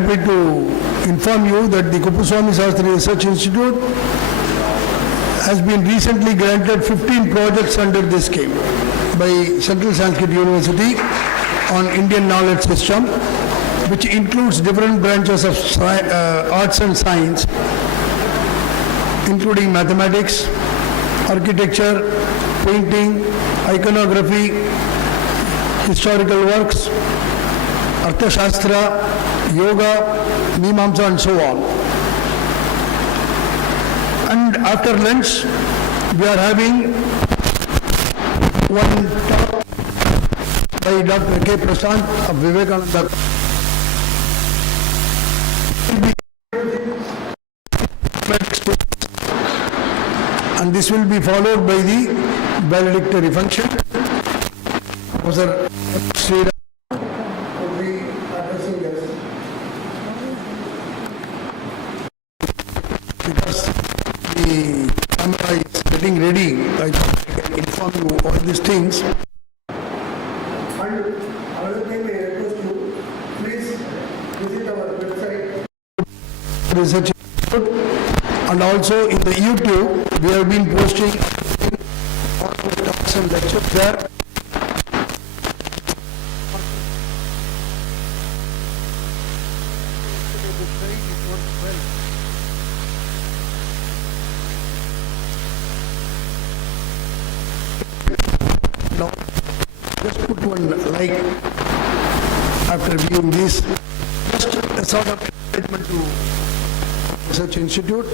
happy to inform you that the Kuppuswamy Sastry Research Institute has been recently granted 15 projects under this scheme by Central Sanskrit University on Indian knowledge system, which includes different branches of arts and science, including mathematics, architecture, painting, iconography, historical works, Arthashastra, yoga, Mimamsa and so on. And after lunch, we are having one talk by Dr. K. Prasant of Vivekananda. And this will be followed by the valedictory function. Professor Sri will be addressing us. Because the camera is getting ready, I can inform you all these things. And another thing I request you, please visit our website, Research Institute, and also in the YouTube, we have been posting all the talks and lectures there. Now, just put one like after viewing this, just a sort of statement to Research Institute,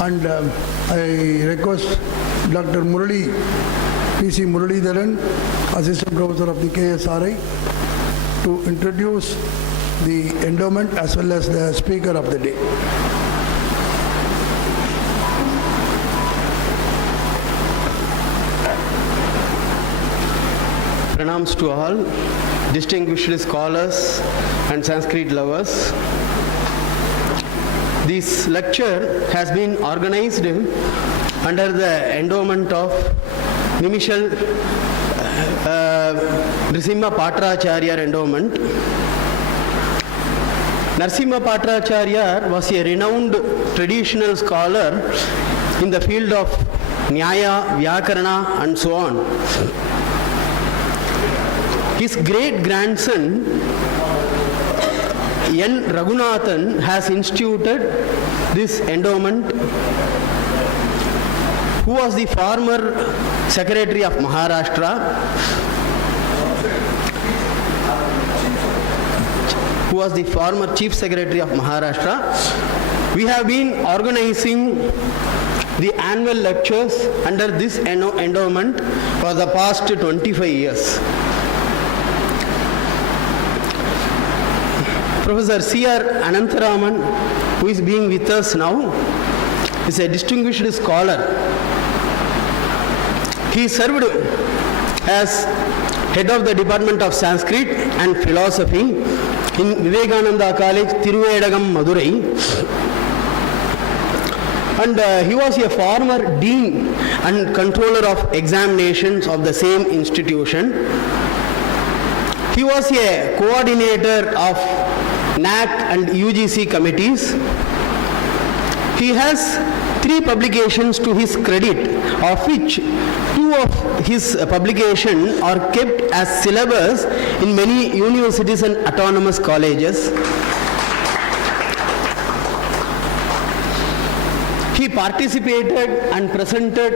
and I request Dr. Murali, P.C. Muralidharan, Assistant Professor of the KSRI, to introduce the endowment as well as the speaker of the day. Pranams to all, distinguished scholars and Sanskrit lovers. This lecture has been organized under the endowment of Nimishal Nrsimha Patracharya endowment. Nrsimha Patracharya was a renowned traditional scholar in the field of Nyaya, Vyakarana and so on. His great-grandson N. Raghunathan has instituted this endowment, who was the former Secretary of Maharashtra, who was the former Chief Secretary of Maharashtra. We have been organizing the annual lectures under this endowment for the past 25 years. Professor C.R. Anantharaman, who is being with us now, is a distinguished scholar. He served as head of the Department of Sanskrit and Philosophy in Vivekananda College, Thiruvedagam, Madurai. And he was a former dean and controller of examinations of the same institution. He was a coordinator of NAC and UGC committees. He has 3 publications to his credit, of which 2 of his publications are kept as syllabus in many universities and autonomous colleges. He participated and presented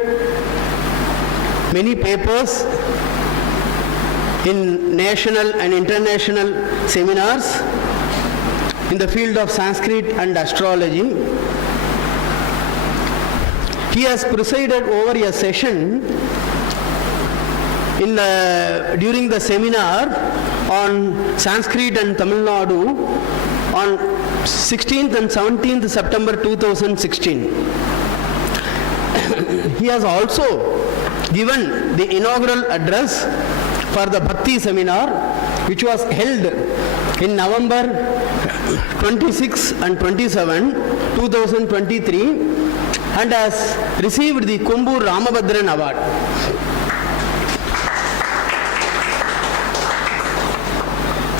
many papers in national and international seminars in the field of Sanskrit and astrology. He has presided over a session during the seminar on Sanskrit and Tamil Nadu on 16th and 17th September 2016. He has also given the inaugural address for the Bhakti seminar, which was held in November 26 and 27, 2023, and has received the Kumbur Ramabhadran Award.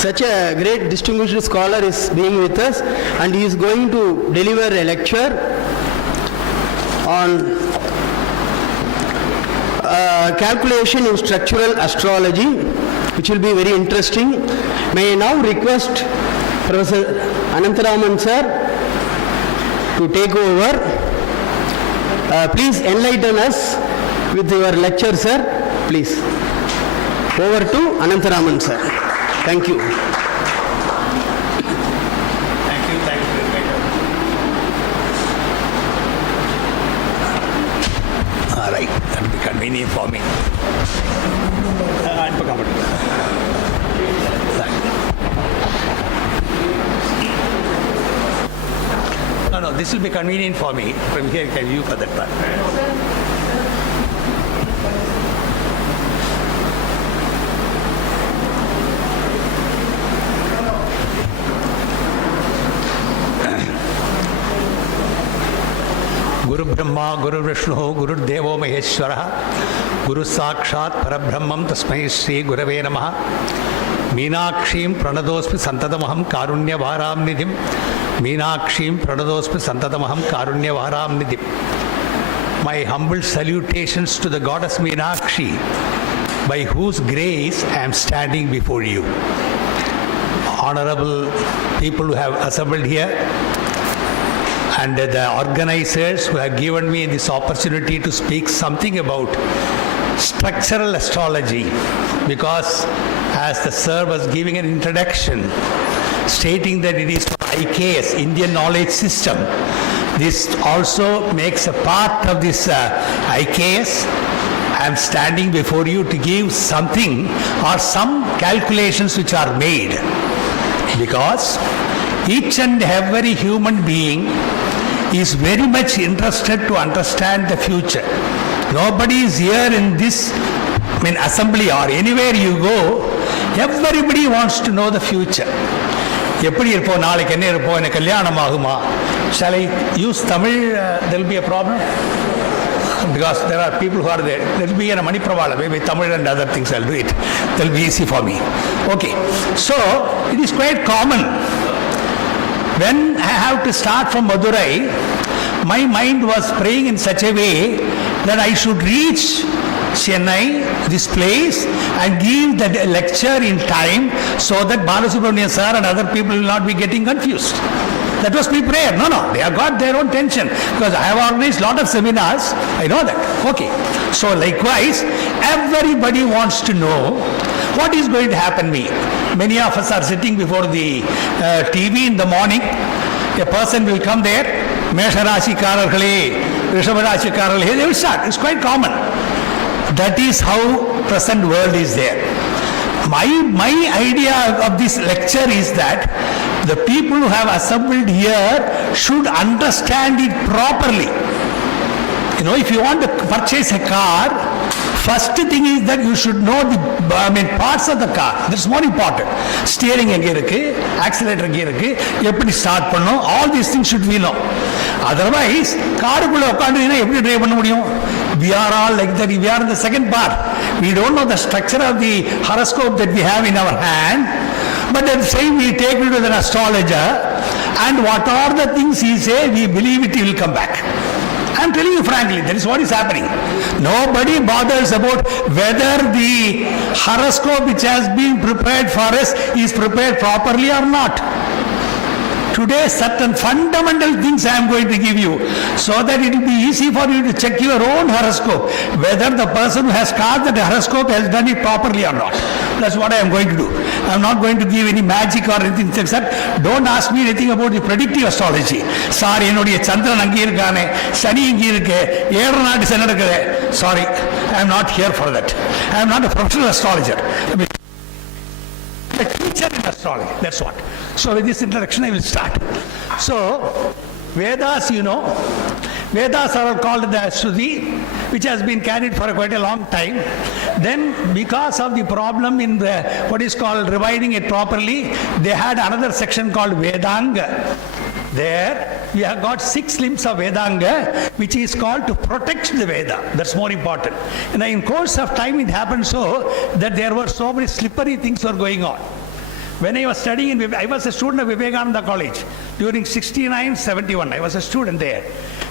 Such a great distinguished scholar is being with us, and he is going to deliver a lecture on calculation in structural astrology, which will be very interesting. May I now request Professor Anantharaman sir to take over. Please enlighten us with your lecture, sir. Please. Over to Anantharaman sir. Thank you. Thank you very much. All right, that will be convenient for me. I'm comfortable. No, this will be convenient for me. From here, can view for that part. Guru Brahma, Guru Vishnu, Guru Devo Maheshwara, Guru Sakshat Parabrahmam Tasmai Sri Gurave Namaha. Meenakshim Pranadospi Santadamaham Karunya Varam Nidhim. Meenakshim Pranadospi Santadamaham Karunya Varam Nidhim. My humble salutations to the goddess Meenakshi, by whose grace I am standing before you. Honorable people who have assembled here, and the organizers who have given me this opportunity to speak something about structural astrology, because as the sir was giving an introduction stating that it is for IKS, Indian Knowledge System, this also makes a part of this IKS. I am standing before you to give something or some calculations which are made, because each and every human being is very much interested to understand the future. Nobody is here in this assembly or anywhere you go, everybody wants to know the future. எப்படி இருப்போம், நாளைக்கு என்ன இருப்போம், எனக்கு கல்யாணம் ஆகுமா? Shall I use Tamil? There will be a problem? Because there are people who are there. There will be a Mani Pravala, maybe Tamil and other things I'll do it. That will be easy for me. Okay. So, it is quite common. When I have to start from Madurai, my mind was praying in such a way that I should reach Chennai, this place, and give the lecture in time so that Balasubramanian sir and other people will not be getting confused. That was my prayer. No, they have got their own tension, because I have organized a lot of seminars. I know that. Okay. So likewise, everybody wants to know what is going to happen to me. Many of us are sitting before the TV in the morning. A person will come there, Mesha Rashi Kararkale, Rishabha Rashi Kararkale, they will start. It's quite common. That is how present world is there. My idea of this lecture is that the people who have assembled here should understand it properly. You know, if you want to purchase a car, first thing is that you should know the parts of the car. That's more important. Steering enge irukku, accelerator enge irukku, eppadi start pannom, all these things should we know. Otherwise, car kulla ukandina eppadi drive panna mudiyum? We are all like that. We are in the second part. We don't know the structure of the horoscope that we have in our hand, but at the same we take it to an astrologer, and what are the things he say, we believe it, he will come back. I am telling you frankly, that is what is happening. Nobody bothers about whether the horoscope which has been prepared for us is prepared properly or not. Today, certain fundamental things I am going to give you, so that it will be easy for you to check your own horoscope, whether the person who has carved that horoscope has done it properly or not. That's what I am going to do. I am not going to give any magic or anything except, don't ask me anything about the predictive astrology. Sorry, என்னுடைய சந்திரன் அங்கே இருக்கானே, சனி இங்கே இருக்கு, 7 நாட்டு சனி நடக்குது. Sorry, I am not here for that. I am not a professional astrologer. A teacher in astrology, that's what. So with this introduction I will start. So, Vedas, you know, Vedas are called the Shruti, which has been carried for quite a long time. Then, because of the problem in the, what is called reviving it properly, they had another section called Vedanga. There, we have got 6 limbs of Vedanga, which is called to protect the Veda. That's more important. And in course of time, it happened so that there were so many slippery things were going on. When I was studying I was a student of Vivekananda College during 69-71. I was a student there.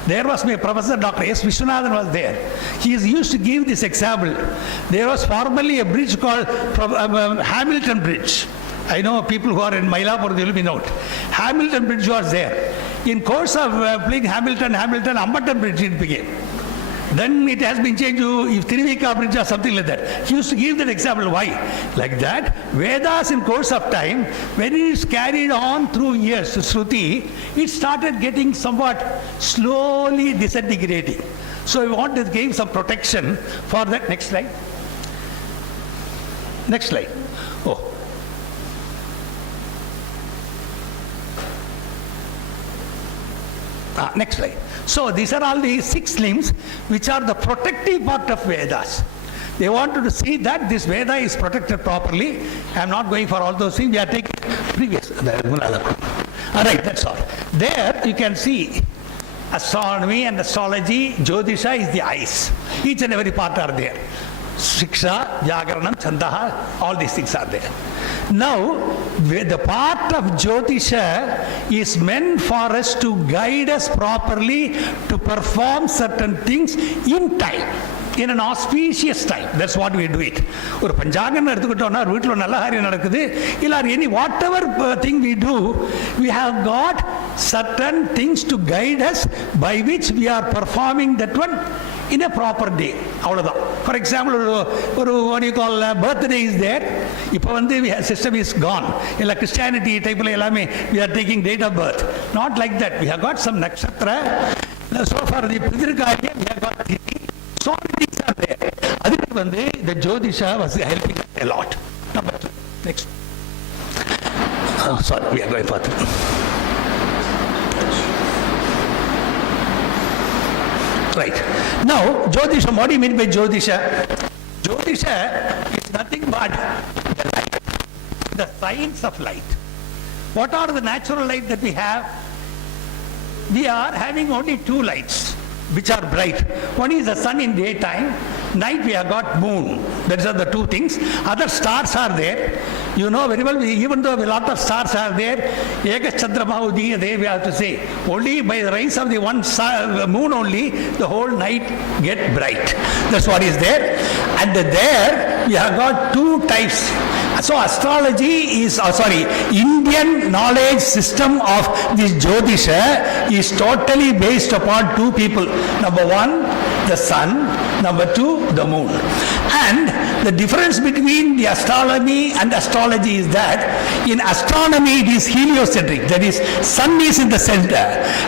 There was my professor, Dr. S. Vishwanathan was there. He used to give this example. There was formerly a bridge called Hamilton Bridge. I know people who are in Mylapore, they will be note. Hamilton Bridge was there. In course of playing Hamilton, Ambattan Bridge it became. Then it has been changed to Tiruvika Bridge or something like that. He used to give that example. Why? Like that, Vedas in course of time, when it is carried on through years, Shruti, it started getting somewhat slowly disintegrating. So we want to give some protection for that. Next slide. Next slide. Oh. Next slide. So these are all the 6 limbs which are the protective part of Vedas. They wanted to see that this Veda is protected properly. I am not going for all those things. We are taking previous. All right, that's all. There you can see astronomy and astrology. Jyotisha is the eyes. Each and every part are there. Shiksha, Vyakaranam, Chandaha, all these things are there. Now, the part of Jyotisha is meant for us to guide us properly to perform certain things in time, in an auspicious time. That's what we do it. ஒரு பஞ்சாங்கம் எடுத்துக்கிட்டோம்னா வீட்டில் நல்ல காரியம் நடக்குது இல்லை any whatever thing we do, we have got certain things to guide us by which we are performing that one in a proper day. அவ்வளவுதான். For example, ஒரு what do you call birthday is there. இப்போ வந்து system is gone. இல்லை Christianity type எல்லாமே we are taking date of birth. Not like that. We have got some nakshatra. So for the Pitrukaya, we have got so many things are there. அதுக்கு வந்து the Jyotisha was helping a lot. Number 2. Next. Sorry, we are going further. Right. Now, Jyotisha, what do you mean by Jyotisha? Jyotisha is nothing but the light, the science of light. What are the natural light that we have? We are having only 2 lights which are bright. One is the sun in daytime. Night we have got moon. Those are the 2 things. Other stars are there. You know very well, even though a lot of stars are there, Ekas Chandramaudi, they we have to say, only by the rays of the one moon only, the whole night get bright. That's what is there. And there we have got 2 types. So astrology is, Indian knowledge system of this Jyotisha is totally based upon 2 people. Number 1, the sun. Number 2, the moon. And the difference between the astronomy and astrology is that in astronomy it is heliocentric. That is, sun is in the center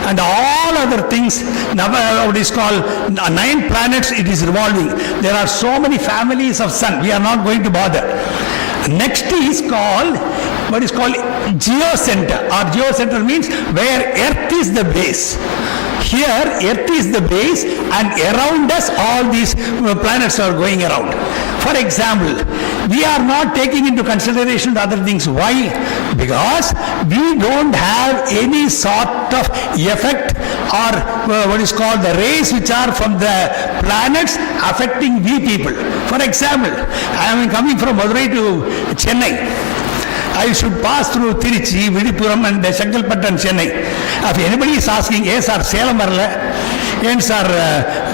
and all other things, what is called 9 planets, it is revolving. There are so many families of sun. We are not going to bother. Next is called, what is called geocenter, or geocenter means where Earth is the base. Here, Earth is the base and around us all these planets are going around. For example, we are not taking into consideration the other things. Why? Because we don't have any sort of effect or what is called the rays which are from the planets affecting we people. For example, I am coming from Madurai to Chennai. I should pass through Tiruchi, Vidipuram and Shankalpattu and Chennai. If anybody is asking, yes sir, Salem varla, yes sir,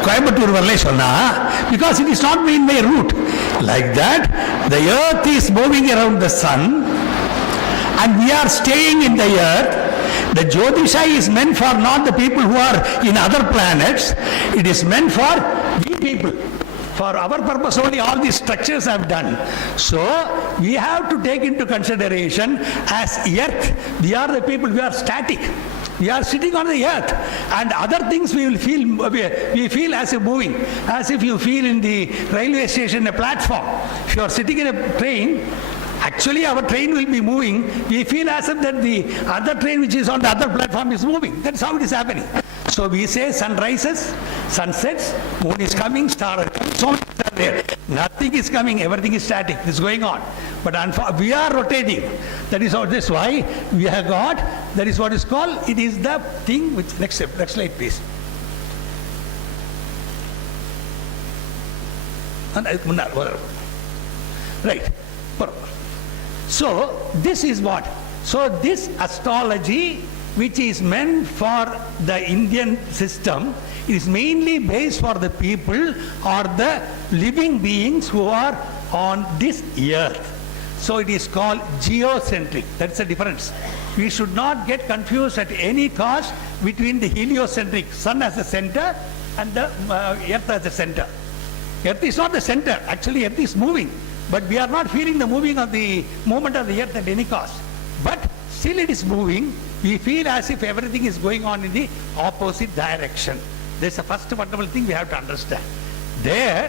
Coimbatore varla sonna, because it is not in my route. Like that, the earth is moving around the sun and we are staying in the earth. The Jyotisha is meant for not the people who are in other planets, it is meant for we people. For our purpose only all these structures have done. So we have to take into consideration as earth, we are the people, we are static. We are sitting on the earth and other things we will feel, we feel as if moving, as if you feel in the railway station a platform. If you are sitting in a train, actually our train will be moving, we feel as if that the other train which is on the other platform is moving. That's how it is happening. So we say sun rises, sun sets, moon is coming, star is coming, so many things are there. Nothing is coming, everything is static, this is going on. But we are rotating. That is why we have got, that is what is called, it is the thing which, next slide please. Right. So this is what? So this astrology, which is meant for the Indian system, is mainly based for the people or the living beings who are on this earth. So it is called geocentric. That's the difference. We should not get confused at any cost between the heliocentric, sun as the center, and the earth as the center. Earth is not the center. Actually, earth is moving. But we are not feeling the movement of the earth at any cost. But still it is moving. We feel as if everything is going on in the opposite direction. This is the first fundamental thing we have to understand. There,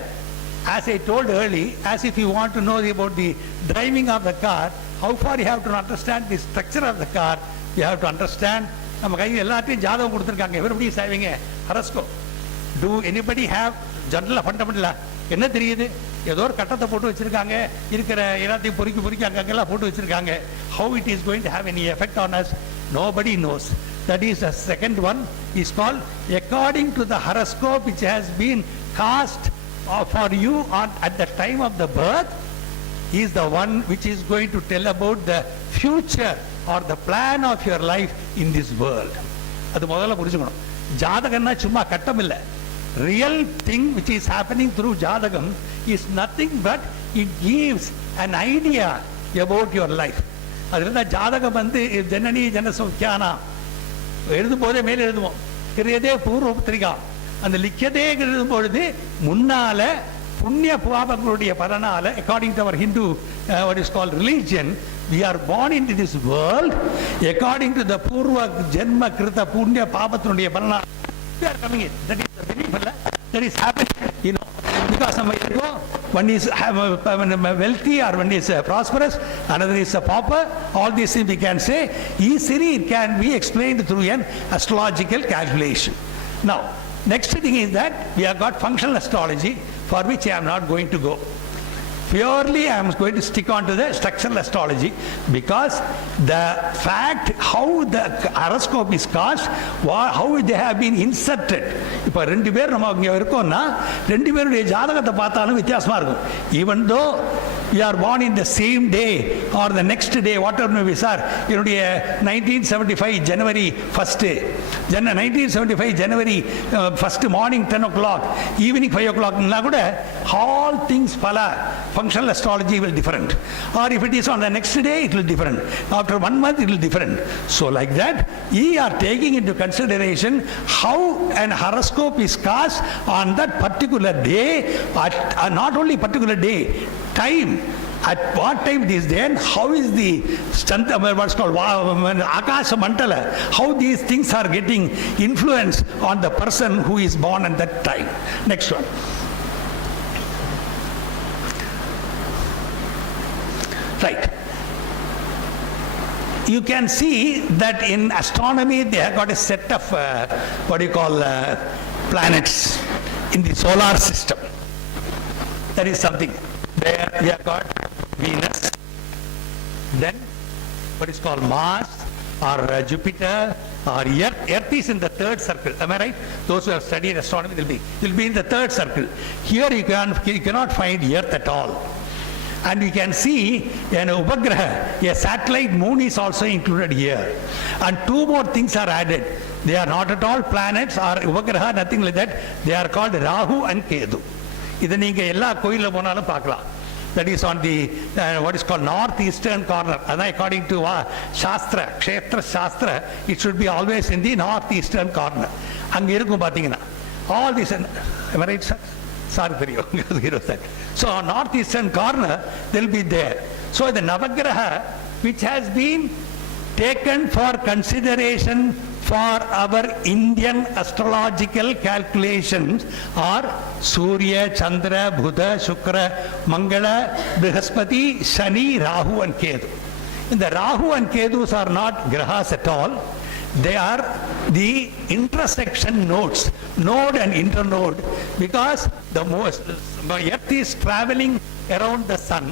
as I told early, as if you want to know about the driving of the car, how far you have to understand the structure of the car, you have to understand. Everybody is having a horoscope. Do anybody have general fundamental? என்ன தெரியுது ஏதோ ஒரு கட்டத்தை போட்டு வச்சிருக்காங்க இருக்கிற எல்லாத்தையும் பொறுக்கி அங்கெல்லாம் போட்டு வச்சிருக்காங்க how it is going to have any effect on us nobody knows. That is the second one is called according to the horoscope which has been cast for you at the time of the birth is the one which is going to tell about the future or the plan of your life in this world. அது முதல்ல புரிஞ்சுக்கணும். ஜாதகம்னா சும்மா கட்டம் இல்லை. Real thing which is happening through Jadagam is nothing but it gives an idea about your life. அதுல ஜாதகம் வந்து ஜனனி ஜனசௌக்கியானா எழுதும் போதே மேலே எழுதுவோம் கிரியதே பூர்வபத்திரிகா அந்த லிக்கியதே எழுதும் பொழுது முன்னால புண்ணிய பாபங்களுடைய பலனால according to our Hindu what is called religion we are born into this world according to the purva janma krita punya papathnuடைய பலனால we are coming in. That is the belief that is happening, because one is wealthy or one is prosperous, another is a pauper. All these things we can say easily it can be explained through an astrological calculation. Now, next thing is that we have got functional astrology for which I am not going to go. Purely I am going to stick on to the structural astrology because the fact how the horoscope is cast, how they have been inserted. இப்போ ரெண்டு பேர் நம்ம இங்கே இருக்கோம்னா ரெண்டு பேருடைய ஜாதகத்தை பார்த்தாலும் வித்தியாசமாக இருக்கும். Even though we are born in the same day or the next day, whatever may be, sir, என்னுடைய 1975 January 1st, 1975 January 1st morning 10 o'clock, evening 5 o'clock, கூட all things பல functional astrology will different. Or if it is on the next day, it will different. After 1 month, it will different. So like that, ye are taking into consideration how an horoscope is cast on that particular day, at not only particular day, time. At what time it is there, how is the what's called Akasha Mantala, how these things are getting influence on the person who is born at that time. Next one. Right. You can see that in astronomy they have got a set of what you call planets in the solar system. That is something. There we have got Venus, then what is called Mars or Jupiter or Earth. Earth is in the third circle. Am I right? Those who have studied astronomy will be in the third circle. Here you cannot find Earth at all. And we can see an Upagraha, a satellite moon is also included here. And two more things are added. They are not at all planets or Upagraha, nothing like that. They are called Rahu and Ketu. இதை நீங்கள் எல்லா கோயிலில் போனாலும் பார்க்கலாம். That is on the what is called northeastern corner. And according to shastra, kshetra shastra, it should be always in the northeastern corner. அங்கே இருக்கும் பார்த்தீங்கன்னா all this, am I right, sir? Sorry for you. So on northeastern corner they'll be there. So the Navagraha which has been taken for consideration for our Indian astrological calculations are Surya, Chandra, Buddha, Shukra, Mangala, Brihaspati, Shani, Rahu and Ketu. And the Rahu and Ketus are not grahas at all. They are the intersection nodes, node and internode, because the Earth is traveling around the sun.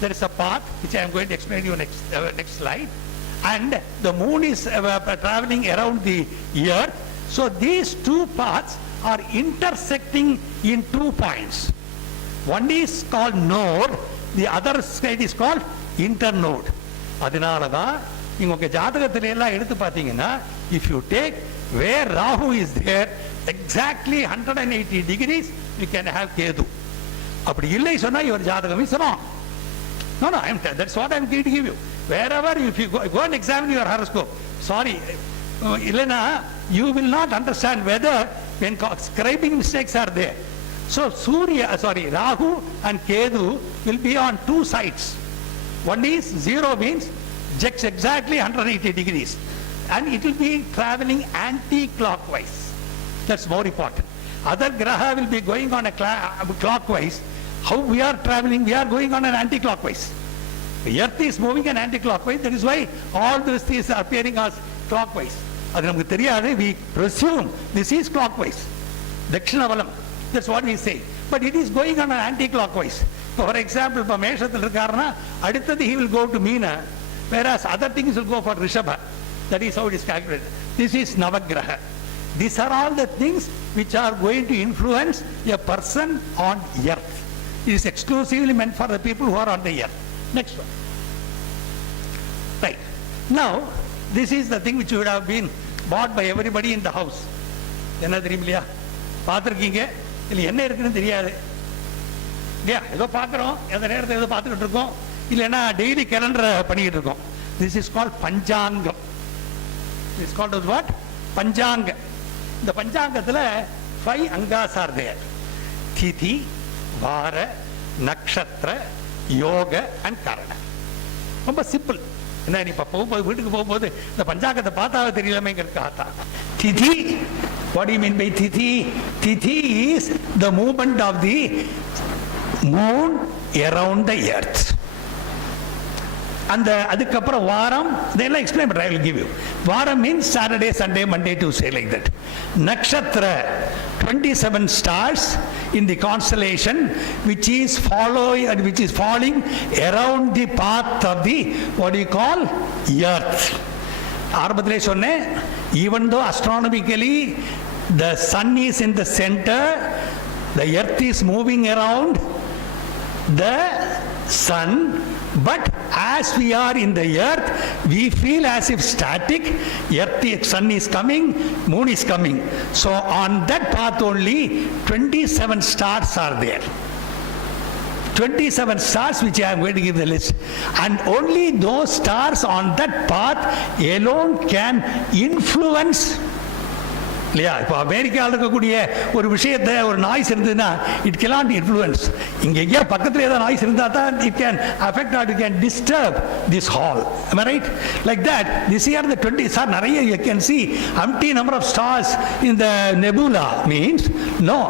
There is a path which I am going to explain to you next slide, and the moon is traveling around the Earth. So these two paths are intersecting in 2 points. One is called node, The other side is called internode. அதனால தான் நீங்க உங்க ஜாதகத்துல எல்லாம் எடுத்து பார்த்தீங்கன்னா, if you take where Rahu is there, exactly 180 degrees, you can have Ketu. அப்படி இல்லை சொன்னா your ஜாதகம் is wrong. No, that's what I'm going to give you. Wherever, if you go and examine your horoscope, sorry, Elena, you will not understand whether when scribing mistakes are there. So Rahu and Ketu will be on two sides. One is 0 means just exactly 180 degrees, and it will be traveling anti-clockwise. That's more important. Other graha will be going on a clockwise. How we are traveling? We are going on an anti-clockwise. The earth is moving an anti-clockwise. That is why all these things are appearing as clockwise. அது நமக்கு தெரியாது. We presume this is clockwise. Directional. That's what we say. But it is going on an anti-clockwise. For example, இப்போ மேஷத்தில் இருக்காருன்னா அடுத்தது he will go to Meena, whereas other things will go for Rishabha. That is how it is calculated. This is Navagraha. These are all the things which are going to influence a person on earth. It is exclusively meant for the people who are on the earth. Next one. Right. Now, this is the thing which would have been bought by everybody in the house. என்ன தெரியும் இல்லையா? பார்த்துருக்கீங்க இல்லை, என்ன இருக்குன்னு தெரியாது இல்லையா? ஏதோ பார்க்குறோம், எந்த நேரத்தில் ஏதோ பார்த்துக்கிட்டு இருக்கோம், இல்லைன்னா டெய்லி கேலண்டரை பண்ணிக்கிட்டு இருக்கோம். This is called panchangam. Is called what? பஞ்சாங்க. இந்த பஞ்சாங்கத்தில் 5 அங்காஸ் ஆர் தேர். திதி, வார, நக்ஷத்திர, யோக அண்ட் கரண. ரொம்ப சிம்பிள். என்ன நீ இப்போ போகும்போது, வீட்டுக்கு போகும்போது இந்த பஞ்சாங்கத்தை பார்த்தாவே தெரியலமேங்கிறதுக்காகத்தான். திதி, what do you mean by திதி? திதி is the movement of the moon around the earth. அந்த அதுக்கப்புறம் வாரம், இதெல்லாம் எக்ஸ்பிளைன் பண்றேன். I will give you. வாரம் means Saturday, Sunday, Monday, Tuesday, like that. Nakshatra, 27 stars in the constellation which is falling around the path of the, what do you call, earth. ஆரம்பத்திலே சொன்னேன், even though astronomically the sun is in the center, the earth is moving around the sun, but as we are in the earth, we feel as if static. Earth, sun is coming, moon is coming. So on that path only 27 stars are there. 27 stars, which I am going to give the list, and only those stars on that path alone can influence. இல்லையா? இப்போ அமெரிக்காவில் இருக்கக்கூடிய ஒரு விஷயத்தை, ஒரு noise இருந்ததுன்னா it cannot influence. இங்கே எங்கேயா பக்கத்தில் ஏதாவது நாய்ஸ் இருந்தால் தான் it can affect or it can disturb this hall. Am I right? Like that, this year the 20 sir நிறைய you can see empty number of stars in the nebula means no.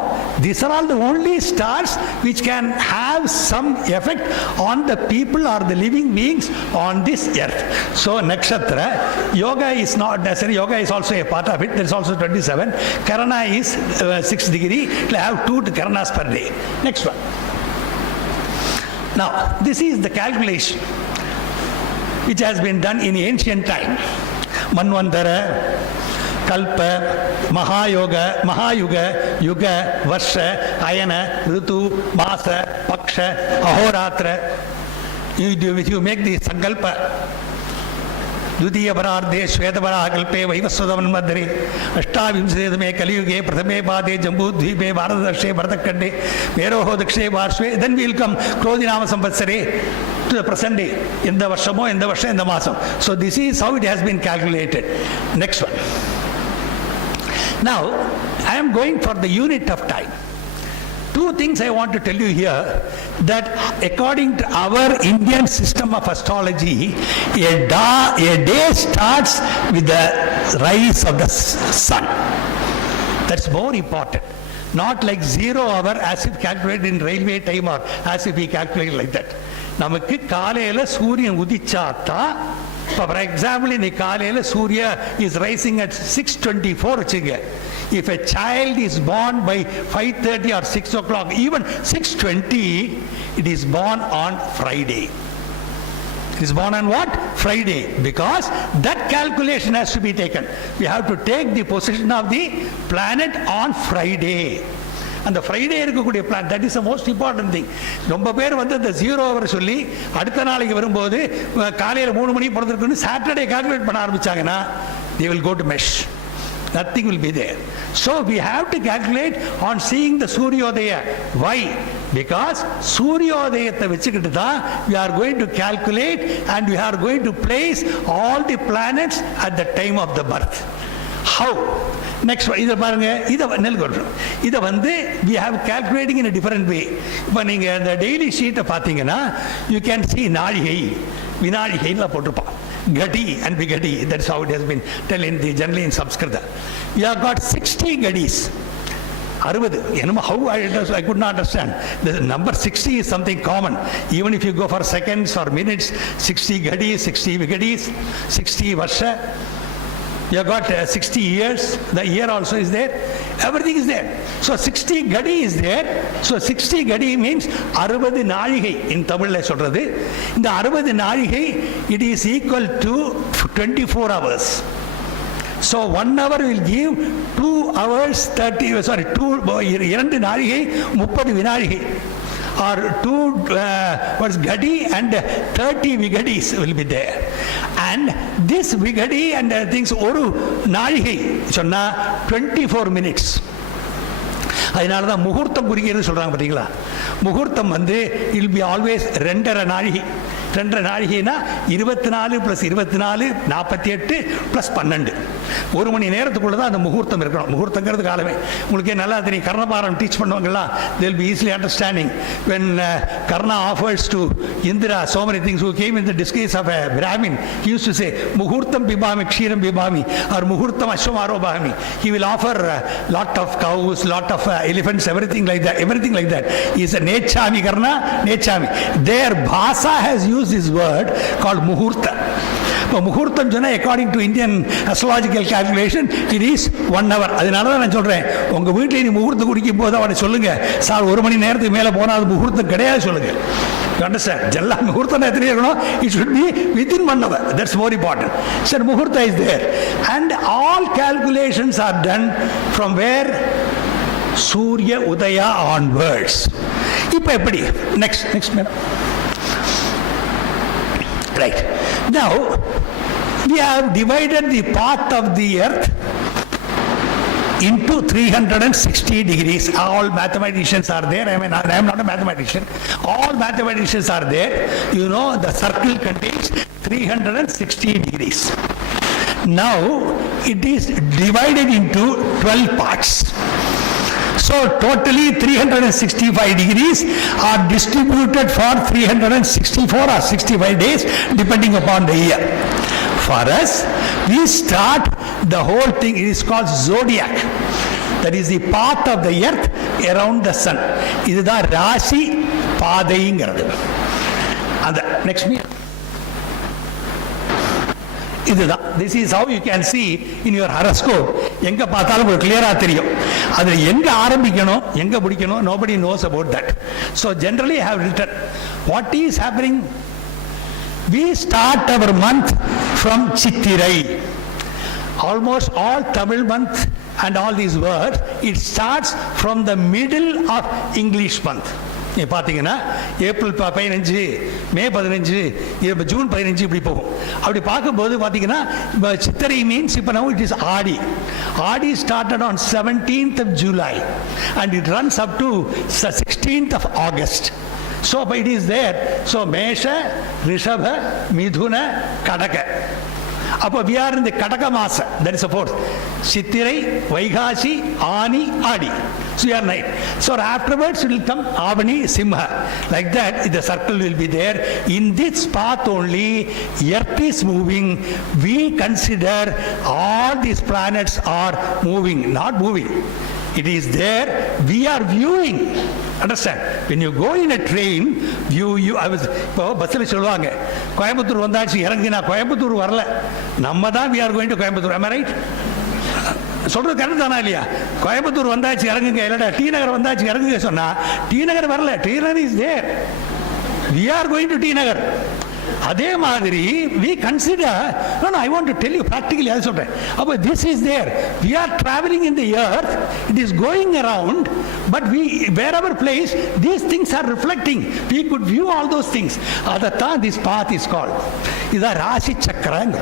These are all the only stars which can have some effect on the people or the living beings on this earth. So nakshatra, yoga is not necessary. Yoga is also a part of it. There is also 27. Karana is 6 degree. It will have 2 karanas per day. Next one. Now, this is the calculation which has been done in ancient time. Manvantara, Kalpa, Mahayuga, Yuga, Varsha, Ayana, Ritu, Masa, Paksha, Ahoratra. You make the Sankalpa. द्वितीय परार्धे श्वेतपराः कल्पे वैवस्वतमन्वन्तरे अष्टाविंशतितमे कलियुगे प्रथमे पादे जम्बूद्वीपे भारतवर्षे भरतखण्डे मेरोः दक्षिणे पार्श्वे then we will come क्रोधिनाम संवत्सरे to the present day. In the वर्षमो, in the वर्ष, in the मासम. So this is how it has been calculated. Next one. Now I am going for the unit of time. 2 things I want to tell you here, that according to our Indian system of astrology, a day starts with the rise of the sun. That's more important. Not like 0 hour as if calculated in railway time or as if we calculate like that. நமக்கு காலையில சூரியன் உதிச்சாத்தா, for example in காலையில சூரிய is rising at 6:24 வச்சுங்க. If a child is born by 5:30 or 6 o'clock, even 6:20, it is born on Friday. It is born on what? Friday. Because that calculation has to be taken. We have to take the position of the planet on Friday. அந்த Friday இருக்கக்கூடிய plan, that is the most important thing. ரொம்ப பேர் வந்து அந்த 0 hour சொல்லி அடுத்த நாளைக்கு வரும்போது காலையில் 3 மணிக்கு பிறந்திருக்குன்னு சாட்டர்டே கால்குலேட் பண்ண ஆரம்பிச்சாங்கன்னா they will go to mesh. Nothing will be there. So we have to calculate on seeing the Suryodaya. Why? Because Suryodayatha vechikittu da we are going to calculate and we are going to place all the planets at the time of the birth. How? Next one, இதை பாருங்க, இதை நெல் கொடுறோம். இதை வந்து we have calculating in a different way. இப்போ நீங்க இந்த daily ஷீட்டை பார்த்தீங்கன்னா you can see நாழிகை வினாழிகைன்னு போட்டிருப்பான். Gadi and Vigadi, that's how it has been telling generally in Sanskrit. We have got 60 Gadis. 60. How I could not understand. The number 60 is something common. Even if you go for seconds or minutes, 60 Gadis, 60 Vigadis, 60 Varsha. You have got 60 years, the year also is there, everything is there. So 60 Gadi is there. So 60 Gadi means 60 நாழிகை in Tamil சொல்றது. இந்த 60 நாழிகை it is equal to 24 hours. So 1 hour will give 2 hours 30, sorry, 2 நாழிகை 30 வினாழிகை. Or 2 Gadi and 30 Vigadis will be there. And this Vigadi and things oru நாழிகை சொன்னா 24 minutes. அதனால தான் முகூர்த்தம் குறிக்கிறது சொல்றாங்க பார்த்தீங்களா. முகூர்த்தம் வந்து இல் பி ஆல்வேஸ் 2.5 நாழிகை. 2.5 நாழிகைனா 24 + 24 48 + 12. 1 மணி நேரத்துக்குள்ள தான் அந்த முகூர்த்தம் இருக்கணும். முகூர்த்தங்கிறது காலமே உங்களுக்கு நல்லா தெரியும். கர்ணபாரம் டீச் பண்ணுவாங்களா, they will be easily understanding when Karna offers to Indra so many things, who came in the disguise of a Brahmin. He used to say muhurtam bibami kshiram bibami or muhurtam ashwamaro bhami. He will offer lot of cows, lot of elephants, everything like that. He is a nechami Karna, nechami. Their bhasa has used this word called muhurta. முகூர்த்தம் சொன்னா according to Indian astrological calculation it is 1 hour. அதனால தான் நான் சொல்றேன், உங்க வீட்டில் நீ முகூர்த்தம் குடிக்கும் போது அவனை சொல்லுங்க, சார் 1 மணி நேரத்துக்கு மேல போனா அது முகூர்த்தம் கிடையாது சொல்லுங்க. You understand? ஜல்லா முகூர்த்தம் எத்தனை இருக்கணும்? It should be within 1 hour. That's more important. Sir, muhurta is there and all calculations are done from where? Surya Udaya onwards. இப்போ எப்படி? Next madam. Right. Now, we have divided the path of the earth into 360 degrees. All mathematicians are there. I mean, I am not a mathematician. All mathematicians are there. You know, the circle contains 360 degrees. Now, it is divided into 12 parts. So totally 365 degrees are distributed for 364 or 65 days depending upon the year. For us, we start the whole thing, it is called zodiac. That is the path of the earth around the sun. This is the Rashi Padayingiradhu. And next me. இதுதான். This is how you can see in your horoscope. எங்க பார்த்தாலும் ஒரு கிளியரா தெரியும். அது எங்க ஆரம்பிக்கணும் எங்க முடிக்கணும், nobody knows about that. So generally I have written what is happening. We start our month from Chittirai. Almost all Tamil month and all these words, it starts from the middle of English month. நீ பார்த்தீங்கன்னா April 15, மே 15, June 15 இப்படி போகும். அப்படி பார்க்கும்போது பார்த்தீங்கன்னா சித்திரை means இப்போ now it is Aadi. Aadi started on 17th of July and it runs up to 16th of August. So it is there. So Mesha, Rishabha, Midhuna, Kadaka. அப்போ we are in the Kadaka Masa, that is the fourth. Chittirai, Vaigasi, Ani, Adi. So you are 9. So afterwards it will come Avani, Simha. Like that the circle will be there. In this path only earth is moving. We consider all these planets are moving, not moving. It is there. We are viewing. Understand? When you go in a train, I was இப்போ பஸ்ஸில் சொல்லுவாங்க கோயம்புத்தூர் வந்தாச்சு இறங்கினா கோயம்புத்தூர் வரல, நம்ம தான் we are going to Coimbatore. Am I right? சொல்றது correct தானா இல்லையா? கோயம்புத்தூர் வந்தாச்சு இறங்குங்க, இல்லடா டி நகர் வந்தாச்சு இறங்குங்க சொன்னா டி நகர் வரல, T Nagar is there. We are going to T Nagar. அதே மாதிரி we consider, no, I want to tell you practically, I சொல்றேன். அப்ப this is there. We are traveling in the earth, it is going around, but we, wherever place, these things are reflecting. We could view all those things. அதைத்தான் this path is called. இதான் ராசி சக்கரங்க.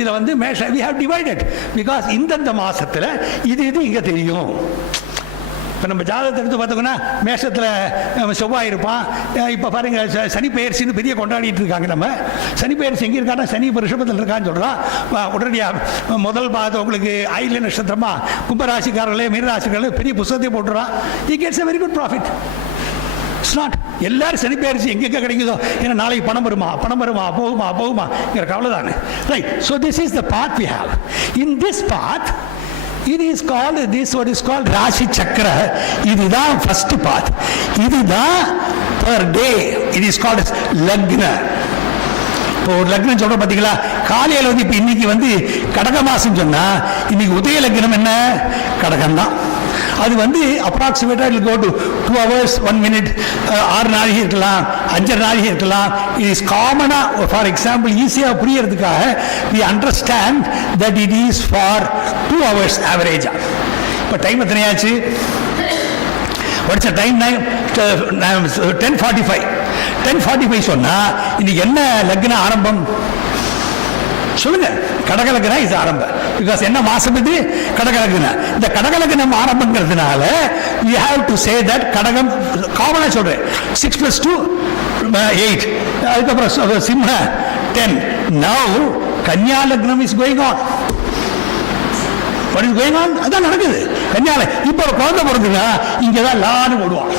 இதை வந்து we have divided because இந்தந்த மாசத்துல இது இங்க தெரியும். இப்போ நம்ம ஜாதகத்தை எடுத்து பார்த்தோம்னா மேஷத்தில் செவ்வாய் இருப்பான். இப்போ பாருங்க சனி பெயர்ச்சின்னு பெரிய கொண்டாடிட்டு இருக்காங்க. நம்ம சனி பெயர்ச்சி எங்கே இருக்கான்னா சனி இப்போ ரிஷபத்தில் இருக்கான்னு சொல்கிறான். உடனடியாக முதல் பாதம் உங்களுக்கு ஆயில்ய நட்சத்திரமா கும்பராசிக்காரர்களே மீனராசிக்காரர்களே பெரிய புத்தகத்தை போட்டுறான். he gets a very good profit. It's not. எல்லாரும் சனி பெயர்ச்சி எங்கெங்கே கிடைக்குதோ ஏன்னா நாளைக்கு பணம் வருமா போகுமாங்கிற கவலை தானே. Right. So this is the path we have. In this path, it is called, this what is called Rashi Chakra. இதுதான் first path. இதுதான் per day. It is called as Lagna. இப்போ ஒரு லக்னம் சொல்ற பார்த்தீங்களா, காலையில் வந்து இப்போ இன்னைக்கு வந்து கடக மாசம் சொன்னா இன்னைக்கு உதய லக்னம் என்ன, கடகம் தான். அது வந்து அப்ராக்சிமேட்டா it go to 2 hours 1 minute, 6 நாளைக்கு இருக்கலாம், 5 நாளைக்கு இருக்கலாம். இட் இஸ் காமனா, ஃபார் எக்ஸாம்பிள் ஈஸியா புரியறதுக்காக we understand that it is for 2 hours ஆவரேஜா. இப்போ time எத்தனையாச்சு, what's the time now? 10:45. 10:45 சொன்னா இன்னைக்கு என்ன லக்ன ஆரம்பம் சொல்லுங்க. கடகலக்னா இது ஆரம்பம். பிகாஸ் என்ன மாசம் இது, கடகலக்னா. இந்த கடகலக்னம் ஆரம்பங்கிறதுனால we have to say that கடகம் காமனா சொல்றேன். 6 + 2 8. அதுக்கப்புறம் சிம்ம 10. Now கன்யா லக்னம் is going on. What is going on? அதான் நடக்குது கன்யால. இப்போ ஒரு குழந்தை பிறகுனா இங்கதான் லான்னு போடுவான்.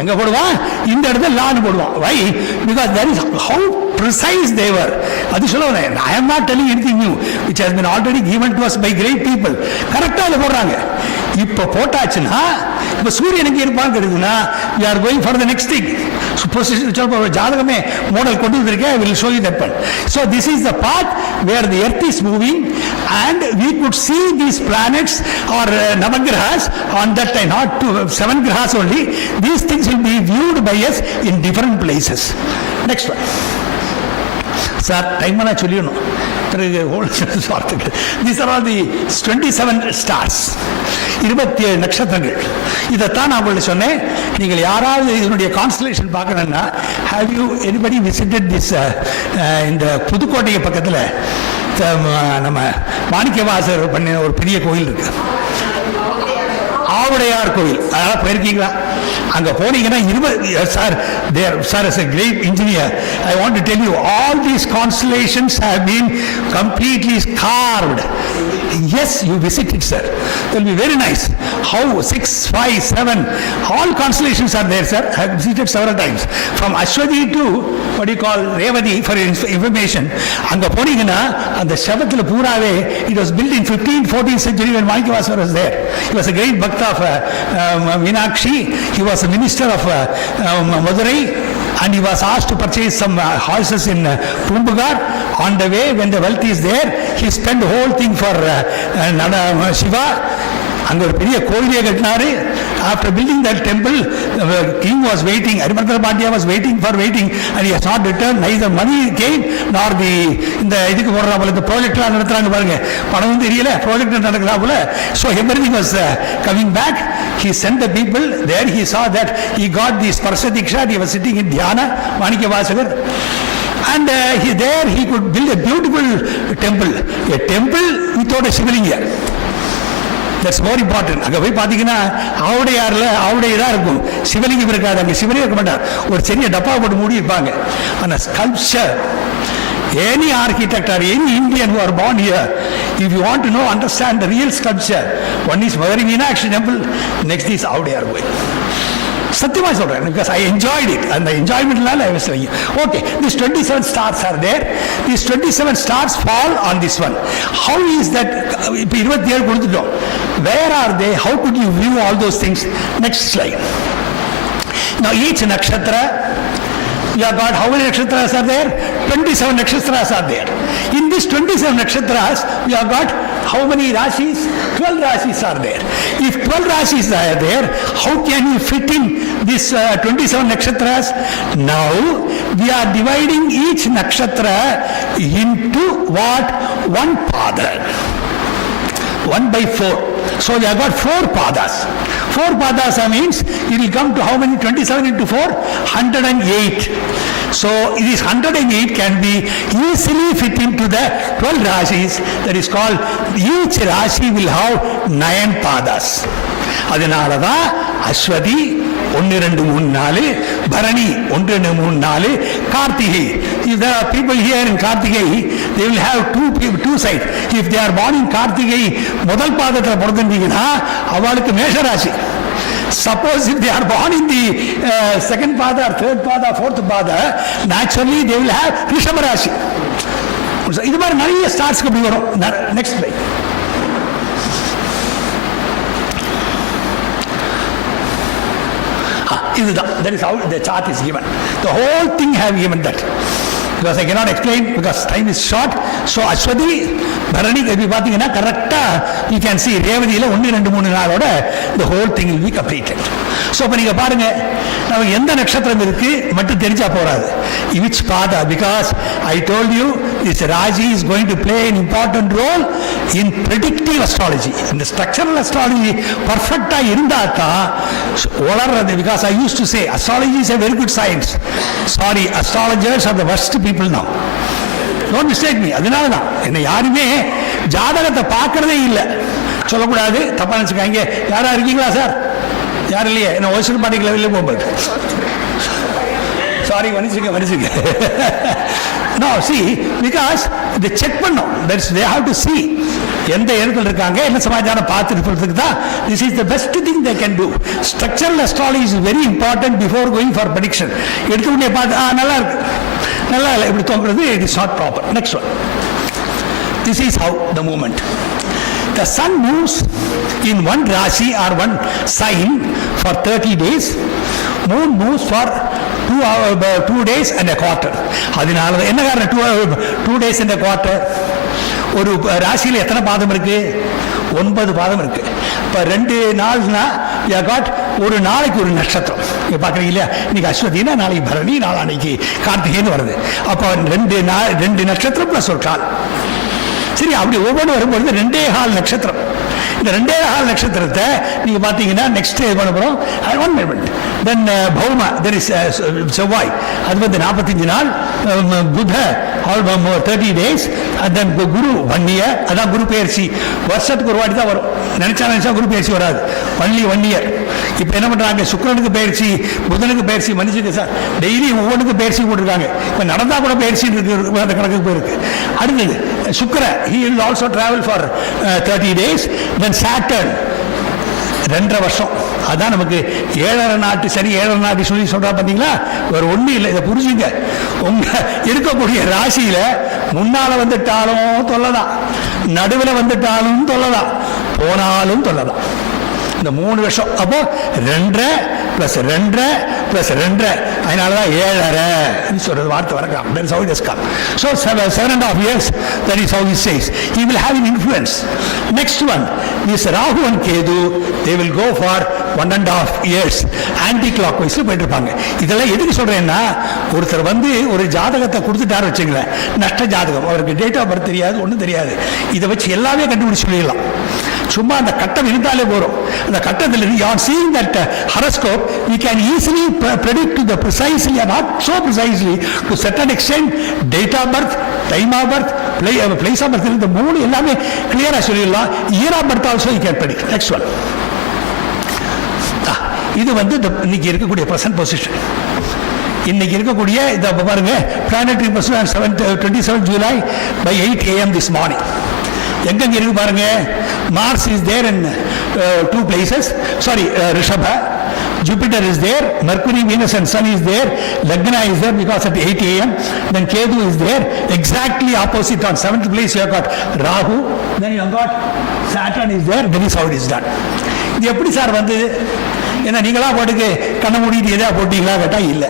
எங்க போடுவான், இந்த இடத்துல லான்னு போடுவான். Why? Because that is how precise they were. அது சொல்லுவேன், I am not telling anything new which has been already given to us by great people. கரெக்டா அதை போடுறாங்க. இப்போ போட்டாச்சுன்னா இப்போ சூரியன் எங்கே இருப்பான்னு கேட்டதுன்னா we are going for the next thing. ஜாதகமே மாடல் கொண்டு வந்திருக்கேன். I will show you that one. So this is the path where the earth is moving and we could see these planets or navagrahas on that time, not 7 grahas only. These things will be viewed by us in different places. Next one. Sir time நான் சொல்லிடணும். These are all the 27 stars. 27 நட்சத்திரங்கள். இதைத்தான் நான் உங்களுக்கு சொன்னேன். நீங்கள் யாராவது இதனுடைய கான்ஸ்டலேஷன் பார்க்கணும்னா, have you anybody visited this இந்த புதுக்கோட்டை பக்கத்தில் நம்ம மாணிக்கவாசர் பண்ணின ஒரு பெரிய கோயில் இருக்கு, ஆவுடையார் கோயில். அதெல்லாம் போயிருக்கீங்களா? அங்க போனீங்கன்னா 20 sir sir as a great engineer I want to tell you all these constellations have been completely carved. Yes, you visit it, sir. It will be very nice. How 6, 5, 7 all constellations are there, sir. I have visited several times from Ashwati to what you call Revati for information. அங்க போனீங்கன்னா அந்த சபத்துல பூராவே it was built in 15th 14th century when Manikavasar was there. He was a great bhakta of Meenakshi. He was a minister of Madurai and he was asked to purchase some houses in Pumbugar. On the way, when the wealth is there, he spent the whole thing for Shiva. அங்க ஒரு பெரிய கோயிலே கட்டினாரு. After building that temple, the king was waiting. Arimathra Pandya was waiting and he has not returned. Neither money came nor the இந்த இதுக்கு போடுறாங்க இந்த ப்ராஜெக்ட்லாம் நடத்துறாங்க பாருங்க, பணம் தெரியல, project நடக்கிறாப்புல. So everything was coming back. He sent the people there. He saw that he got the Sparsa Diksha. He was sitting in Dhyana, Manikavasakar. And he could build a beautiful temple. A temple without a Shivalinga. That's more important. அங்கே போய் பார்த்தீங்கன்னா ஆவுடையாரில் ஆவுடையதாக இருக்கும், சிவலிங்கம் இருக்காது. அங்கே சிவலிங்கம் இருக்க மாட்டார், ஒரு சிறிய டப்பா போட்டு மூடி இருப்பாங்க. ஆனால் sculpture, any architect or any Indian who are born here, if you want to know, understand the real sculpture, one is Madurai Meenakshi temple, next is Avudayar Goil. சத்தியமா சொல்றேன், because I enjoyed it. அந்த என்ஜாய்மெண்ட்னால I was saying, okay, these 27 stars are there. These 27 stars fall on this one. How is that? இப்போ 27 கொடுத்துட்டோம். Where are they? How could you view all those things? Next slide. Now each nakshatra, you have got how many nakshatras are there? 27 nakshatras are there. In these 27 nakshatras, we have got How many Rashis? 12 Rashis are there. If 12 Rashis are there, how can you fit in this 27 nakshatras? Now, we are dividing each nakshatra into what? One pada. 1/4. So we have got 4 padas. 4 padas means it will come to how many? 27 into 4? 108. So this 108 can be easily fit into the 12 Rashis. That is called, each Rashi will have 9 padas. அதனாலதான் Aswathi 1 2 3 4, Bharani 1 2 3 4, Karthigai. If there are people here in Kartigai, they will have two sides. If they are born in Kartigai, முதல் பாதத்தில் பிறந்தீங்கன்னா அவளுக்கு மேஷ ராசி. Suppose if they are born in the second pada or third pada, fourth pada, naturally they will have Rishabha Rashi. இது மாதிரி நிறைய ஸ்டார்ஸ்க்கு அப்படி வரும். Next slide. That is how the chart is given. The whole thing have given that. Because I cannot explain because time is short. So Ashwati, Bharani, if you பார்த்தீங்கன்னா கரெக்டா you can see ரேவதியில 1 2 3 நாளோட the whole thing will be completed. So இப்போ நீங்க பாருங்க, நமக்கு எந்த நட்சத்திரம் இருக்கு மட்டும் தெரிஞ்சா போறாது. Which pada? Because I told you this Raji is going to play an important role in predictive astrology. In the structural astrology, perfecta இருந்தா தான் வளர்றது. Because I used to say astrology is a very good science. Sorry, astrologers are the worst people now. Don't mistake me. அதனால தான் என்ன யாருமே ஜாதகத்தை பார்க்கறதே இல்லை. சொல்லக்கூடாது, தப்பா நினைச்சுக்காங்க. யாரா இருக்கீங்களா சார்? யாரும் இல்லையே? என்ன ஒய்சல் பாட்டிக்கல வெளியே போகும்போது sorry மன்னிச்சுங்க. No, see, because they check பண்ணோம். They have to see எந்த இடத்துல இருக்காங்க, என்ன சமாச்சாரம் பார்த்துட்டு தான். This is the best thing they can do. Structural astrology is very important before going for prediction. எடுத்துக்கிட்டே பார்த்து நல்லா இருக்கு, நல்லா இல்லை, இப்படி தோன்றது, it is not proper. Next one. This is how the movement. The sun moves in one Rashi or one sign for 30 days. Moon moves for 2 days and a quarter. அதனால என்ன காரணம்? 2 days and a quarter. ஒரு ராசியில் எத்தனை பாதம் இருக்கு? 9 பாதம் இருக்கு. இப்போ 2 நாள்னா ஒரு நாளைக்கு ஒரு நட்சத்திரம். இப்போ பார்க்குறீங்க இல்லையா? இன்னைக்கு அஸ்வதினா நாளைக்கு பரணி, நாளைக்கு கார்த்திகைன்னு வருது. அப்போ 2 நட்சத்திரம் ப்ளஸ் ஒரு கால். சரி, அப்படி ஒவ்வொன்று வரும்பொழுது 2.25 நட்சத்திரம். இந்த 2.25 நட்சத்திரத்தை நீங்க பார்த்தீங்கன்னா நெக்ஸ்ட் பண்ண போகிறோம். தென் பௌமா, தெர் இஸ் செவ்வாய், அது வந்து 45 நாள். புத 30 days. தென் குரு 1 year. அதான் குரு பெயர்ச்சி. வருஷத்துக்கு ஒரு வாட்டி தான் வரும். நினைச்சா குரு பெயர்ச்சி வராது. Only 1 year. இப்போ என்ன பண்றாங்க? சுக்கிரனுக்கு பயிற்சி, புதனுக்கு பயிற்சி. மனுஷனுக்கு சார் டெய்லி ஒவ்வொன்றுக்கு பயிற்சி போட்டிருக்காங்க. இப்போ நடந்தா கூட பயிற்சி இருக்கு, அந்த கணக்கு போயிருக்கு. அடுத்தது சுக்கிர, he will also travel for 30 days. Then Saturn 2.5 வருஷம். அதான் நமக்கு 7.5 நாட்டு சரி, 7.5 நாட்டு சொல்லி சொல்றா பார்த்தீங்களா? ஒரு ஒன்றும் இல்லை. இதை புரிஞ்சுங்க. உங்க இருக்கக்கூடிய ராசியில முன்னால வந்துட்டாலும் தொல்லதான், நடுவில் வந்துட்டாலும் தொல்லதான், போனாலும் தொல்லதான். இந்த 3 வருஷம். அப்போ 2 + 2 + 2, அதனாலதான் 7.5 சொல்றது வார்த்தை வரலாம். That is how it has come. So 7.5 years, that is how he says. He will have an influence. Next one, this Rahu and Ketu, they will go for 1.5 years. Anti-clockwise போயிட்டு இருப்பாங்க. இதெல்லாம் எதுக்கு சொல்றேன்னா, ஒருத்தர் வந்து ஒரு ஜாதகத்தை கொடுத்துட்டாரு வச்சுங்களேன், நஷ்ட ஜாதகம், அவருக்கு டேட் ஆஃப் பர்த் தெரியாது, ஒன்றும் தெரியாது. இதை வச்சு எல்லாமே கண்டுபிடிச்சு சொல்லிடலாம். சும்மா அந்த கட்டம் இருந்தாலே போறோம். அந்த கட்டத்தில் you are seeing that horoscope, we can easily predict to the precisely and not so precisely to certain extent date of birth, time of birth, place of birth, இந்த 3 எல்லாமே கிளியரா சொல்லிடலாம். year of birth also you can predict. Next one. இது வந்து இன்னைக்கு இருக்கக்கூடிய present position. இன்னைக்கு இருக்கக்கூடிய இத பாருங்க, planetary position 27 July by 8 AM this morning. எங்க இருக்கு பாருங்க. Mars is there in 2 places. Sorry, Rishabha. Jupiter is there. Mercury, Venus and Sun is there. Lagna is there because at 8 AM. Then Ketu is there. Exactly opposite on 7th place you have got Rahu. Then you have got Saturn is there. That is how it is done. இது எப்படி sir வந்து? ஏன்னா நீங்களா போட்டுக்கு கண்ண மூடிட்டு எதா போட்டீங்களா கேட்டா இல்லை.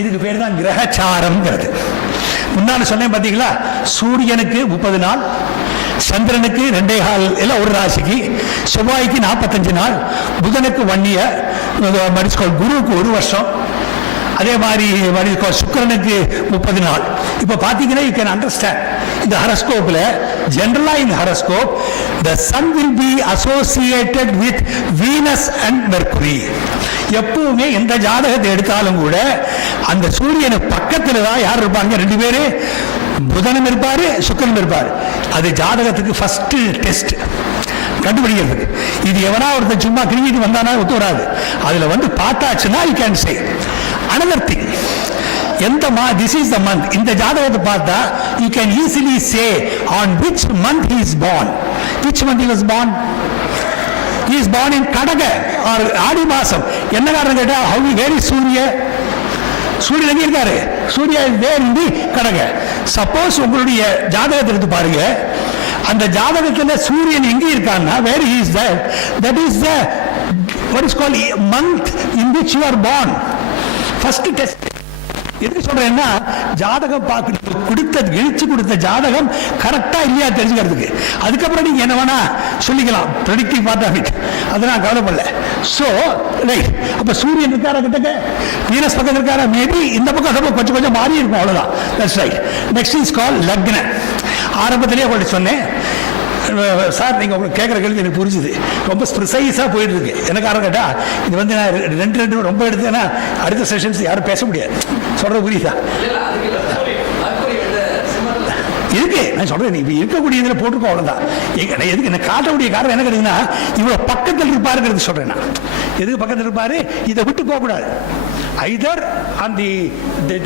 இதுக்கு பேர் தான் கிரகச்சாரம்ங்கிறது. முன்னாடி சொன்னேன் பார்த்தீங்களா? சூரியனுக்கு 30 நாள், சந்திரனுக்கு 2.25 எல்லாம் ஒரு ராசிக்கு, செவ்வாய்க்கு 45 நாள், புதனுக்கு 1 year, குருவுக்கு 1 வருஷம், அதே மாதிரி சுக்கிரனுக்கு 30 நாள். இப்போ பார்த்தீங்கன்னா யூ கேன் அண்டர்ஸ்டாண்ட் இந்த ஹரஸ்கோப்பில் ஜென்ரலாக இந்த horoscope the sun will be associated with Venus and Mercury. எப்பவுமே எந்த ஜாதகத்தை எடுத்தாலும் கூட அந்த சூரியனை பக்கத்தில் தான் யார் இருப்பாங்க? 2 பேர், புதனும் இருப்பார், சுக்கிரனும் இருப்பார். அது ஜாதகத்துக்கு ஃபர்ஸ்ட் டெஸ்ட் கண்டுபிடிக்கிறதுக்கு. இது எவனா ஒருத்தர் சும்மா கிரிக்கிட்டு வந்தானா ஒத்து வராது. அதில் வந்து பார்த்தாச்சுன்னா you can say another thing. This is the month. இந்த ஜாதகத்தை பார்த்தா you can easily say on which month he is born. Which month he was born? He is born in Kadaga or ஆடி மாசம். என்ன காரணம் கேட்டா how where is Surya? சூரியன் எங்க இருக்காரு? Surya is there in the Kadaga. Suppose உங்களுடைய ஜாதகத்தை எடுத்து பாருங்க, அந்த ஜாதகத்தில் சூரியன் எங்க இருக்கான்னா where he is there, that is the what is called month in which you are born. First test. எதுக்கு சொல்றேன்னா ஜாதகம் இழிச்சு கொடுத்த ஜாதகம் கரெக்டா இல்லையா தெரிஞ்சுக்கிறதுக்கு. அதுக்கப்புறம் நீங்க என்ன வேணா சொல்லிக்கலாம், ப்ரெடிக்டிவ் பார்ட் ஆஃப் இட், அதை நான் கவலைப்படல. ஸோ ரைட், அப்ப சூரியன் இருக்காரா கிட்டக்க, வீனஸ் பக்கத்தில் இருக்காரா, மேபி இந்த பக்கம் கொஞ்சம் கொஞ்சம் மாறி இருக்கும், அவ்வளவுதான். That's right. Next is call லக்ன. ஆரம்பத்திலேயே உங்கள்கிட்ட சொன்னேன் சார், நீங்கள் உங்களுக்கு கேட்குற கேள்வி எனக்கு புரிஞ்சுது, ரொம்ப ப்ரிசைஸாக போயிட்டு இருக்கு. என்ன காரணம் கேட்டால் இது வந்து நான் ரெண்டு ரொம்ப எடுத்தேன்னா அடுத்த செஷன்ஸ் யாரும் பேச முடியாது. சொல்கிற புரியுதா? இருக்கு, நான் சொல்கிறேன், நீ இப்போ இருக்கக்கூடியதில் போட்டுருக்கோம், அவ்வளோதான். எதுக்கு என்ன காட்டக்கூடிய காரணம் என்ன கேட்டீங்கன்னா இவ்வளோ பக்கத்தில் இருப்பாருங்கிறது சொல்கிறேன் நான். எதுக்கு பக்கத்தில் இருப்பாரு? இதை விட்டு போகக்கூடாது. Either on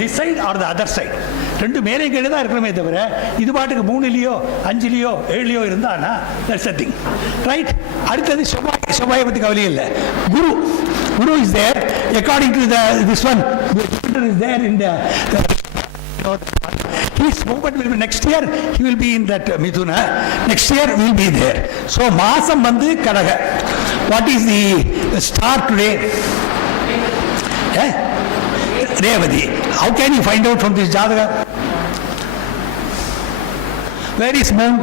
this side or the other side. ரெண்டு மேலே கீழே தான் இருக்கணுமே தவிர இது பாட்டுக்கு 3லையோ 5லையோ 7லையோ இருந்தானா that's the thing. ரைட். அடுத்தது செவ்வாயை பற்றி கவலையே இல்லை. குரு is there according to this one. Jupiter is there in the his movement will be next year, he will be in that Mithuna. Next year will be there. So மாசம் வந்து கடக. What is the star today? Revati. How can you find out from this Jataka? Where is moon?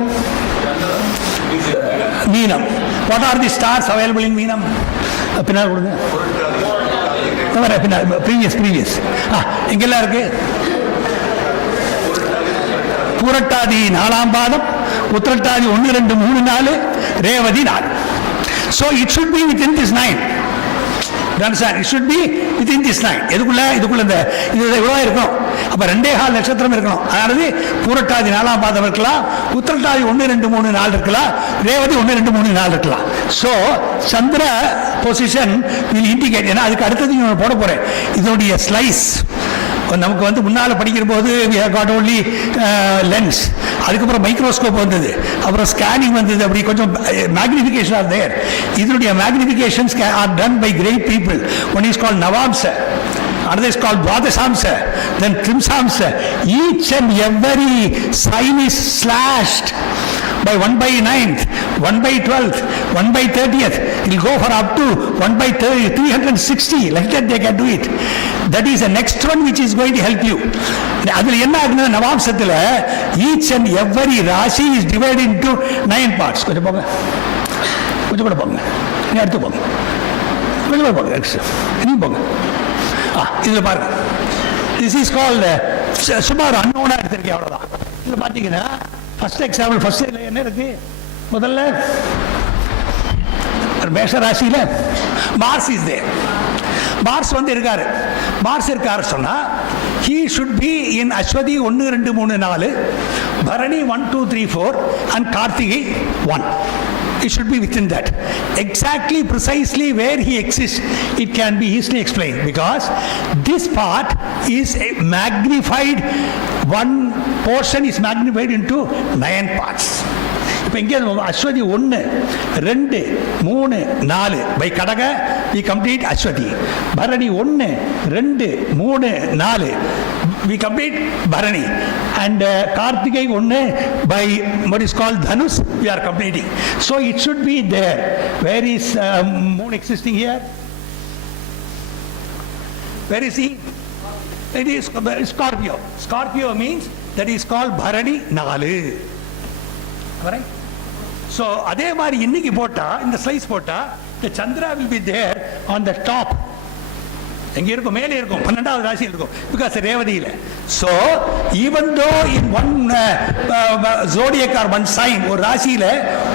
Meenam. What are the stars available in Meenam? Previous. எங்கெல்லாம் இருக்கு? பூரட்டாதி 4ஆம் பாதம், Uthirattathi 1, 2, 3, 4, Revathi 4. So it should be within this 9. You understand? It should be within this 9. இதுக்குள்ள இந்த இது எவ்வளோ இருக்கும்? அப்போ 2.25 நட்சத்திரம் இருக்கணும். அதாவது பூரட்டாதி 4ஆம் பாதம் இருக்கலாம், உத்திரட்டாதி 1, 2, 3, 4 இருக்கலாம், ரேவதி 1, 2, 3, 4 இருக்கலாம். So Chandra position will indicate. ஏன்னா அதுக்கு அடுத்தது நான் போட போகிறேன் இதோடைய ஸ்லைஸ். நமக்கு வந்து முன்னால் படிக்கிற போது we have got only lens, அதுக்கப்புறம் மைக்ரோஸ்கோப் வந்தது, அப்புறம் ஸ்கேனிங் வந்தது, அப்படி கொஞ்சம் மேக்னிஃபிகேஷன் ஆர் தேர். இதனுடைய magnifications are done by great people. One is called Navamsa, another is called Dvadasamsa, then Trimsamsa. Each and every sign is slashed by 1/9th, 1/12th, 1/30th. It will go for up to 1/360. Like that they can do it. That is the next one which is going to help you. அதில் என்ன ஆகுதுன்னா நவாம்சத்தில் each and every ராசி is divided into 9 parts. கொஞ்சம் போங்க, கொஞ்சம் கூட போங்க, நீ அடுத்து போங்க, கொஞ்சம் கூட போங்க, நீ போங்க. இதில் பாருங்க, திஸ் இஸ் கால்டு சுமார் அன்னோனாக எடுத்திருக்கேன், அவ்வளோதான். இதில் பார்த்தீங்கன்னா ஃபர்ஸ்ட் எக்ஸாம்பிள், ஃபர்ஸ்ட் இதில் என்ன இருக்கு? முதல்ல மேஷ ராசியில் மார்ஸ் இஸ் தேர். மார்ஸ் வந்து இருக்காரு. மார்ஸ் இருக்காரு சொன்னா he should be in Aswathi 1, 2, 3, 4, Bharani 1, 2, 3, 4 and Karthigai 1. It should be within that. Exactly, precisely where he exists, it can be easily explained because this part is magnified. One portion is magnified into 9 parts. இப்போ இங்கே Ashwathi 1, 2, 3, 4 by Kataka we complete Ashwathi. Bharani 1, 2, 3, 4 we complete Bharani. And Kartigai 1 by what is called Dhanus we are completing. So it should be there. Where is moon existing here? Where is he? It is Scorpio. Scorpio means that is called Bharani 4. Alright? So அதே மாதிரி இன்னைக்கு போட்டா இந்த slice போட்டா the Chandra will be there on the top. எங்க இருக்கும்? மேலே இருக்கும், 12வது ராசியில் இருக்கும், because ரேவதியில். So even though in one zodiac or one sign, ஒரு ராசியில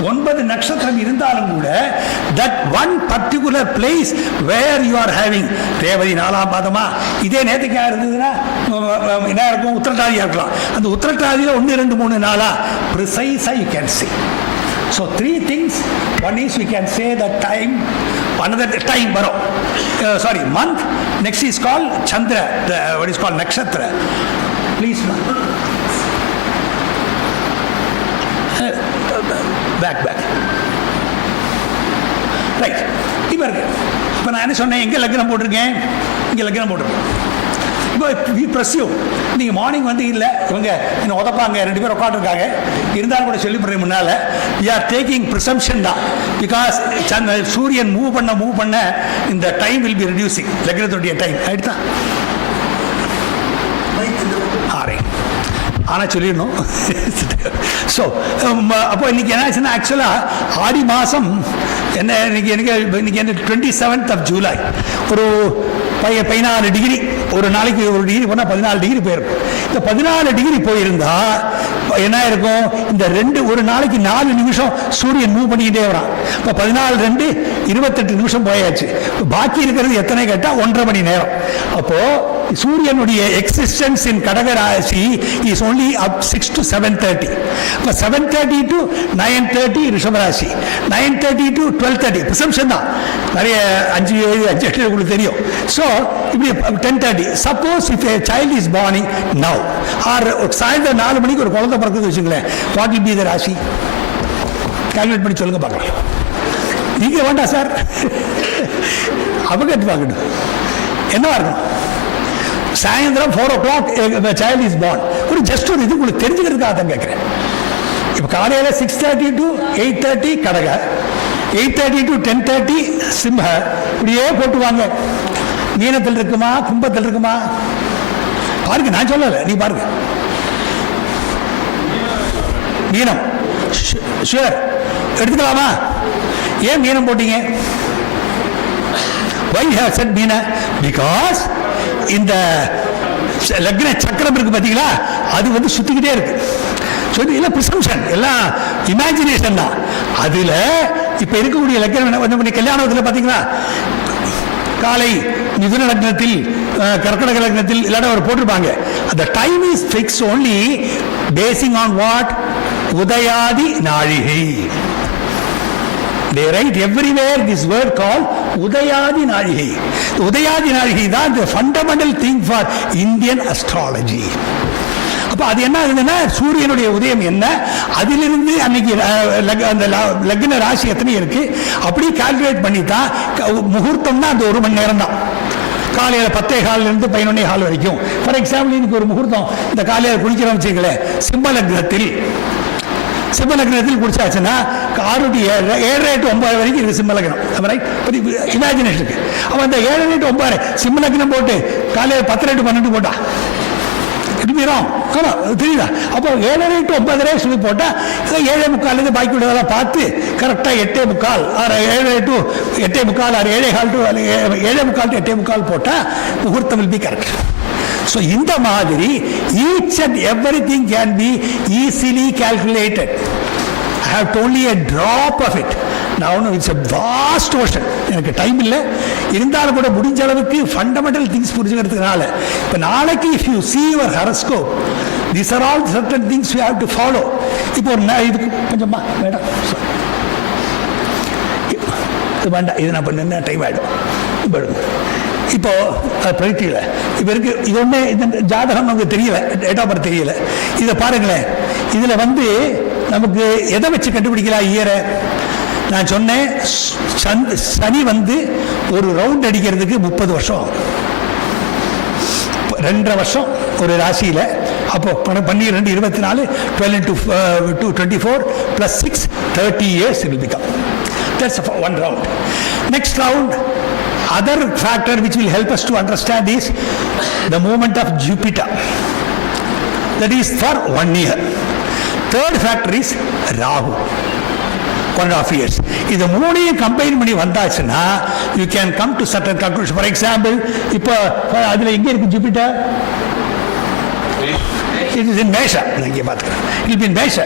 9 நட்சத்திரம் இருந்தாலும் கூட that one particular place where you are having Revathi 4ஆம் பாதமா, இதே நேற்றுக்கா இருந்ததுன்னா என்ன இருக்கும்? உத்திரட்டாதியா இருக்கலாம். அந்த உத்திரட்டாதியில் 1 2 3 4 ப்ரிசைஸா you can see. So 3 things. One is we can say the time, another time varo. Sorry, month. Next is called Chandra, what is called Nakshatra. Please, back. Right. இப்போ நான் என்ன சொன்னேன்? எங்கே லக்னம் போட்டிருக்கேன்? இங்கே லக்னம் போட்டிருக்கேன். இப்போ வி ப்ரெஸ்யூம் நீங்கள் மார்னிங் வந்து இல்லை இவங்க இன்னும் உதப்பாங்க, 2 பேர் உட்காந்துருக்காங்க, இருந்தாலும் கூட சொல்லி போடுறேன் முன்னால். வி ஆர் டேக்கிங் ப்ரிசம்ஷன் தான். பிகாஸ் சூரியன் மூவ் பண்ண இந்த டைம் வில் பி ரெடியூசிங். லக்னத்துடைய டைம் ஆயிடுதான். ஆனால் சொல்லிடணும். ஸோ அப்போ இன்னைக்கு என்ன ஆச்சுன்னா, ஆக்சுவலாக ஆடி மாதம் என்ன இன்னைக்கு 27th of July, ஒரு 14 டிகிரி, ஒரு நாளைக்கு 1 டிகிரி போனால் 14 டிகிரி போயிருக்கும். இந்த 14 டிகிரி போயிருந்தா என்ன இருக்கும்? இந்த ஒரு நாளைக்கு 4 நிமிஷம் சூரியன் மூவ் பண்ணிக்கிட்டே வரான். இப்போ 14 2 28 நிமிஷம் போயாச்சு. பாக்கி இருக்கிறது எத்தனை கேட்டால் 1.5 மணி நேரம். அப்போ சூரியனுடைய எக்ஸிஸ்டன்ஸ் இன் கடக ராசி இஸ் ஒன்லி அப் 6 to 7:30. அப்போ 7:30 to 9:30 ரிஷபராசி, 9:30 to 12:30 ப்ரிசம்ஷன் தான். நிறைய 5 7 5 8 உங்களுக்கு தெரியும். ஸோ இப்படி 10:30. Suppose if a child is borning now or சாயந்தரம் 4 மணிக்கு ஒரு குழந்தை பிறக்குது வச்சுங்களேன், வாட் வில் பி த ராசி? கால்குலேட் பண்ணி சொல்லுங்க பார்க்கலாம். நீங்க வேண்டாம் சார், அவங்க பார்க்கணும். என்னவா இருக்கும்? சாயந்தரம் 4 o'clock child is born. ஒரு ஜஸ்ட் ஒரு இது உங்களுக்கு தெரிஞ்சுக்கிறதுக்காக தான் கேட்குறேன். இப்போ காலையில் 6:30 to 8:30 கடக, 8:30 to 10:30 சிம்ம, இப்படியே போட்டுவாங்க. மீனத்தில் இருக்குமா கும்பத்தில் இருக்குமா பாருங்க, நான் சொல்லலை, நீ பாருங்க. மீனம் ஷுவர் எடுத்துக்கலாமா? ஏன் மீனம் போட்டீங்க? why you have said மீன? because இந்த லக்ன சக்கரம் இருக்கு பார்த்தீங்களா, அது வந்து சுத்திக்கிட்டே இருக்கு. இல்லை ப்ரிசம்ஷன், எல்லாம் இமேஜினேஷன் தான். அதில் இப்போ இருக்கக்கூடிய லக்னம் கல்யாணத்தில் பார்த்தீங்களா, காலை மிதுன லக்னத்தில் கர்க்கடக லக்னத்தில் இல்லாட்ட அவர் போட்டிருப்பாங்க. அந்த time is fix only basing on what? உதயாதி நாழிகை. They write everywhere this word called Udayadi Naligai. Udayadi Naligai is the fundamental thing for Indian astrology. அப்போ அது என்ன ஆகுதுன்னா, சூரியனுடைய உதயம் என்ன, அதிலிருந்து அன்னைக்கு அந்த லக்ன ராசி எத்தனை இருக்கு அப்படி கால்குலேட் பண்ணி தான் முகூர்த்தம்னா அந்த 1 மணி நேரம் தான். காலையில் 10:15 11:15 வரைக்கும். ஃபார் எக்ஸாம்பிள் இன்னைக்கு ஒரு முகூர்த்தம், இந்த காலையில் குளிக்கிறோம் வச்சுங்களேன், சிம்ம லக்னத்தில் குடிச்சாச்சுன்னா 6 to 7 7:30 to 9 வரைக்கும் இருக்கு சிம்ம லக்னம். இமேஜினேஷனுக்கு அவன் அந்த 7:30 to 9 சிம்ம லக்னம் போட்டு காலையில் 10:30 to 12 போட்டா திரும்பிடும். ஆமாம், தெரியுதா? அப்போ 7:30 to 9 சொல்லி போட்டால் 7:45 பாக்கி விடுறதெல்லாம் பார்த்து கரெக்டாக 8:45 ஆறு 7:30 to 8:45 ஆறு 7:15 to 7:45 to 8:45 போட்டால் முகூர்த்தம் will be correct. So இந்த மாதிரி each and everything can be easily calculated. I have told you a drop of it. Now it's a vast ocean. எனக்கு டைம் இல்லை, இருந்தாலும் கூட முடிஞ்ச அளவுக்கு ஃபண்டமெண்டல் திங்ஸ் புரிஞ்சுக்கிறதுனால இப்போ நாளைக்கு if you see your horoscope, these are all certain things you have to follow. இப்போ இதுக்கு கொஞ்சமா வேண்டாம், இது வேண்டாம், இது நான் பண்ண டைம் ஆகிடும். இப்போ பிரதியில் இப்போ இருக்கு, இது ஒன்று இந்த ஜாதகம் நமக்கு தெரியல, டேட் ஆஃப் பர்த் தெரியல. இதை பாருங்களேன், இதில் வந்து நமக்கு எதை வச்சு கண்டுபிடிக்கலாம் இயரை? நான் சொன்னேன், சனி வந்து ஒரு ரவுண்ட் அடிக்கிறதுக்கு 30 வருஷம், 2.5 வருஷம் ஒரு ராசியில். அப்போ 12 24 12 into 24 plus 6 30 years it will become. That's one round. Next round, other factor which will help us to understand is the movement of Jupiter. That is for 1 year. Third factor is Rahu. 1.5 years. இது மூணையும் combine பண்ணி வந்தாச்சுன்னா you can come to certain conclusion. For example, இப்போ அதில் எங்கே இருக்கு Jupiter? It is in மேஷ. நான் இங்கே பார்த்துக்கிறேன். It will be in மேஷ.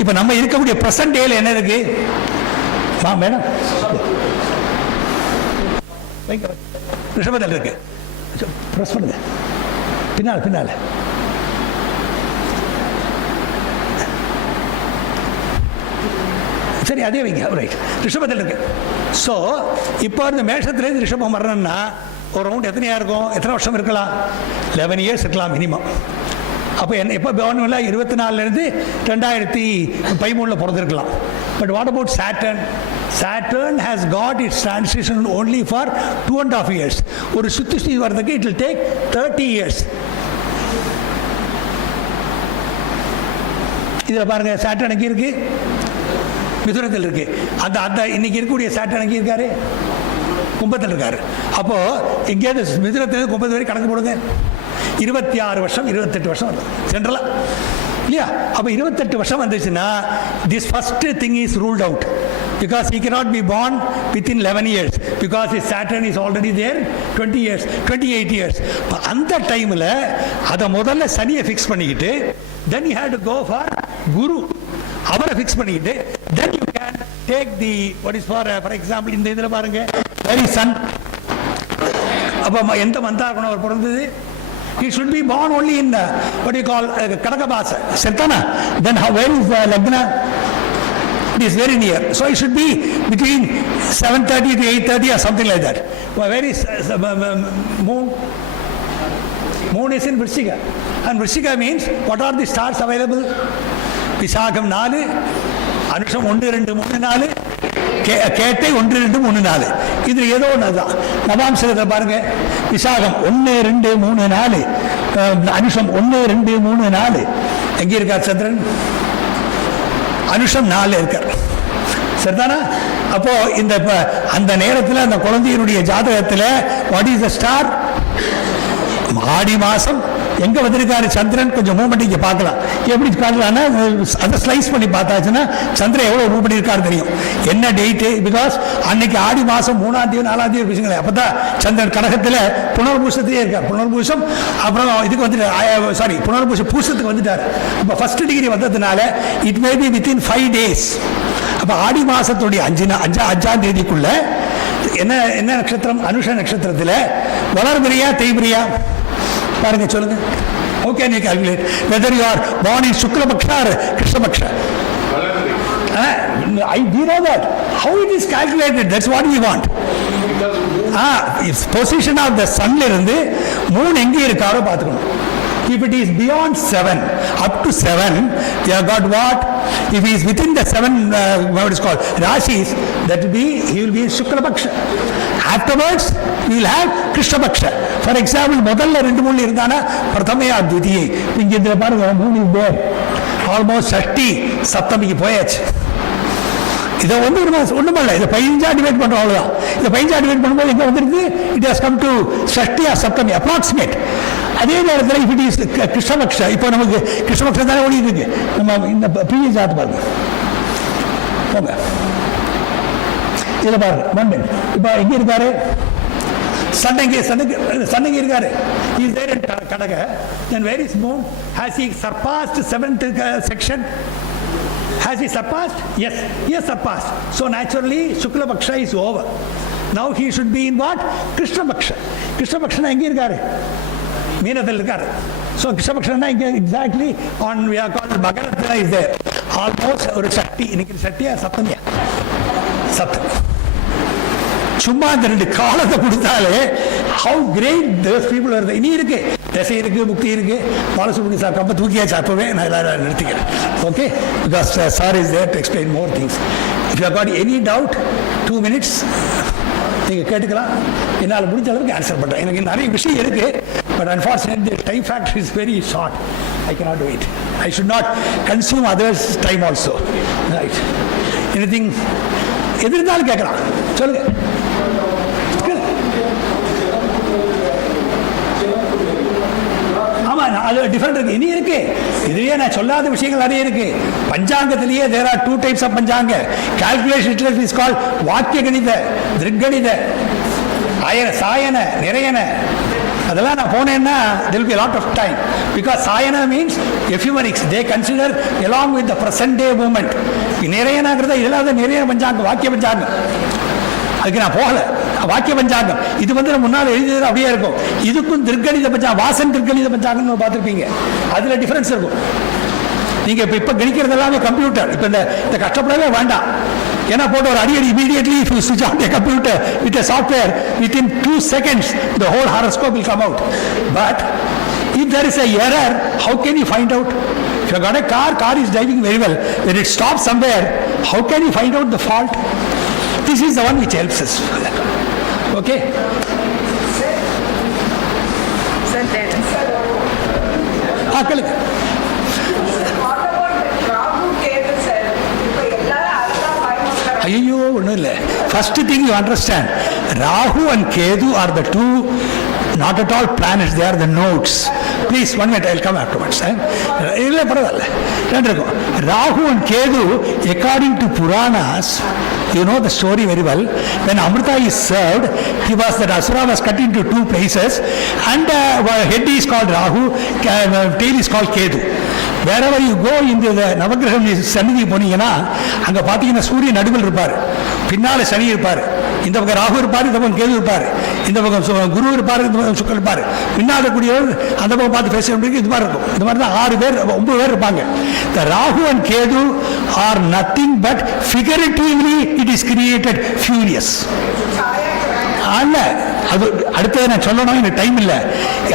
இப்போ நம்ம இருக்கக்கூடிய பிரசன்ட் டேல என்ன இருக்கு? மேடம் ரிஷபத்தில் இருக்கு. ப்ரெஸ் பண்ணுங்க. பின்னால் சரி, அதே வைங்க. ரைட், ரிஷபத்தில் இருக்கு. ஸோ இப்போ இந்த மேஷத்துலேருந்து ரிஷபம் வரணும்னா ஒரு ரவுண்ட் எத்தனையாக இருக்கும்? எத்தனை வருஷம் இருக்கலாம்? 11 years இருக்கலாம் மினிமம். அப்போ எப்போ கவர்மெண்ட்ல 24லேருந்து 2013 பிறந்திருக்கலாம். But what about Saturn? Saturn has got its transition only for 2.5 years. ஒரு சுத்தி வரதுக்கு it will take 30 years. இதில் பாருங்க, சாட்டர்ன் எங்கே இருக்கு? மிதுனத்தில் இருக்கு. அந்த இன்னைக்கு இருக்கக்கூடிய சாட்டர்ன் எங்கே இருக்காரு? கும்பத்தில் இருக்காரு. அப்போ எங்கேயாவது மிதுனத்திலிருந்து கும்பத்து வரை கணக்கு போடுங்க. 26 வருஷம் 28 வருஷம் வருது ஜென்ரலா இல்லையா? அப்போ 28 வருஷம் வந்துச்சுன்னா this first thing is ruled out because he cannot be born within 11 years because his Saturn is already there 20 years 28 years. அந்த டைமில் அதை முதல்ல சனியை ஃபிக்ஸ் பண்ணிக்கிட்டு then you have to go for குரு, அவரை ஃபிக்ஸ் பண்ணிக்கிட்டு then you can take the what is for example இந்த இதில் பாருங்க very sun. அப்போ எந்த மந்தாக இருக்கணும் அவர் பிறந்தது? He should be born only in what you call Kadakabasa, Sattana. Then where is Lagna? It is very near. So it should be between 7:30 to 8:30 or something like that. Where is moon? Moon is in Vrishika. And Vrishika means what are the stars available? Visakam 4, Anusham 1, 2, 3, 4. கேட்டை 1, 2, 3, 4. இதில் ஏதோ ஒன்று தான். நவாம்சத்தில் பாருங்க, விசாகம் 1, 2, 3, 4, அனுஷம் 1, 2, 3, 4. எங்கே இருக்கார் சந்திரன்? அனுஷம் 4 இருக்கார். சரிதானா? அப்போ இந்த அந்த நேரத்தில் அந்த குழந்தையினுடைய ஜாதகத்தில் வாட் இஸ் த ஸ்டார்? ஆடி மாசம் எங்க வந்திருக்காரு சந்திரன்? கொஞ்சம் மூவ்மெண்ட் இங்கே பார்க்கலாம். எப்படி பார்க்கலாம்னா அதை ஸ்லைஸ் பண்ணி பார்த்தாச்சுன்னா சந்திரன் எவ்வளோ மூவ் பண்ணியிருக்காரு தெரியும். என்ன டேட்டு? பிகாஸ் அன்னைக்கு ஆடி மாதம் 3ஆம் தேதி 4ஆம் தேதி இருக்குங்களேன். அப்போ தான் சந்திரன் கடகத்தில் புனர்பூசத்தையே இருக்கார். புனர்பூசம் அப்புறம் இதுக்கு வந்துட்டு புனர்பூச பூசத்துக்கு வந்துட்டார். இப்போ ஃபர்ஸ்ட் டிகிரி வந்ததுனால it may be within 5 days. அப்போ ஆடி மாதத்துடைய 5ஆம் தேதிக்குள்ள என்ன நட்சத்திரம்? அனுஷ நட்சத்திரத்தில் வளர்பிரியா தேய்பிரியா பாருங்க, சொல்லுங்க. How can you calculate whether you are born in Shuklapaksha or Krishnapaksha? We know that. How it is calculated? That's what we want. It's position of the sun இருந்து மூன் எங்கே இருக்காரோ பார்த்துக்கணும். If it is beyond 7, up to 7, you have got what? If he is within the 7, what is called Rashis, that will be, he will be in Shukla Paksha. Afterwards, we will have Krishna Paksha. For example, முதல்ல 2, 3 இருந்தானா பிரதமையா துதியை. இங்க இந்த பாருங்க, 3 is there. Almost 30 சப்தமிக்கு போயாச்சு. இதை ஒன்றும் பண்ணல. இதை 15 டிவைட் பண்ணுறோம், அவ்வளோதான். இதை 15 டிவைட் பண்ணும்போது எங்கே வந்துருக்கு? It has come to Shashti or Saptami approximate. அதே நேரத்தில் இப்போ இட் இஸ் கிருஷ்ணபக்ஷ. இப்போ நமக்கு கிருஷ்ணபக்ஷம் தானே ஓடி இருக்கு. நம்ம இந்த ப்ரீவியஸ் ஜாத்து பாருங்க, போங்க இதில் பாருங்க. மண்டன் இப்போ எங்கே இருக்காரு? சன்னங்க இருக்காரு. இஸ் தேர் இன் கடக. Then where is moon? Has he surpassed 7th section? Has he surpassed? Yes, he has surpassed. So naturally, Shukla Paksha is over. Now he should be in what? Krishna Paksha. Krishna Paksha na engi irukkaru? Meenathil irukkaru. So Krishna Paksha na exactly on, we are called Bhagavathila is there. Almost ஒரு சக்தி. இன்னைக்கு சக்தியா சப்தமியா? சப்தமி. சும்மா அந்த 2 காலத்தை கொடுத்தாலே how great those people are. இனி இருக்கு, தசை இருக்கு, முக்தி இருக்கு. பாலசுப்ரமணிய சார் கம்ப தூக்கியாச்சு. அப்பவே நான் எல்லாரும் நிறுத்திக்கிறேன். Okay, because sir is there to explain more things. If you got any doubt 2 minutes நீங்கள் கேட்டுக்கலாம். என்னால் முடிஞ்ச அளவுக்கு ஆன்சர் பண்ணுறேன். எனக்கு நிறைய விஷயம் இருக்கு. But unfortunately time factor is very short. I cannot do it. I should not consume others time also. Right, anything எது இருந்தாலும் கேட்கலாம், சொல்லுங்க. ஆமாம், அது டிஃபரெண்ட் இருக்கு. இனி இருக்கு, இதுலயே நான் சொல்லாத விஷயங்கள் நிறைய இருக்கு. பஞ்சாங்கத்திலேயே தேர் ஆர் 2 types ஆஃப் பஞ்சாங்க. கால்குலேஷன் இட்செல்ஃப் இஸ் கால்ட் வாக்கிய கணித, திருக்கணித, அயன சாயன நிறையன. அதெல்லாம் நான் போனேன்னா there will be a lot of time because sayana means ephemerics. They consider along with the present day movement. நிறையனாங்கிறத இல்லாத நிறைய பஞ்சாங்கம், வாக்கிய பஞ்சாங்கம். அதுக்கு நான் போகல. வாக்கிய பஞ்சாங்கம் இது வந்து முன்னால் எழுதியது அப்படியே இருக்கும். இதுக்கும் திருக்கணித பஞ்சாங்கம், வாசன் திருக்கணித பஞ்சாங்கம்னு பார்த்துருப்பீங்க. அதில் டிஃபரன்ஸ் இருக்கும். நீங்க இப்ப கணிக்கிறது எல்லாமே கம்ப்யூட்டர். இப்ப இந்த கஷ்டப்படவே வேண்டாம். ஏன்னா போட்டு ஒரு அடி immediately if you switch on the computer with a software within 2 seconds the whole horoscope will come out. But if there is a error, how can you find out? If you got a car is driving very well, when it stops somewhere, how can you find out the fault? This is the one which helps us. Okay? Sir, then, sir. Kalika. ஐயோ ஒன்றும் இல்லை. First thing you understand, Rahu and Ketu are the two not at all planets, they are the nodes. Please 1 minute, I will come afterwards. இல்லை பரவாயில்ல, ரெண்டு இருக்கும். Rahu and Ketu according to Puranas, you know the story very well. When Amrita is served, that asura was cut into 2 places, and head is called Rahu, tail is called Kedu. Wherever you go in the நவகிரகம் சன்னிதி போனீங்கன்னா அங்கே பார்த்தீங்கன்னா சூரியன் நடுவில் இருப்பார், பின்னால் சனி இருப்பார், இந்த பக்கம் ராகு இருப்பார், இந்த பக்கம் கேது இருப்பார், இந்த பக்கம் குரு இருப்பார், இந்த பக்கம் சுக்கர் இருப்பார், பின்னால் இருக்கக்கூடியவர் அந்த பக்கம் பார்த்து பேச முடியும். இது மாதிரி இருக்கும். இந்த மாதிரி தான் 6 பேர் 9 பேர் இருப்பாங்க. The Rahu and Kedu are nothing but figuratively it is created furious. அல்ல, அது அடுத்தது நான் சொல்லணும், எனக்கு டைம் இல்லை.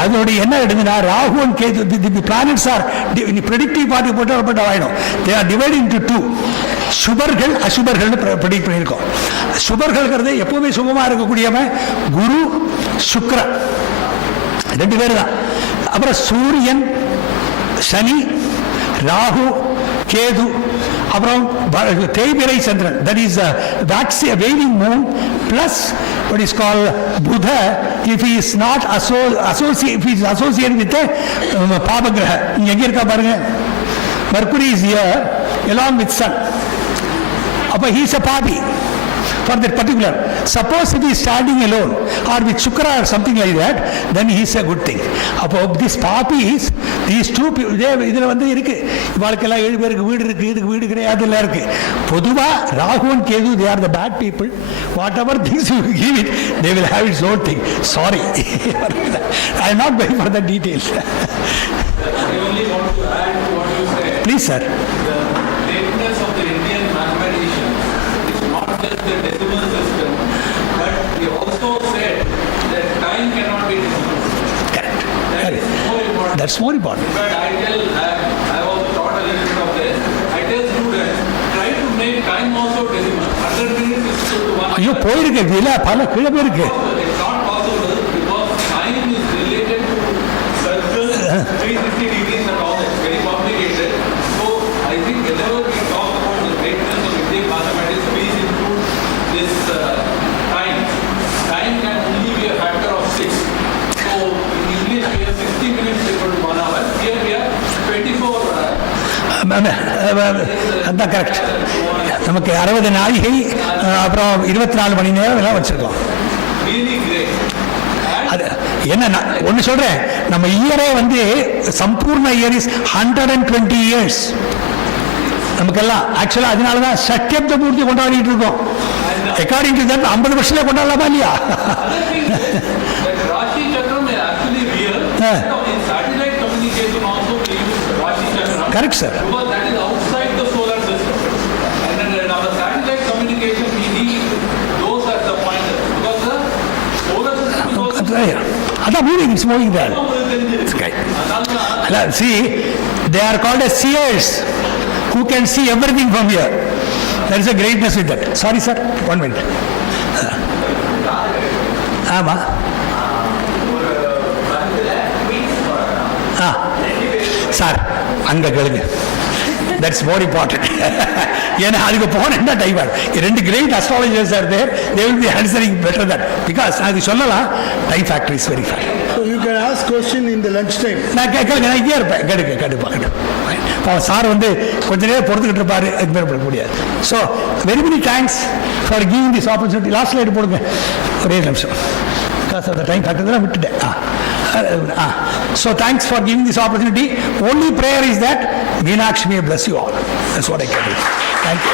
அதோடைய என்ன எடுங்கன்னா Rahu and Ketu, the planets are predictive party போட்டு ஆயிடும். They are divide into 2. சுபர்கள் அசுபர்கள்னு ப்ரெடிக்ட் பண்ணியிருக்கோம். சுபர்கள்ங்கிறது எப்பவுமே சுபமாக இருக்கக்கூடியவன் குரு சுக்கிரன் 2 பேர் தான். அப்புறம் சூரியன் சனி, ராகு கேது, அப்புறம் தேய்பிரை சந்திரன், that is a waning moon plus what is called Buddha if he is not associated with a பாபகிரக. இங்க எங்க இருக்கா பாருங்க, Mercury is here along with Sun. அப்ப he is a Bobby for that particular. Suppose if he is standing alone or with Shukra or something like that, then he is a good thing. அப்போ this poppies, these 2 இதில் வந்து இருக்கு. வாழ்க்கையெல்லாம் 7 பேருக்கு வீடு இருக்கு, இதுக்கு வீடு கிடையாது, எல்லாம் இருக்கு. பொதுவாக Rahu and Ketu, they are the bad people. Whatever things you give it, they will have its own thing. Sorry, I am not going for the details. I only want to add to what you said. Please, sir. The greatness of the Indian mathematicians is not just the decimal system, but he also said that time cannot be decimal. Correct. That is more important. That's more important. But I was taught a little bit of this. I tell students, try to make time also decimal. 100 minutes is equal to 1 ஐயோ hour. போயிருக்கு, இல்லை பல கீழே போயிருக்கு. It's not possible because time is related to circles, 360 degrees and all that. It's very complicated. So I think whenever we talk about the greatness of Indian mathematics, please include this time. Time can only be a factor of 6. So in English we have 60 minutes equal to 1 hour. Here we have 24 அதான் correct. நமக்கு 60 நாழிகை, அப்புறம் 24 மணி நேரம் எல்லாம் வச்சிருக்கோம். really great. அது என்ன ஒன்று சொல்றேன், நம்ம இயரே வந்து சம்பூர்ண இயர் இஸ் 120 years நமக்கெல்லாம். ஆக்சுவலாக அதனால தான் சத்யப்த மூர்த்தி கொண்டாடிட்டு இருக்கோம். அக்கார்டிங் டு தட் 50 வருஷத்துல கொண்டாடலாமா இல்லையா? Another thing is that Rashi Chakram is actually real. In satellite communication also we use Rashi Chakram. Correct sir. Because that is outside the solar system. And then in our satellite communication we need those as the pointers. Because the solar system is also அதான் moving, it's moving there. See, they are called as seers who can see everything from here. There is a greatness with that. Sorry sir, 1 minute. ஆமா sir அங்க கேளுங்க, that's more important. ஏன்னா அதுக்கு போனேன்னா time ஆகும். 2 great astrologers are there, they will be answering better that. Because அது சொல்லலாம், time factor is very fact. you can ask question in the lunch time. நான் கேட்கல, நான் இங்கே இருப்பேன். கண்டிப்பாக சார் வந்து கொஞ்ச நேரம் பொறுத்துக்கிட்டு இருப்பாரு, அது பேர் பண்ண முடியாது. So very many thanks for giving this opportunity. Last light போடுங்க, ஒரே நிமிஷம், because of the time factor தான் விட்டுட்டேன். So thanks for giving this opportunity. Only prayer is that Meenakshi may bless you all. That's what I can do. Thank you.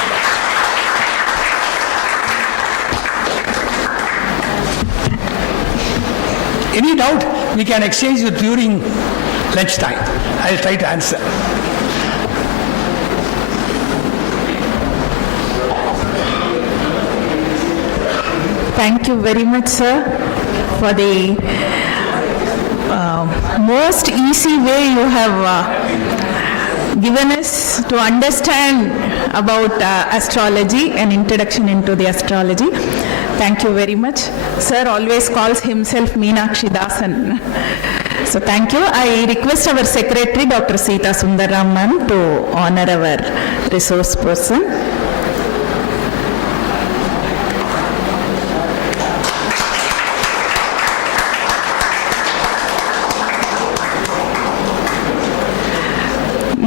Any doubt, we can exchange it during lunch time. I'll try to answer. Thank you very much, sir, for the most easy way you have given us to understand about astrology and introduction into the astrology. Thank you very much. Sir always calls himself Meenakshi Dasan. So thank you. I request our secretary, Dr. Sita Sundaram ma'am, to honor our resource person.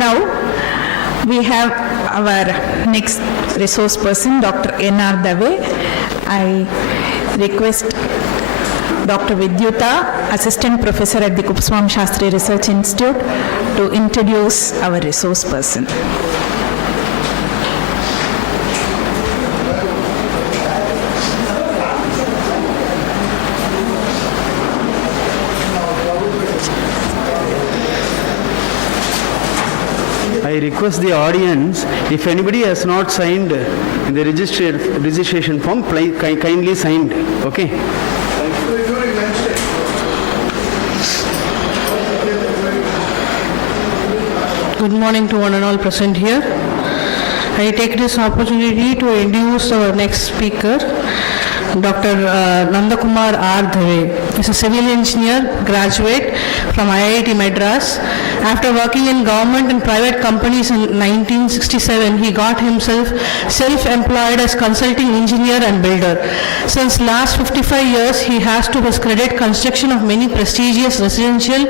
Now, we have our next resource person, Dr. N.R. Dave. I request Dr. Vidyuta, Assistant Professor at the Kupswam Shastri Research Institute, to introduce our resource person. I request the audience, if anybody has not signed in the registration form, kindly signed. Okay? Good morning to one and all present here. I take this opportunity to introduce our next speaker, Dr. Nandakumar R. Dave. He's a civil engineer, graduate from IIT Madras. After working in government and private companies in 1967, he got himself self-employed as consulting engineer and builder. Since last 55 years, he has to his credit construction of many prestigious residential,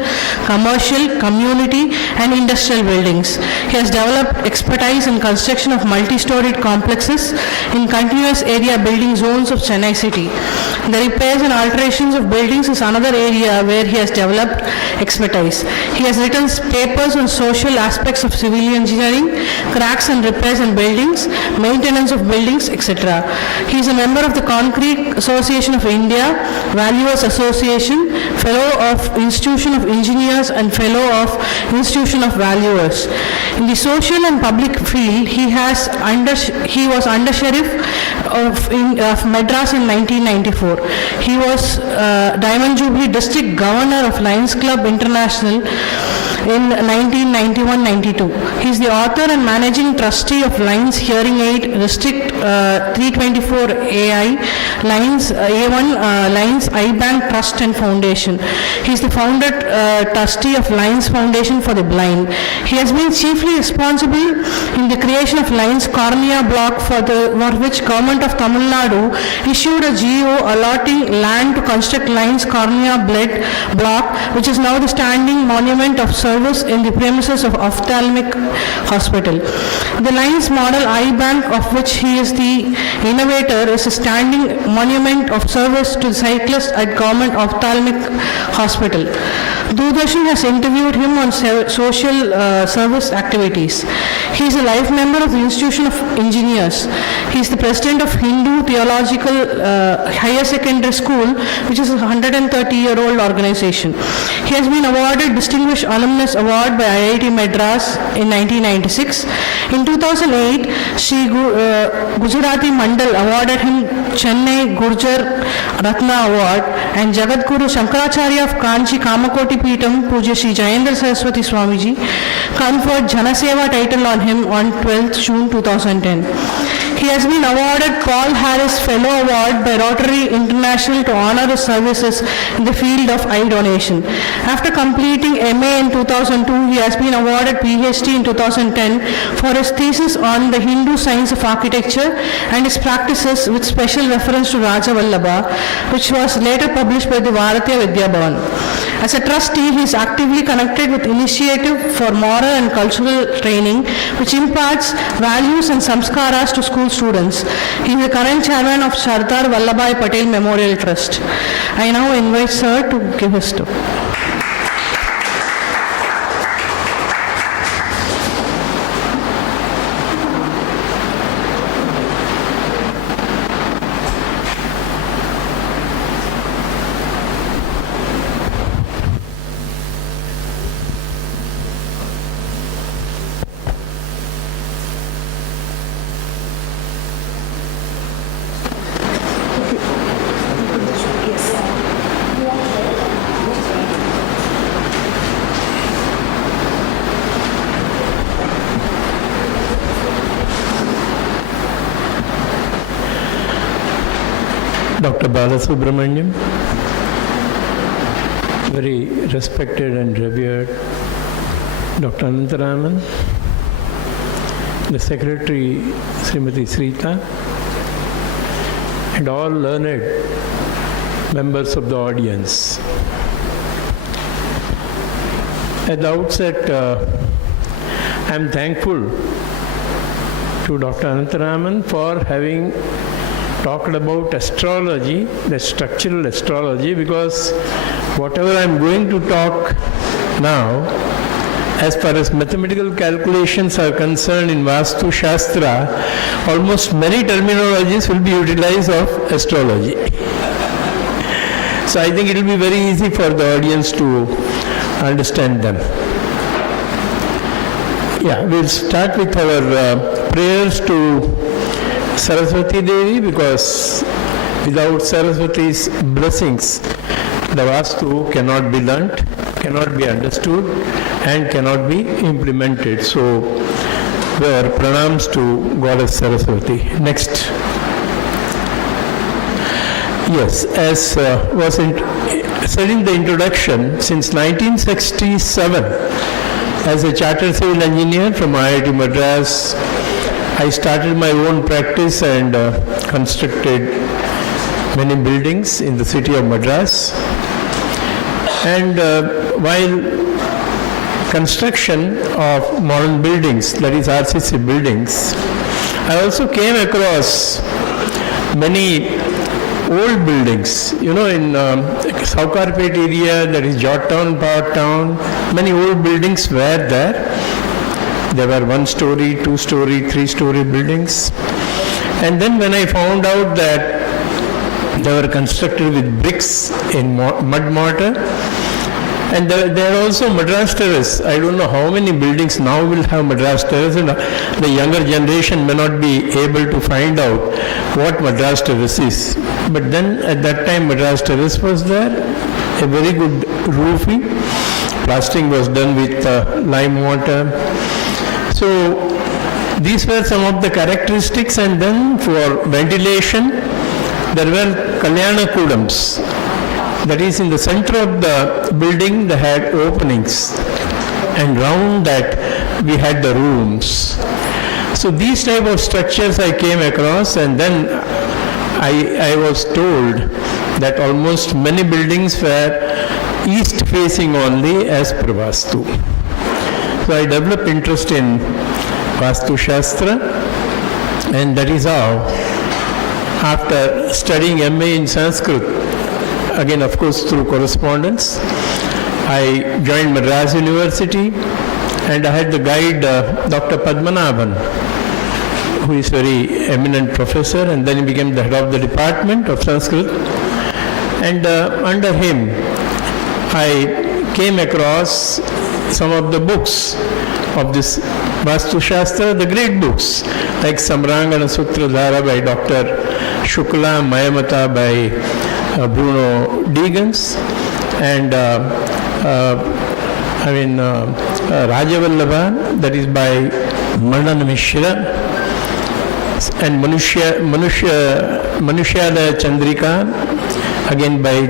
commercial, community and industrial buildings. He has developed expertise in construction of multi-storied complexes in continuous area building zones of Chennai city. The repairs and alterations of buildings is another area where he has developed expertise. He has written papers on social aspects of civil engineering, cracks and repairs in buildings, maintenance of buildings, etc. He is a member of the Concrete Association of India, Valuers Association, Fellow of Institution of Engineers and Fellow of Institution of Valuers. In the social and public field, he was under Sheriff of Madras in 1994. He was Diamond Jubilee District Governor of Lions Club International in 1991-92. He is the author and managing trustee of Lions Hearing Aid District 324 AI, Lions A1, Lions iBank Trust and Foundation. He is the founder trustee of Lions Foundation for the Blind. He has been chiefly responsible in the creation of Lions Cornea Block for which Government of Tamil Nadu issued a GO allotting land to construct Lions Cornea Block, which is now the standing monument of service in the premises of Ophthalmic Hospital. The Lions Model Eye Bank, of which he is the innovator, is a standing monument of service to cyclists at Government Ophthalmic Hospital. Doordarshan has interviewed him on social service activities. He is a life member of the Institution of Engineers. He is the president of Hindu Theological Higher Secondary School, which is a 130-year-old organization. He has been awarded Distinguished Alumnus Award by IIT Madras in 1996. In 2008, Sri Gujarati Mandal awarded him Chennai Gurjar Ratna Award, and Jagadguru Shankaracharya of Kanchi Kamakoti Peetam, Puja Sri Jayendra Saraswati Swamiji, conferred Janaseva title on him on 12th June 2010. He has been awarded Paul Harris Fellow Award by Rotary International to honor his services in the field of eye donation. After completing MA in 2002, he has been awarded PhD in 2010 for his thesis on the Hindu science of architecture and his practices, with special reference to Raja Vallabha, which was later published by the Bharatiya Vidya Bhavan. As a trustee, he is actively connected with initiative for moral and cultural training, which imparts values and samskaras to school students. He is the current chairman of Sardar Vallabhbhai Patel Memorial Trust. I now invite Sir to give his talk. Dr. Balasubramaniam, very respected and revered Dr. Anantaraman, the Secretary Srimati Srita, and all learned members of the audience. At the outset, I am thankful to Dr. Anantaraman for having talked about astrology, the structural astrology, because whatever I am going to talk now, as far as mathematical calculations are concerned in Vastu Shastra, almost many terminologies will be utilized of astrology. So I think it will be very easy for the audience to understand them. Yeah, we'll start with our prayers to Saraswati Devi, because without Saraswati's blessings, the Vastu cannot be learnt, cannot be understood, and cannot be implemented. So, our pranams to Goddess Saraswati. Next. Yes, as was said in the introduction, since 1967, as a chartered civil engineer from IIT Madras, I started my own practice and constructed many buildings in the city of Madras. And while construction of modern buildings, that is RCC buildings, I also came across many old buildings. You know, in Saukarpet area, that is Georgetown, Power Town, many old buildings were there. There were 1-story, 2-story, 3-story buildings. And then when I found out that they were constructed with bricks in mud mortar, and there are also Madras Terrace. I don't know how many buildings now will have Madras Terrace, and the younger generation may not be able to find out what Madras Terrace is. But then at that time Madras Terrace was there, a very good roofing. Plastering was done with lime mortar. So these were some of the characteristics, and then for ventilation there were Kalyana Kudams. That is, in the center of the building they had openings, and round that we had the rooms. So these type of structures I came across, and then I was told that almost many buildings were east facing only as per Vastu. So I developed interest in Vastu Shastra, and that is how, after studying MA in Sanskrit, again of course through correspondence, I joined Madras University, and I had the guide Dr. Padmanabhan, who is very eminent professor, and then he became the head of the department of Sanskrit. And under him, I came across some of the books of this Vastu Shastra, the great books, like Samrangana Sutradhara by Dr. Shukla, Mayamata by Bruno Degens, and Rajavallabha, that is by Manan Mishra, and Manushya Chandrika, again by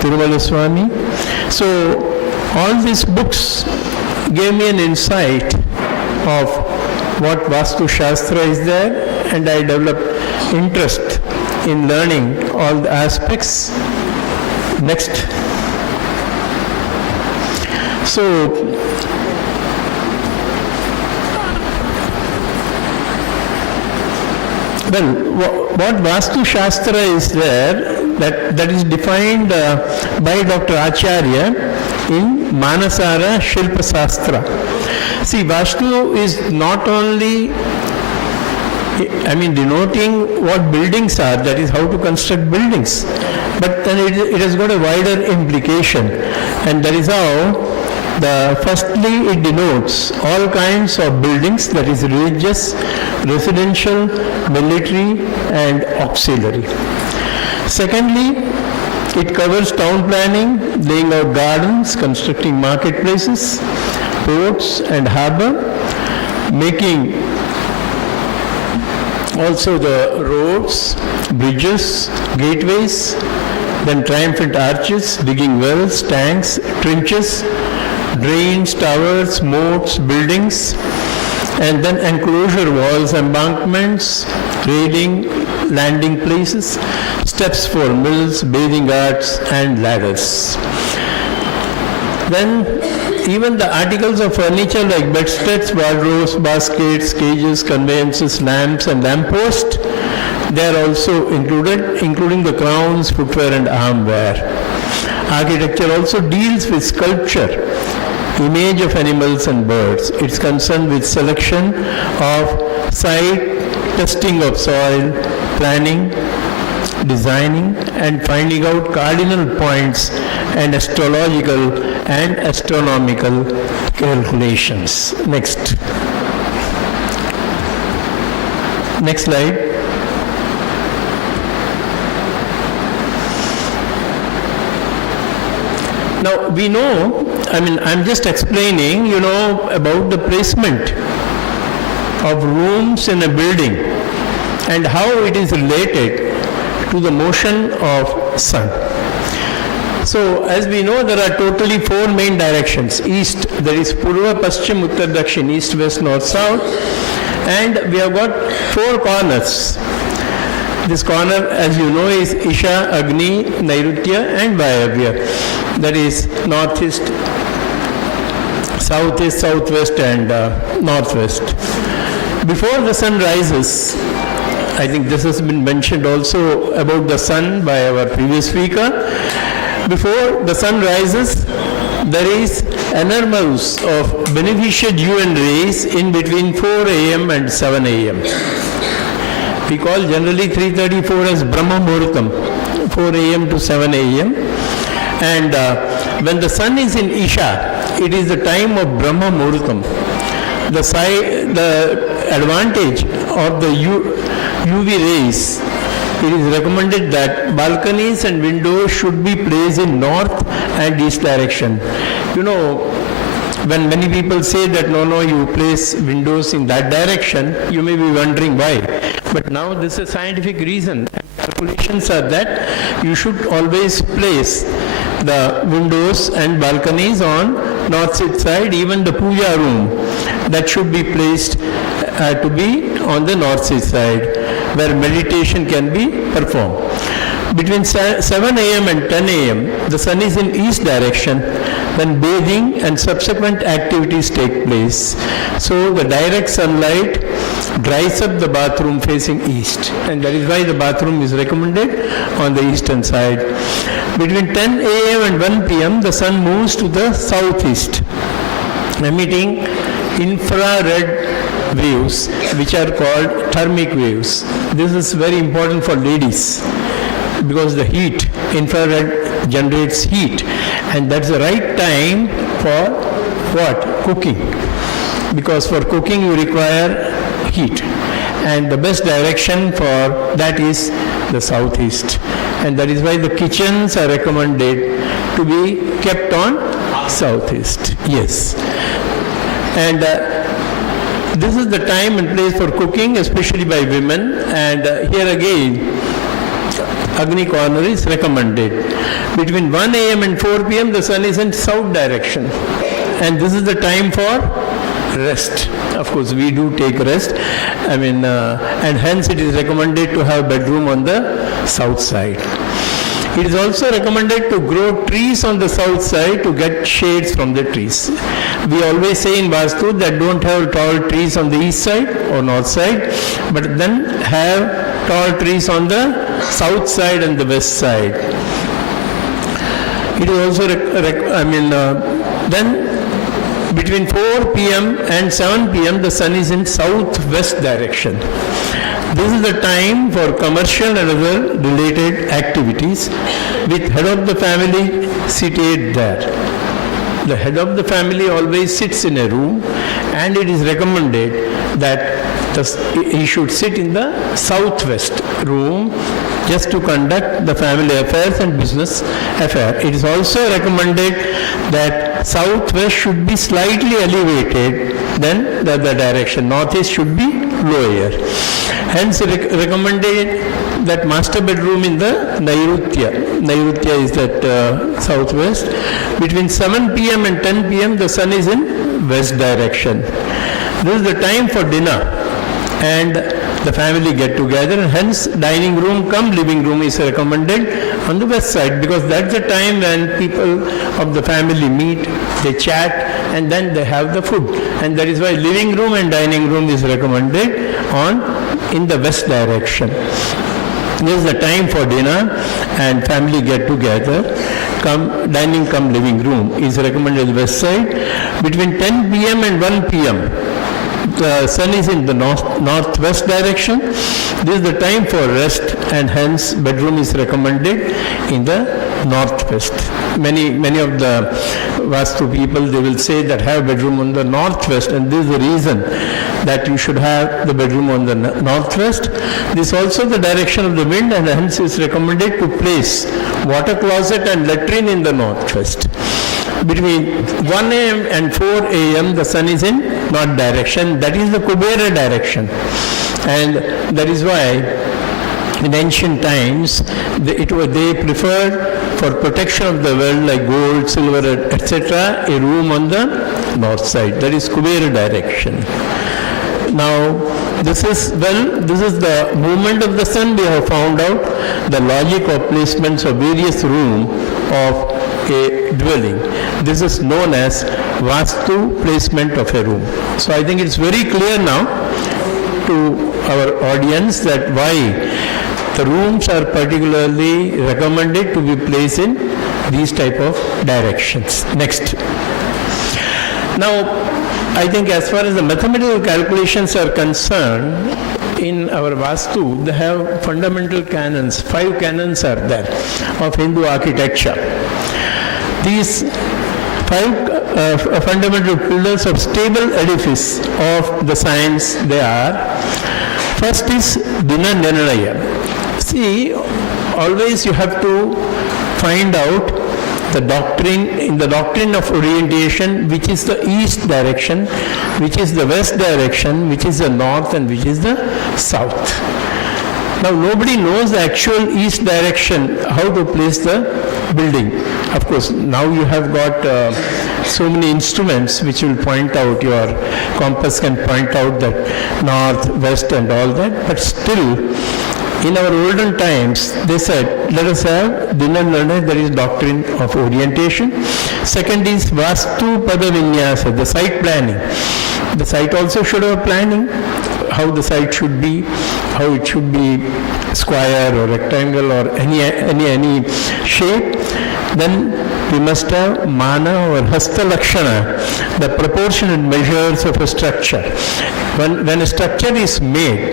Tirumala Swami. So all these books gave me an insight of what Vastu Shastra is there, and I developed interest in learning all the aspects. Next. So, well, what Vastu Shastra is there, that is defined by Dr. Acharya in Manasara Shilpa Shastra. See, Vastu is not only, denoting what buildings are, that is how to construct buildings, but then it has got a wider implication, and that is how firstly it denotes all kinds of buildings, that is religious, residential, military and auxiliary. Secondly, it covers town planning, laying out gardens, constructing marketplaces, ports and harbor, making also the roads, bridges, gateways, then triumphant arches, digging wells, tanks, trenches, drains, towers, moats, buildings, and then enclosure walls, embankments, railing, landing places, steps for mills, bathing ghats, and ladders. Then even the articles of furniture like bedsteads, wardrobes, baskets, cages, conveyances, lamps, and lampposts, they are also included, including the crowns, footwear, and armware. Architecture also deals with sculpture, image of animals and birds. It's concerned with selection of site, testing of soil, planning, designing, and finding out cardinal points and astrological and astronomical calculations. Next. Next slide. Now we know, I'm just explaining, about the placement of rooms in a building and how it is related to the motion of sun. So as we know, there are totally 4 main directions. East, there is Purva, Paschim, Uttar, Dakshin, east, west, north, south, and we have got 4 corners. This corner, as you know, is Isha, Agni, Nairutya and Vayavya. That is northeast, southeast, southwest and northwest. Before the sun rises, I think this has been mentioned also about the sun by our previous speaker. Before the sun rises, there is enormous of beneficial UV rays in between 4 a.m. and 7 a.m. We call generally 3:34 as Brahma Muhurtam, 4 a.m. to 7 a.m. And when the sun is in Isha, it is the time of Brahma Muhurtam. The advantage of the UV rays, it is recommended that balconies and windows should be placed in north and east direction. When many people say that no, you place windows in that direction, you may be wondering why. But now this is a scientific reason. Calculations are that you should always place the windows and balconies on north side, even the puja room, that should be placed to be on the north side, where meditation can be performed. Between 7 a.m. and 10 a.m., the sun is in east direction, when bathing and subsequent activities take place. So the direct sunlight dries up the bathroom facing east, and that is why the bathroom is recommended on the eastern side. Between 10 a.m. and 1 p.m., the sun moves to the southeast, emitting infrared waves, which are called thermic waves. This is very important for ladies, because the heat, infrared generates heat, and that's the right time for what? Cooking. Because for cooking you require heat, and the best direction for that is the southeast, and that is why the kitchens are recommended to be kept on southeast. Yes. And this is the time and place for cooking, especially by women, and here again Agni corner is recommended. Between 1 a.m. and 4 p.m. the sun is in south direction, and this is the time for rest. Of course, we do take rest, and hence it is recommended to have bedroom on the south side. It is also recommended to grow trees on the south side to get shades from the trees. We always say in Vastu that don't have tall trees on the east side or north side, but then have tall trees on the south side and the west side. It is also, then between 4 p.m. and 7 p.m. the sun is in southwest direction. This is the time for commercial and other related activities with head of the family seated there. The head of the family always sits in a room, and it is recommended that he should sit in the southwest room just to conduct the family affairs and business affair. It is also recommended that southwest should be slightly elevated than the other direction. Northeast should be lower. Hence recommended that master bedroom in the Nairutya. Nairutya is that southwest. Between 7 p.m. and 10 p.m. the sun is in west direction. This is the time for dinner and the family get together, and hence dining room cum living room is recommended on the west side, because that's the time when people of the family meet, they chat, and then they have the food. And that is why living room and dining room is recommended in the west direction. This is the time for dinner and family get together. Dining cum living room is recommended on the west side. Between 10 p.m. and 1 p.m. the sun is in the northwest direction. This is the time for rest, and hence bedroom is recommended in the northwest. Many of the Vastu people, they will say that have bedroom on the northwest, and this is the reason that you should have the bedroom on the northwest. This is also the direction of the wind, and hence it is recommended to place water closet and latrine in the northwest. Between 1 a.m. and 4 a.m. the sun is in north direction. That is the Kubera direction, and that is why in ancient times they preferred, for protection of the wealth like gold, silver, etc., a room on the north side. That is Kubera direction. Now this is the movement of the sun. We have found out the logic of placements of various rooms of a dwelling. This is known as Vastu placement of a room. So I think it's very clear now to our audience that why the rooms are particularly recommended to be placed in these type of directions. Next. Now, I think as far as the mathematical calculations are concerned, in our Vastu, they have fundamental canons. 5 canons are there of Hindu architecture. These 5 fundamental pillars of stable edifice of the science, they are: first is Dina Nirnaya. See, always you have to find out the doctrine, in the doctrine of orientation, which is the east direction, which is the west direction, which is the north, and which is the south. Now nobody knows the actual east direction, how to place the building. Of course, now you have got so many instruments which will point out, your compass can point out that north, west and all that, but still in our olden times they said, let us have Dina Nirnaya, that is doctrine of orientation. Second is Vastu Pada Vinyasa, the site planning. The site also should have planning, how the site should be, how it should be square or rectangle or any shape. Then we must have Mana or Hasta Lakshana, the proportionate measures of a structure. When a structure is made,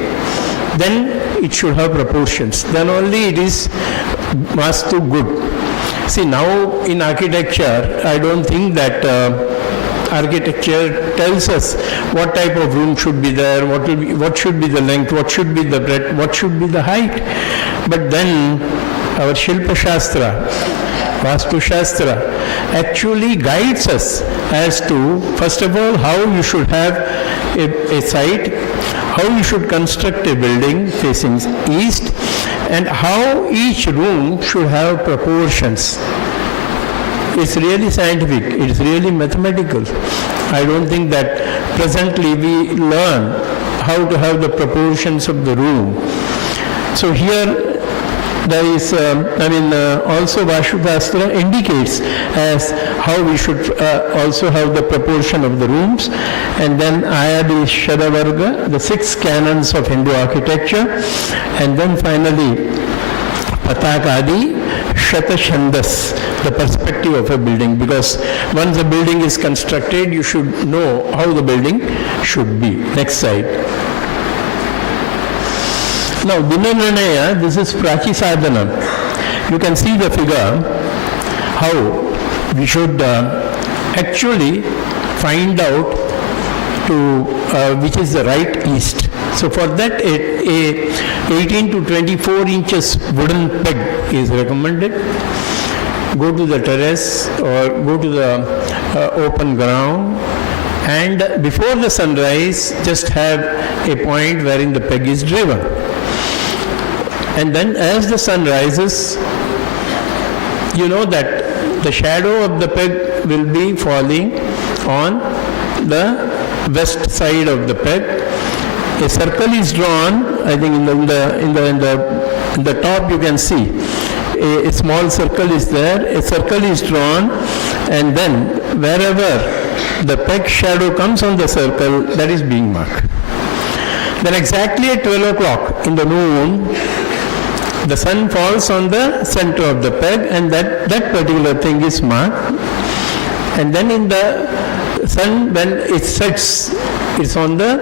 then it should have proportions. Then only it is Vastu good. See, now in architecture, I don't think that architecture tells us what type of room should be there, what should be the length, what should be the breadth, what should be the height. But then our Shilpa Shastra, Vastu Shastra, actually guides us as to, first of all, how you should have a site, how you should construct a building facing east, and how each room should have proportions. It's really scientific, it's really mathematical. I don't think that presently we learn how to have the proportions of the room. So here there is, also Vastu Shastra indicates as how we should also have the proportion of the rooms. And then Ayadi Shadavarga, the 6 canons of Hindu architecture. And then finally, Patakadi Shatashandas, the perspective of a building, because once a building is constructed, you should know how the building should be. Next slide. Now, Dinananaya, this is Prachi Sadhana. You can see the figure, how we should actually find out to which is the right east. So for that, a 18 to 24 inches wooden peg is recommended. Go to the terrace or go to the open ground, and before the sunrise, just have a point wherein the peg is driven. And then as the sun rises, you know that the shadow of the peg will be falling on the west side of the peg. A circle is drawn. I think in the top you can see a small circle is there. A circle is drawn, and then wherever the peg shadow comes on the circle, that is being marked. Then exactly at 12 o'clock in the noon, the sun falls on the center of the peg, and that particular thing is marked. And then in the sun, when it sets, it's on the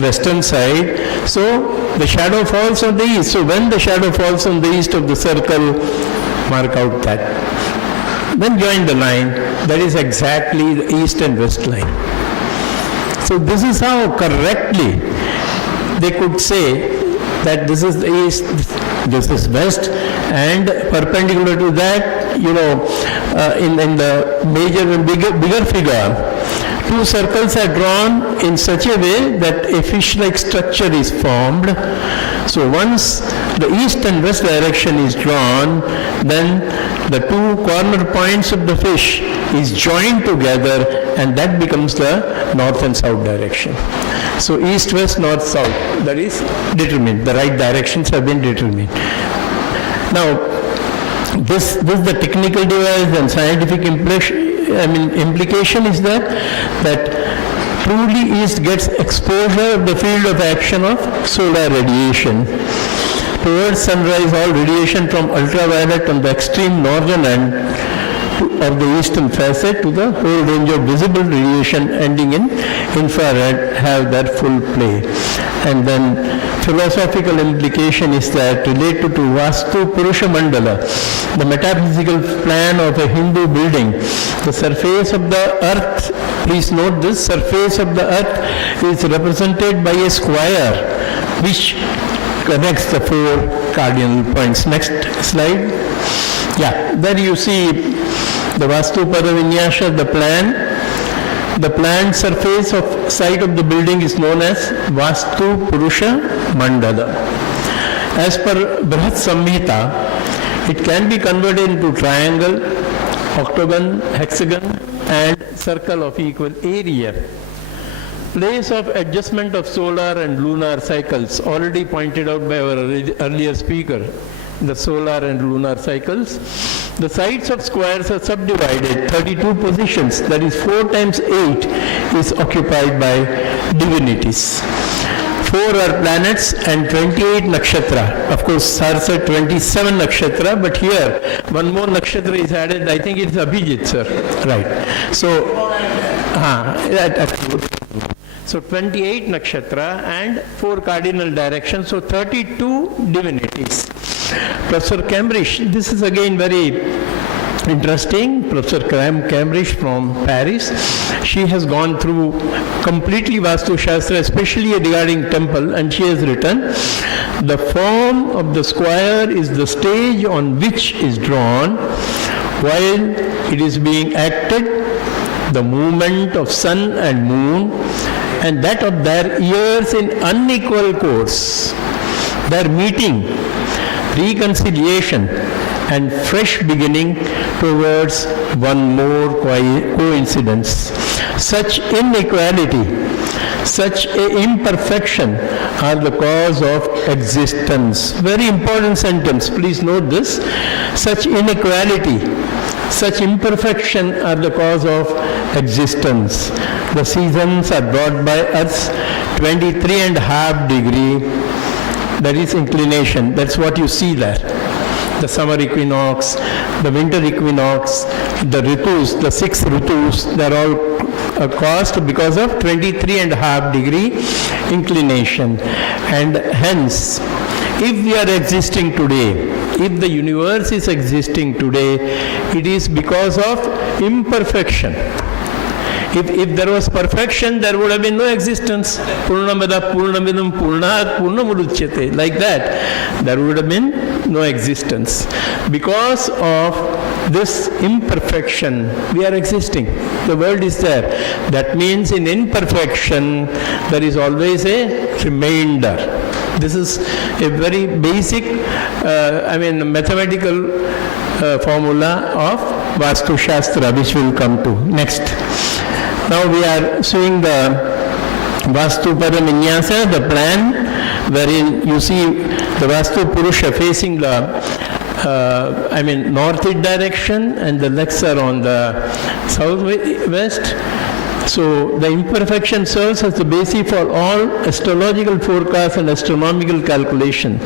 western side, so the shadow falls on the east. So when the shadow falls on the east of the circle, mark out that. Then join the line. That is exactly the east and west line. So this is how correctly they could say that this is the east, this is west, and perpendicular to that, in the major and bigger figure, 2 circles are drawn in such a way that a fish-like structure is formed. So once the east and west direction is drawn, then the 2 corner points of the fish is joined together, and that becomes the north and south direction. So east, west, north, south, that is determined. The right directions have been determined. Now, this the technical device and scientific implication is that truly east gets exposure of the field of action of solar radiation. Towards sunrise, all radiation from ultraviolet on the extreme northern end of the eastern facet to the whole range of visible radiation ending in infrared have their full play. And then philosophical implication is that related to Vastu Purusha Mandala, the metaphysical plan of a Hindu building, the surface of the earth, please note this, surface of the earth is represented by a square which connects the 4 cardinal points. Next slide. Yeah, there you see the Vastu Padavinyasa, the plan. The planned surface of site of the building is known as Vastu Purusha Mandala. As per Brihat Samhita, it can be converted into triangle, octagon, hexagon, and circle of equal area. Place of adjustment of solar and lunar cycles, already pointed out by our earlier speaker, the solar and lunar cycles. The sides of squares are subdivided, 32 positions, that is 4 times 8 is occupied by divinities. 4 are planets and 28 nakshatra. Of course, Sir said 27 nakshatra, but here one more nakshatra is added. I think it's Abhijit, sir. Right. So, so 28 nakshatra and 4 cardinal directions, so 32 divinities. Professor Cambridge, this is again very interesting. Professor Cambridge from Paris, she has gone through completely Vastu Shastra, especially regarding temple, and she has written, the form of the square is the stage on which is drawn, while it is being acted, the movement of sun and moon, and that of their years in unequal course, their meeting, reconciliation, and fresh beginning towards one more coincidence. Such inequality, such a imperfection are the cause of existence. Very important sentence, please note this. Such inequality, such imperfection are the cause of existence. The seasons are brought by Earth's 23.5 degree, that is inclination. That's what you see there. The summer equinox, the winter equinox, the ritus, the 6 ritus, they're all caused because of 23.5 degree inclination. And hence, if we are existing today, if the universe is existing today, it is because of imperfection. If there was perfection, there would have been no existence. Purnamada Purnamidam Purnat Purnamudachyate. Like that, there would have been no existence. Because of this imperfection, we are existing. The world is there. That means in imperfection, there is always a remainder. This is a very basic, mathematical formula of Vastu Shastra, which we will come to next. Now we are seeing the Vastu Paraminyasa, the plan, wherein you see the Vastu Purusha facing the north direction, and the legs are on the southwest. So the imperfection serves as the basis for all astrological forecasts and astronomical calculation.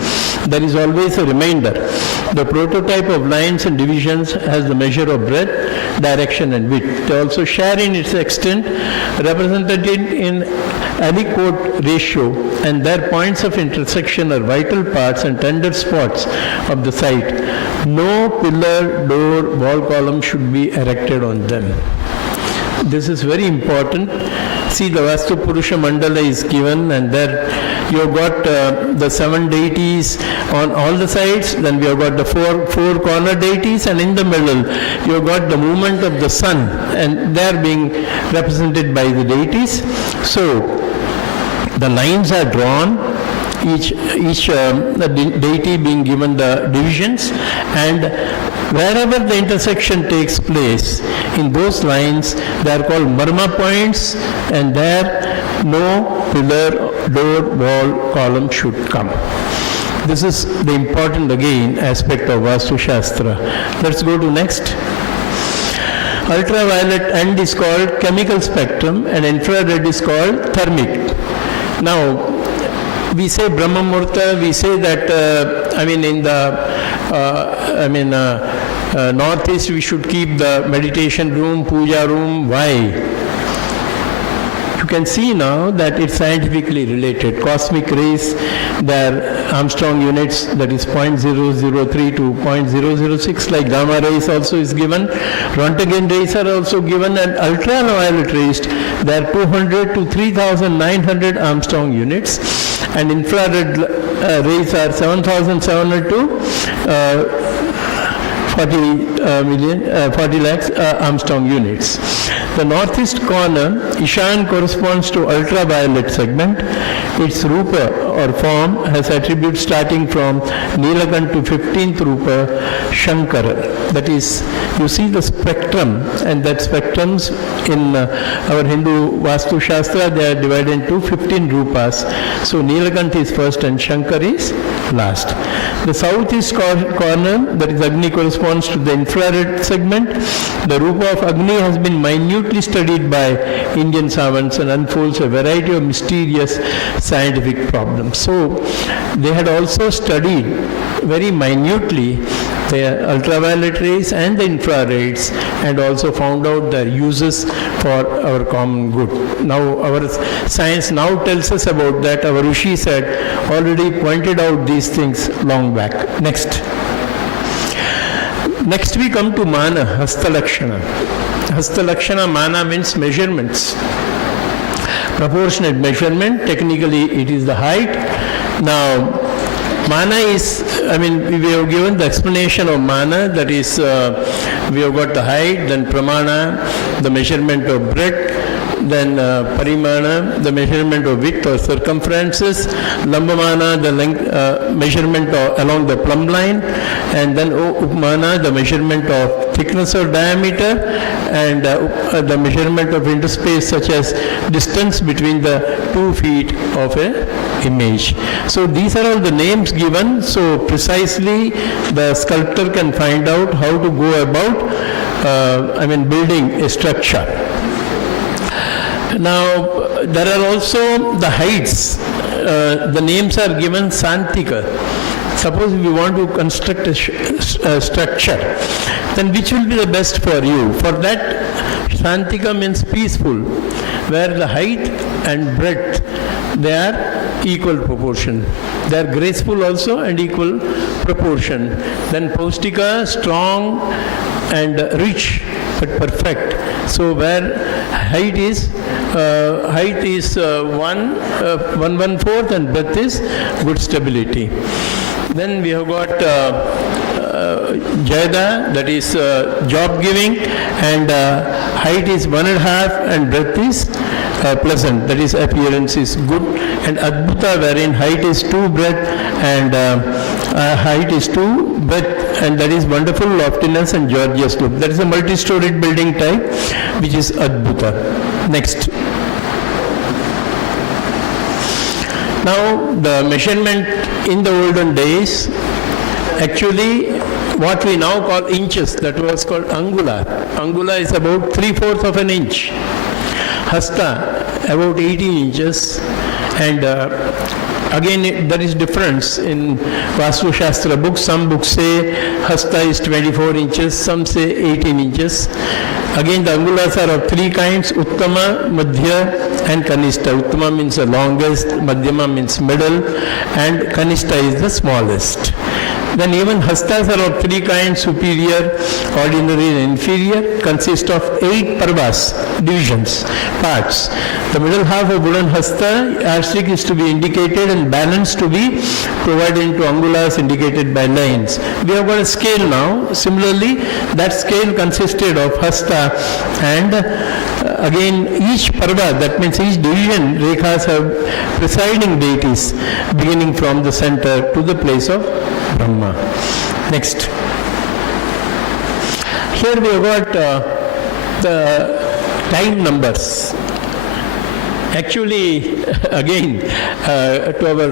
There is always a remainder. The prototype of lines and divisions has the measure of breadth, direction and width. They also share in its extent, represented in aliquot ratio, and their points of intersection are vital parts and tender spots of the site. No pillar, door, wall column should be erected on them. This is very important. See, the Vastu Purusha Mandala is given, and there you have got the 7 deities on all the sides, then we have got the four corner deities, and in the middle you have got the movement of the sun, and they are being represented by the deities. So the lines are drawn, each deity being given the divisions, and wherever the intersection takes place, in those lines, they are called marma points, and there no pillar, door, wall, column should come. This is the important, again, aspect of Vastu Shastra. Let's go to next. Ultraviolet end is called chemical spectrum, and infrared is called thermic. Now, we say Brahma Murta, we say that, in the northeast we should keep the meditation room, puja room. Why? You can see now that it's scientifically related. Cosmic rays, their Armstrong units, that is 0.003 to 0.006, like gamma rays also is given. Röntgen rays are also given, and ultraviolet rays, they are 200 to 3,900 Armstrong units, and infrared rays are 7,700 to 40 lakhs Armstrong units. The northeast corner, Ishan, corresponds to ultraviolet segment. Its rupa or form has attributes starting from Nilakant to 15th rupa Shankara. That is, you see the spectrum, and that spectrums in our Hindu Vastu Shastra, they are divided into 15 rupas. So Nilakant is first and Shankar is last. The southeast corner, that is Agni, corresponds to the infrared segment. The rupa of Agni has been minutely studied by Indian savants and unfolds a variety of mysterious scientific problems. So they had also studied very minutely the ultraviolet rays and the infrareds, and also found out their uses for our common good. Now our science now tells us about that. Our rishis had already pointed out these things long back. Next we come to Mana, Hastalakshana. Hastalakshana, Mana means measurements. Proportionate measurement, technically it is the height. Now, Mana is, we have given the explanation of Mana, that is, we have got the height, then Pramana, the measurement of breadth, then parimana, the measurement of width or circumferences, lambamana, the length, measurement along the plumb line, and then upmana, the measurement of thickness or diameter, and the measurement of interspace such as distance between the 2 feet of a image. So these are all the names given, so precisely the sculptor can find out how to go about building a structure. Now, there are also the heights. The names are given Santika. Suppose we want to construct a structure, then which will be the best for you? For that, Santika means peaceful, where the height and breadth, they are equal proportion. They are graceful also and equal proportion. Then Paustika, strong and rich but perfect. So where height is 1/4 and breadth is good stability. Then we have got Jayada, that is job giving, and height is 1.5 and breadth is pleasant, that is appearance is good, and Adbhuta, wherein height is 2 breadth and height is 2 breadth, and that is wonderful loftiness and gorgeous look. That is a multi-storied building type which is Adbhuta. Next. Now the measurement in the olden days, actually what we now call inches, that was called angula. Angula is about 3/4 of an inch. Hasta about 18 inches, and again there is difference in Vastu Shastra books. Some books say Hasta is 24 inches, some say 18 inches. Again the angulas are of 3 kinds: Uttama, Madhya and Kanishta. Uttama means the longest, Madhyama means middle, and Kanishta is the smallest. Then even hastas are of 3 kinds: superior, ordinary and inferior, consist of 8 parvas, divisions, parts. The middle half of wooden hasta, asterisk is to be indicated and balance to be provided into angulas indicated by lines. We have got a scale now. Similarly, that scale consisted of hasta, and again each parva, that means each division, rekhas have presiding deities beginning from the center to the place of Brahma. Next. Here we have got the time numbers. Actually, again, to our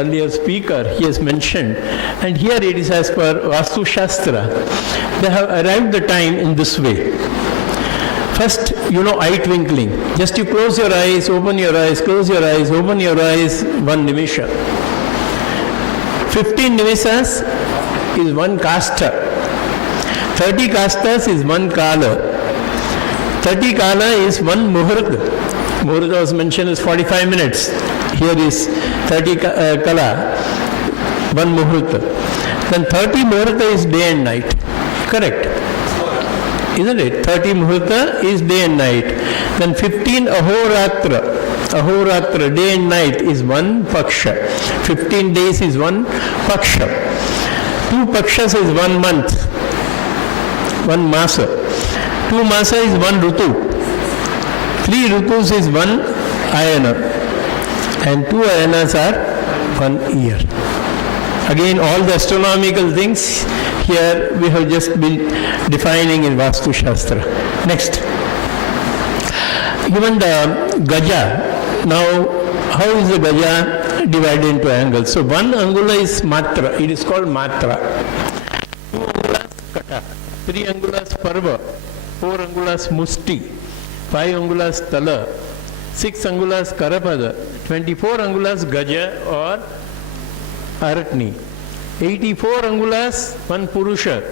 earlier speaker, he has mentioned, and here it is as per Vastu Shastra. They have arrived the time in this way. First, eye twinkling. Just you close your eyes, open your eyes, close your eyes, open your eyes, 1 nimisha. 15 nimisas is 1 kasta. 30 kastas is 1 kala. 30 kala is 1 muhurta. Muhurta was mentioned as 45 minutes. Here is 30 kala, 1 muhurta. Then 30 muhurta is day and night. Correct? Isn't it? 30 muhurta is day and night. Then 15 ahoratra. Ahoratra, day and night, is 1 paksha. 15 days is 1 paksha. 2 pakshas is 1 month. 1 masa. 2 masa is 1 rutu. 3 rutus is 1 ayana. And 2 ayanas are 1 year. Again, all the astronomical things here we have just been defining in Vastu Shastra. Next. Given the gaja, now how is the gaja divided into angles? So 1 angula is matra, it is called matra. 2 angulas kata, 3 angulas parva, 4 angulas musti, 5 angulas tala, 6 angulas karapada, 24 angulas gaja or aratni, 84 angulas 1 purusha.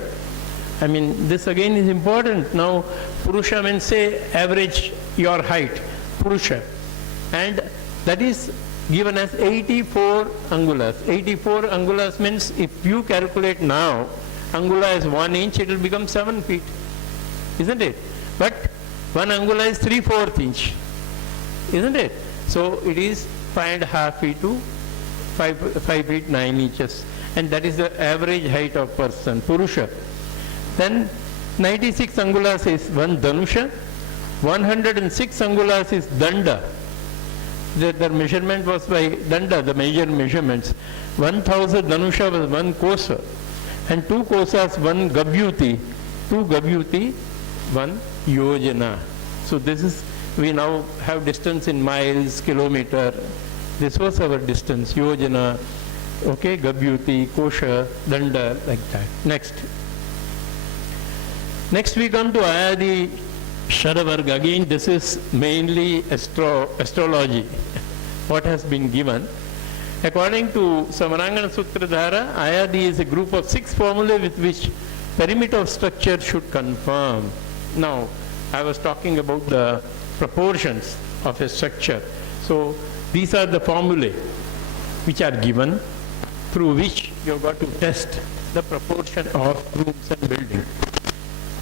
This again is important. Now purusha means say average your height, purusha, and that is given as 84 angulas. 84 angulas means if you calculate now, angula is 1 inch, it will become 7 feet, isn't it? But 1 angula is 3/4 inch, isn't it? So it is 5.5 feet to 5 feet 9 inches, and that is the average height of person, purusha. Then 96 angulas is 1 dhanusha, 106 angulas is danda. The measurement was by danda, the major measurements. 1000 dhanusha was 1 kosa, and 2 kosas 1 gabyuti, 2 gabyuti 1 yojana. So this is, we now have distance in miles, kilometer. This was our distance, yojana, okay, gabyuti, kosha, danda, like that. Next we come to Ayadi Sharavarga. Again, this is mainly astrology, what has been given. According to Samarangana Sutradhara, Ayadi is a group of 6 formulae with which perimeter of structure should conform. Now, I was talking about the proportions of a structure. So, these are the formulae which are given, through which you have got to test the proportion of rooms and buildings.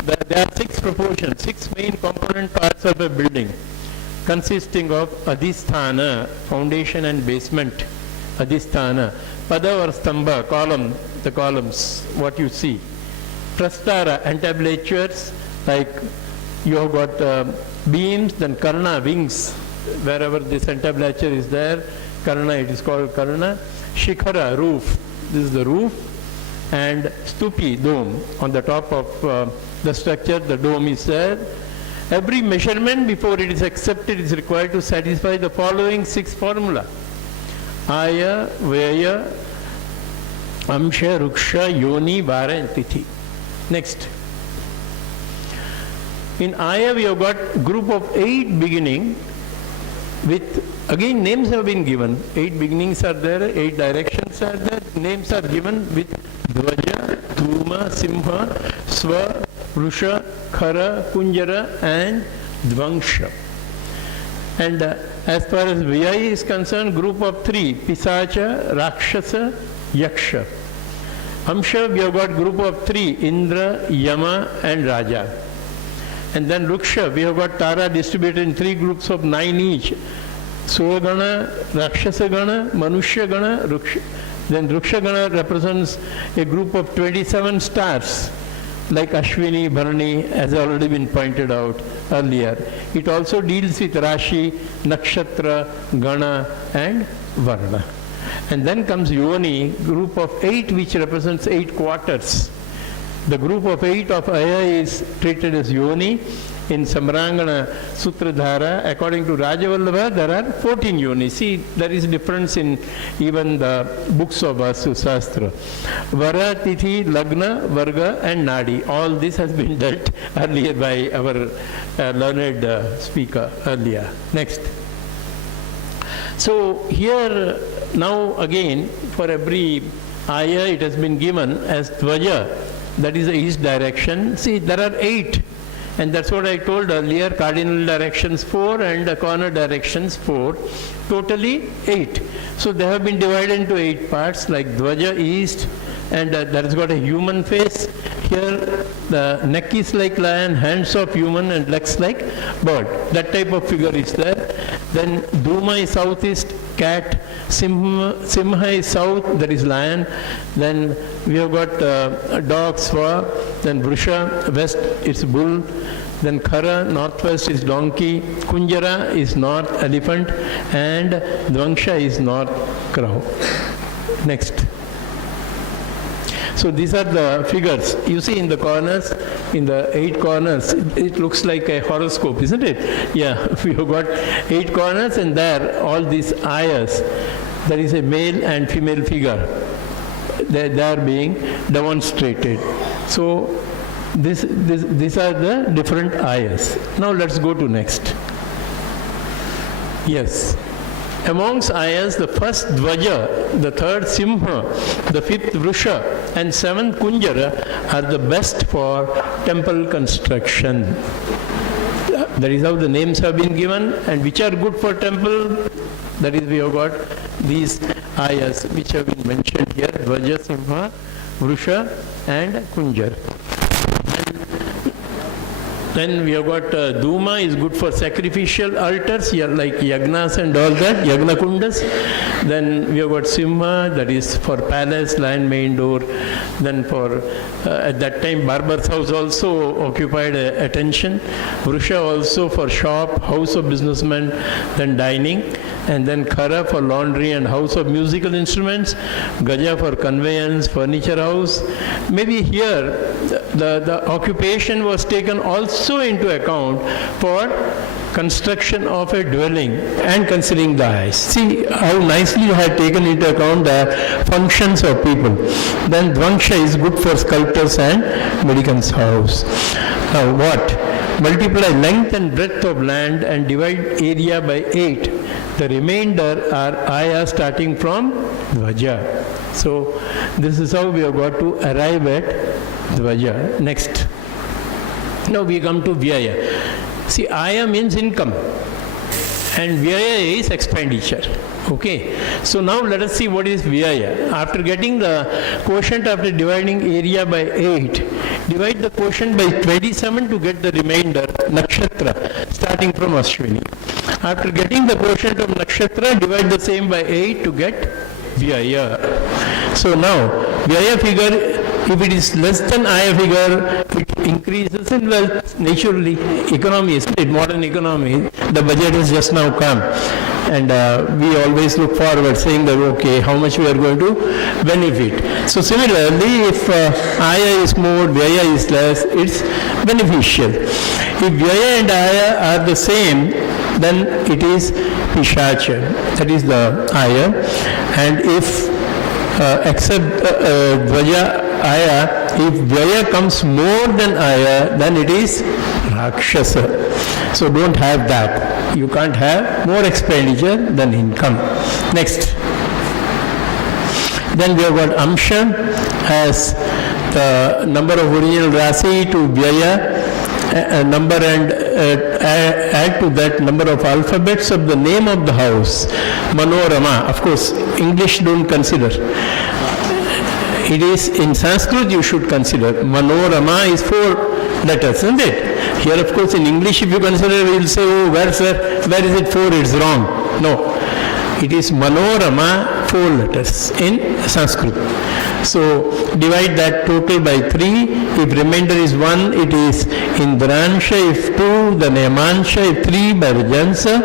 There are 6 proportions, 6 main component parts of a building, consisting of adhisthana, foundation and basement, adhisthana, pada or stamba, column, the columns, what you see, prastara, entablatures, like you have got beams, then karna, wings, wherever this entablature is there, karna, it is called karna, shikhara, roof, this is the roof, and stupi, dome, on the top of the structure, the dome is there. Every measurement before it is accepted is required to satisfy the following 6 formula. Aya, Vaya, Amsha, Ruksha, Yoni, Vara and Tithi. Next. In Aya we have got group of 8 beginning with, again names have been given. 8 beginnings are there, 8 directions are there. Names are given with Dvaja, Dhuma, Simha, Swa, Vrusha, Khara, Kunjara and Dvangsha. And as far as Vyaya is concerned, group of 3, Pisacha, Rakshasa, Yaksha. Amsha, we have got group of 3, Indra, Yama and Raja. And then Ruksha, we have got Tara distributed in 3 groups of 9 each. Suragana, Rakshasa Gana, Manushya Gana, Ruksha. Then Ruksha Gana represents a group of 27 stars, like Ashwini, Bharani, has already been pointed out earlier. It also deals with Rashi, Nakshatra, Gana and Varna. And then comes Yoni, group of 8 which represents 8 quarters. The group of 8 of Aya is treated as Yoni. In Samrangana Sutradhara, according to Rajavallabha, there are 14 yonis. See, there is difference in even the books of Vastu Shastra. Vara, Tithi, Lagna, Varga and Nadi. All this has been dealt earlier by our learned speaker earlier. Next. So here now again for every Aya it has been given as Dvaja, that is the east direction. See, there are 8. And that's what I told earlier, cardinal directions 4 and corner directions 4, totally 8. So they have been divided into 8 parts, like Dvaja east, and that has got a human face. Here the neck is like lion, hands of human and legs like bird. That type of figure is there. Then Dhuma is southeast, cat. Simha is south, that is lion. Then we have got dog, Swa. Then Vrusha, west, it's bull. Then Khara, northwest is donkey. Kunjara is north, elephant. And Dvangsha is north, crow. Next. So these are the figures. You see in the corners, in the 8 corners, it looks like a horoscope, isn't it? Yeah, we have got 8 corners and there, all these ayas, there is a male and female figure. They are being demonstrated. So these are the different ayas. Now let's go to next. Yes. Amongst ayas, the first Dvaja, the third Simha, the fifth Vrusha, and 7th Kunjara are the best for temple construction. That is how the names have been given, and which are good for temple. That is, we have got these ayas which have been mentioned here, Dvaja, Simha, Vrusha and Kunjar. Then we have got Duma is good for sacrificial altars, like yagnas and all that, yagna kundas. Then we have got Simha, that is for palace, lion, main door. Then for, at that time, barber's house also occupied attention. Vrusha also for shop, house of businessmen, then dining. And then Khara for laundry and house of musical instruments. Gaja for conveyance, furniture house. Maybe here the occupation was taken also into account for construction of a dwelling and considering the eyes. See how nicely you had taken into account the functions of people. Then Dvangsha is good for sculptors and medicals house. Now what? Multiply length and breadth of land and divide area by 8. The remainder are ayah starting from Dvaja. So this is how we have got to arrive at Dvaja. Next. Now we come to Vyaya. See, Aya means income and Vyaya is expenditure. Okay. So now let us see what is Vyaya. After getting the quotient after dividing area by 8, divide the quotient by 27 to get the remainder, Nakshatra, starting from Ashwini. After getting the quotient of Nakshatra, divide the same by 8 to get Vyaya. So now, Vyaya figure, if it is less than Aya figure, it increases in wealth naturally. Economy, isn't it? Modern economy, the budget has just now come. And we always look forward saying that, okay, how much we are going to benefit. So similarly, if Aya is more, Vyaya is less, it's beneficial. If Vyaya and Aya are the same, then it is Pishacha, that is the Aya. And if except Dvaja, Aya, if Vyaya comes more than Aya, then it is Rakshasa. So don't have that. You can't have more expenditure than income. Next. Then we have got Amsha as the number of original Rasi to Vyaya, a number, and add to that number of alphabets of the name of the house. Manorama, of course, English don't consider. It is in Sanskrit you should consider. Manorama is 4 letters, isn't it? Here, of course, in English, if you consider, we will say, oh, where is it 4? It's wrong. No. It is Manorama, 4 letters in Sanskrit. So, divide that total by 3. If remainder is 1, it is Indransha. If 2, then Yamansha. If 3, by Rajansa.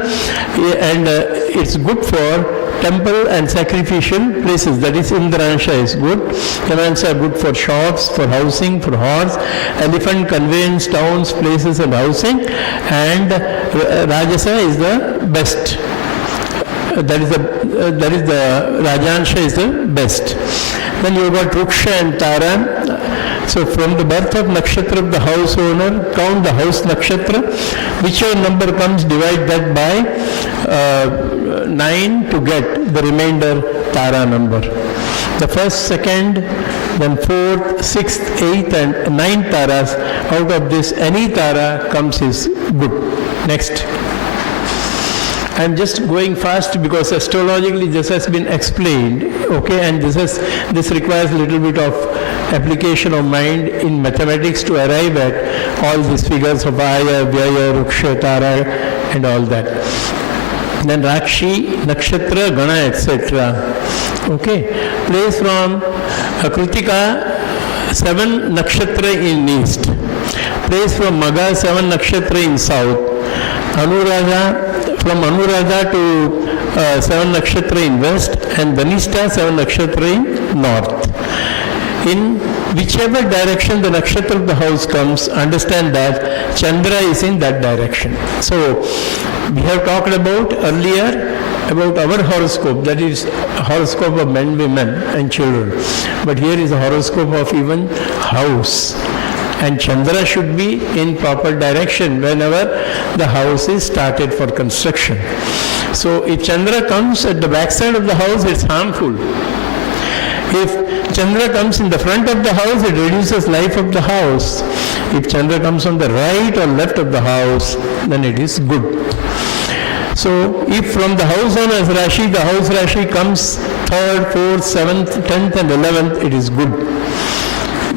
And it's good for temple and sacrificial places. That is, Indransha is good. Yamansa are good for shops, for housing, for horse, elephant, conveyance, towns, places and housing. And Rajasa is the best. That is the Rajansha is the best. Then you have got Ruksha and Tara. So from the birth of Nakshatra of the house owner, count the house Nakshatra. Whichever number comes, divide that by 9 to get the remainder Tara number. The first, second, then 4th, 6th, 8th and 9th Taras. Out of this, any Tara comes is good. Next. I am just going fast because astrologically this has been explained, okay, and this requires a little bit of application of mind in mathematics to arrive at all these figures of Aya, Vyaya, Ruksha, Tara and all that. Then Rakshi, Nakshatra, Gana, etc. Okay, place from Kritika, 7 Nakshatra in east. Place from Magha, 7 Nakshatra in south. Anuradha, from Anuradha to 7 Nakshatra in west, and Dhanishta 7 Nakshatra in north. In whichever direction the nakshatra of the house comes, understand that Chandra is in that direction. So, we have talked about earlier about our horoscope, that is horoscope of men, women and children. But here is a horoscope of even house. And Chandra should be in proper direction whenever the house is started for construction. So if Chandra comes at the backside of the house, it's harmful. If Chandra comes in the front of the house, it reduces life of the house. If Chandra comes on the right or left of the house, then it is good. So if from the house owner's Rashi, the house Rashi comes 3rd, 4th, 7th, 10th and 11th, it is good.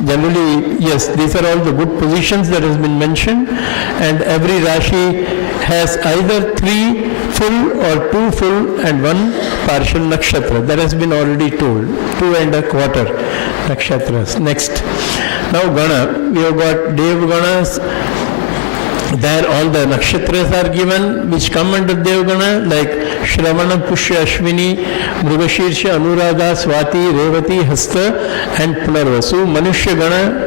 generally, yes, these are all the good positions that has been mentioned, and every Rashi has either 3 full or 2 full and 1 partial nakshatra. That has been already told, 2 and a quarter nakshatras. Next. Now Gana, we have got Dev Ganas. There all the nakshatras are given which come under Devgana, like Shravana, Pushya, Ashwini, Mrugashirsha, Anuradha, Swati, Revati, Hasta and Punarva. So Manushya Gana,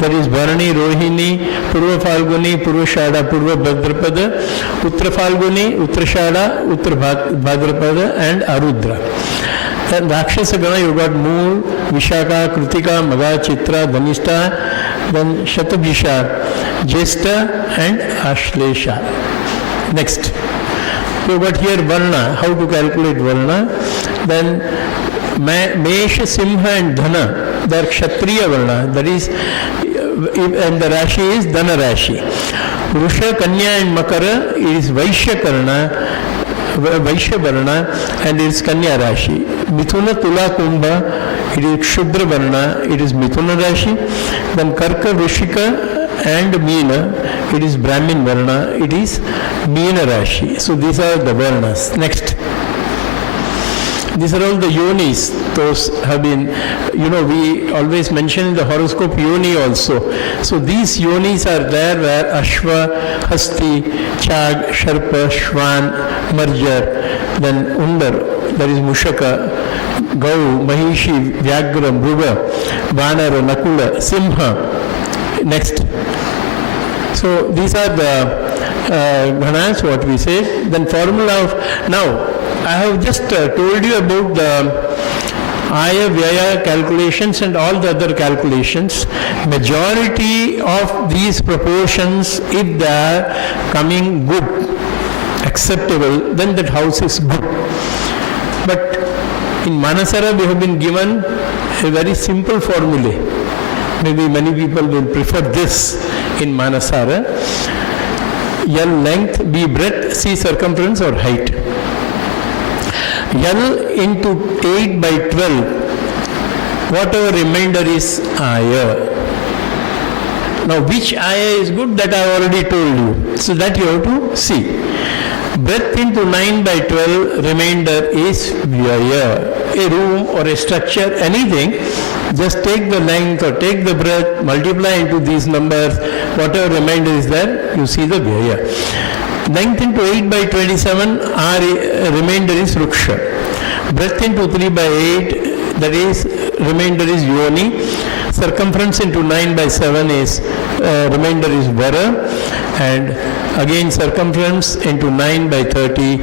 that is Bharani, Rohini, Purva Falguni, Purvashada, Purva Bhadrapada, Uttra Falguni, Uttrashada, Uttra Bhadrapada and Arudra. Then Rakshasa Gana, you got Mool, Vishaka, Kritika, Maga, Chitra, Dhanishta, then Shatabhisha, Jesta and Ashlesha. Next. You got here Varna, how to calculate Varna. Then Mesha, Simha and Dhana, they are Kshatriya Varna, that is, and the Rashi is Dhana Rashi. Rusha, Kanya and Makara is Vaishya Karna, Vaishya Varna, and it is Kanya Rashi. Mithuna, Tula, Kumbha, it is Kshudra Varna, it is Mithuna Rashi. Then Karka, Vrishika and Meena, it is Brahmin Varna, it is Meena Rashi. So these are the Varnas. Next. These are all the yonis. Those have been, we always mention in the horoscope yoni also. So these yonis are there where Ashva, Hasti, Chag, Sharpa, Shwan, Marjar, then Undar, that is Mushaka, Gau, Mahishi, Vyagra, Mruga, Vanara, Nakula, Simha. Next. So these are the ghanas, what we say. Then formula of, now I have just told you about the Aya, Vyaya calculations and all the other calculations. Majority of these proportions, if they are coming good, acceptable, then that house is good. But in Manasara we have been given a very simple formula. Maybe many people will prefer this in Manasara. L length, B breadth, C circumference or height. L into 8 by 12, whatever remainder is Aya. Now which Aya is good, that I already told you. So that you have to see. Breadth into 9 by 12, remainder is Vyaya. A room or a structure, anything, just take the length or take the breadth, multiply into these numbers, whatever remainder is there, you see the Vyaya. Length into 8 by 27, our remainder is Ruksha. Breadth into 3 by 8, that is, remainder is Yoni. Circumference into 9 by 7 is, remainder is Vara. And again circumference into 9 by 30,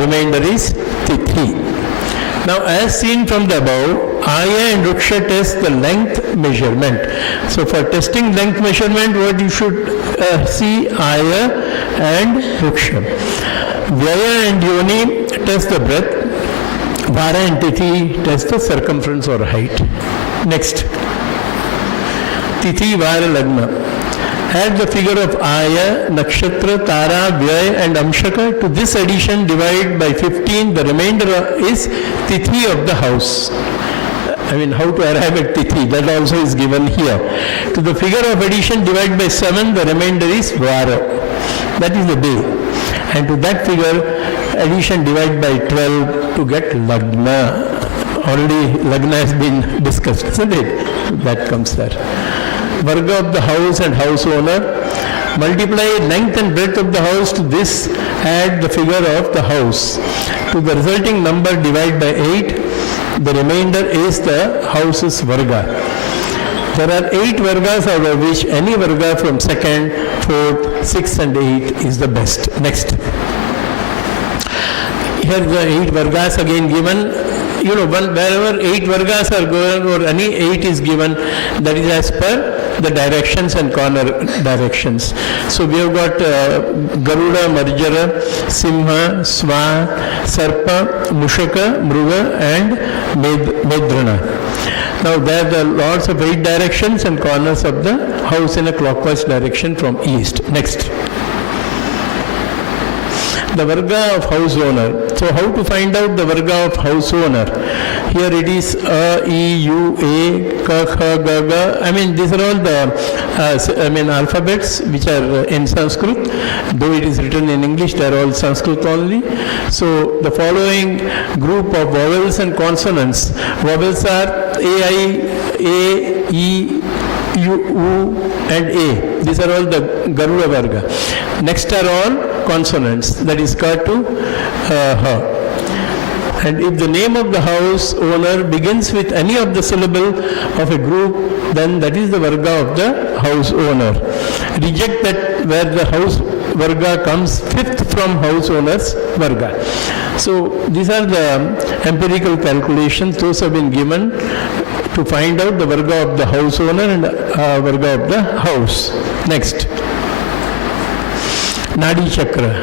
remainder is Tithi. Now as seen from the above, Aya and Ruksha test the length measurement. So for testing length measurement, what you should see, Aya and Ruksha. Vyaya and Yoni test the breadth. Vara and Tithi test the circumference or height. Next. Tithi, Vara, Lagna. Add the figure of Aya, Nakshatra, Tara, Vyaya and Amshaka. To this addition, divide by 15. The remainder is Tithi of the house. I mean, how to arrive at Tithi, that also is given here. To the figure of addition, divide by 7. The remainder is Vara. That is the day. And to that figure, addition, divide by 12 to get Lagna. Already Lagna has been discussed, isn't it? That comes there. Varga of the house and house owner. Multiply length and breadth of the house. To this add the figure of the house. To the resulting number divide by 8. The remainder is the house's Varga. There are 8 Vargas, out of which any Varga from 2nd, 4th, 6th and 8th is the best. Next. Here the 8 Vargas again given. Wherever 8 Vargas are given or any 8 is given, that is as per the directions and corner directions. So we have got Garuda, Marjara, Simha, Swa, Sarpa, Mushaka, Mruga and Medrana. Now there are the lords of 8 directions and corners of the house in a clockwise direction from east. Next. the Varga of house owner. So how to find out the Varga of house owner? Here it is A, E, U, A, K, Kh, G, G. I mean, these are all the alphabets which are in Sanskrit. Though it is written in English, they are all Sanskrit only. So the following group of vowels and consonants. Vowels are A, I, A, E, U, and A. These are all the Garuda Varga. Next are all consonants, that is Ka to Ha. And if the name of the house owner begins with any of the syllable of a group, then that is the Varga of the house owner. Reject that where the house Varga comes fifth from house owner's Varga. So these are the empirical calculations, those have been given to find out the Varga of the house owner and Varga of the house. Next. Nadi Chakra.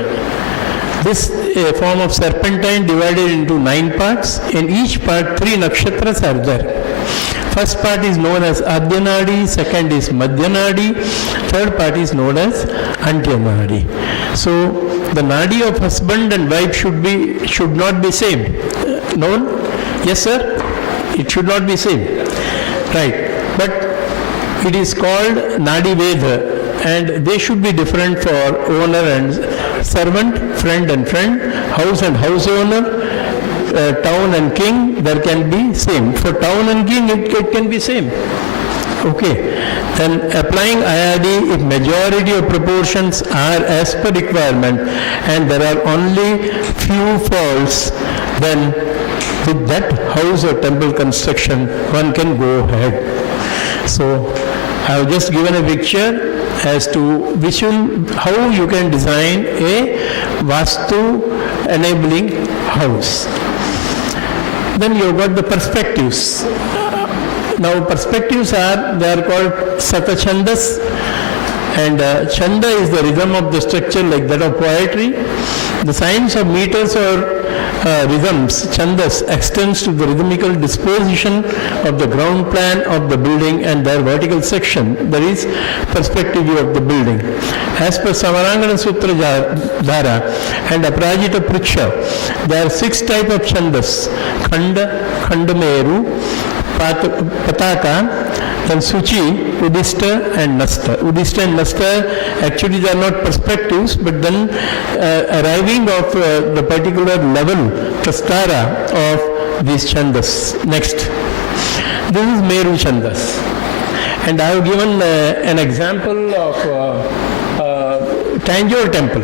This a form of serpentine divided into 9 parts. In each part 3 nakshatras are there. First part is known as Adyanadi, second is Madhyanadi, third part is known as Antyanadi. So the nadi of husband and wife should not be same. Known? Yes, sir? It should not be same. Right. But it is called Nadi Veda, and they should be different for owner and servant, friend and friend, house and house owner, town and king. There can be same. For town and king, it can be same. Okay. Then applying IRD, if majority of proportions are as per requirement and there are only few faults, then with that house or temple construction, one can go ahead. So I have just given a picture as to how you can design a Vastu enabling house. Then you have got the perspectives. Now perspectives they are called Satachandas, and Chanda is the rhythm of the structure like that of poetry. The science of meters or rhythms, Chandas, extends to the rhythmical disposition of the ground plan of the building and their vertical section, that is perspective view of the building. As per Samarangana Sutra Dhara and Aprajita Priksha, there are 6 types of Chandas: Khanda, Khandameru, Pataka, then Suchi, Udishta and Nasta. Udishta and Nasta actually they are not perspectives, but then arriving of the particular level, Prastara of these Chandas. Next. This is Meru Chandas. And I have given an example of Tanjore temple.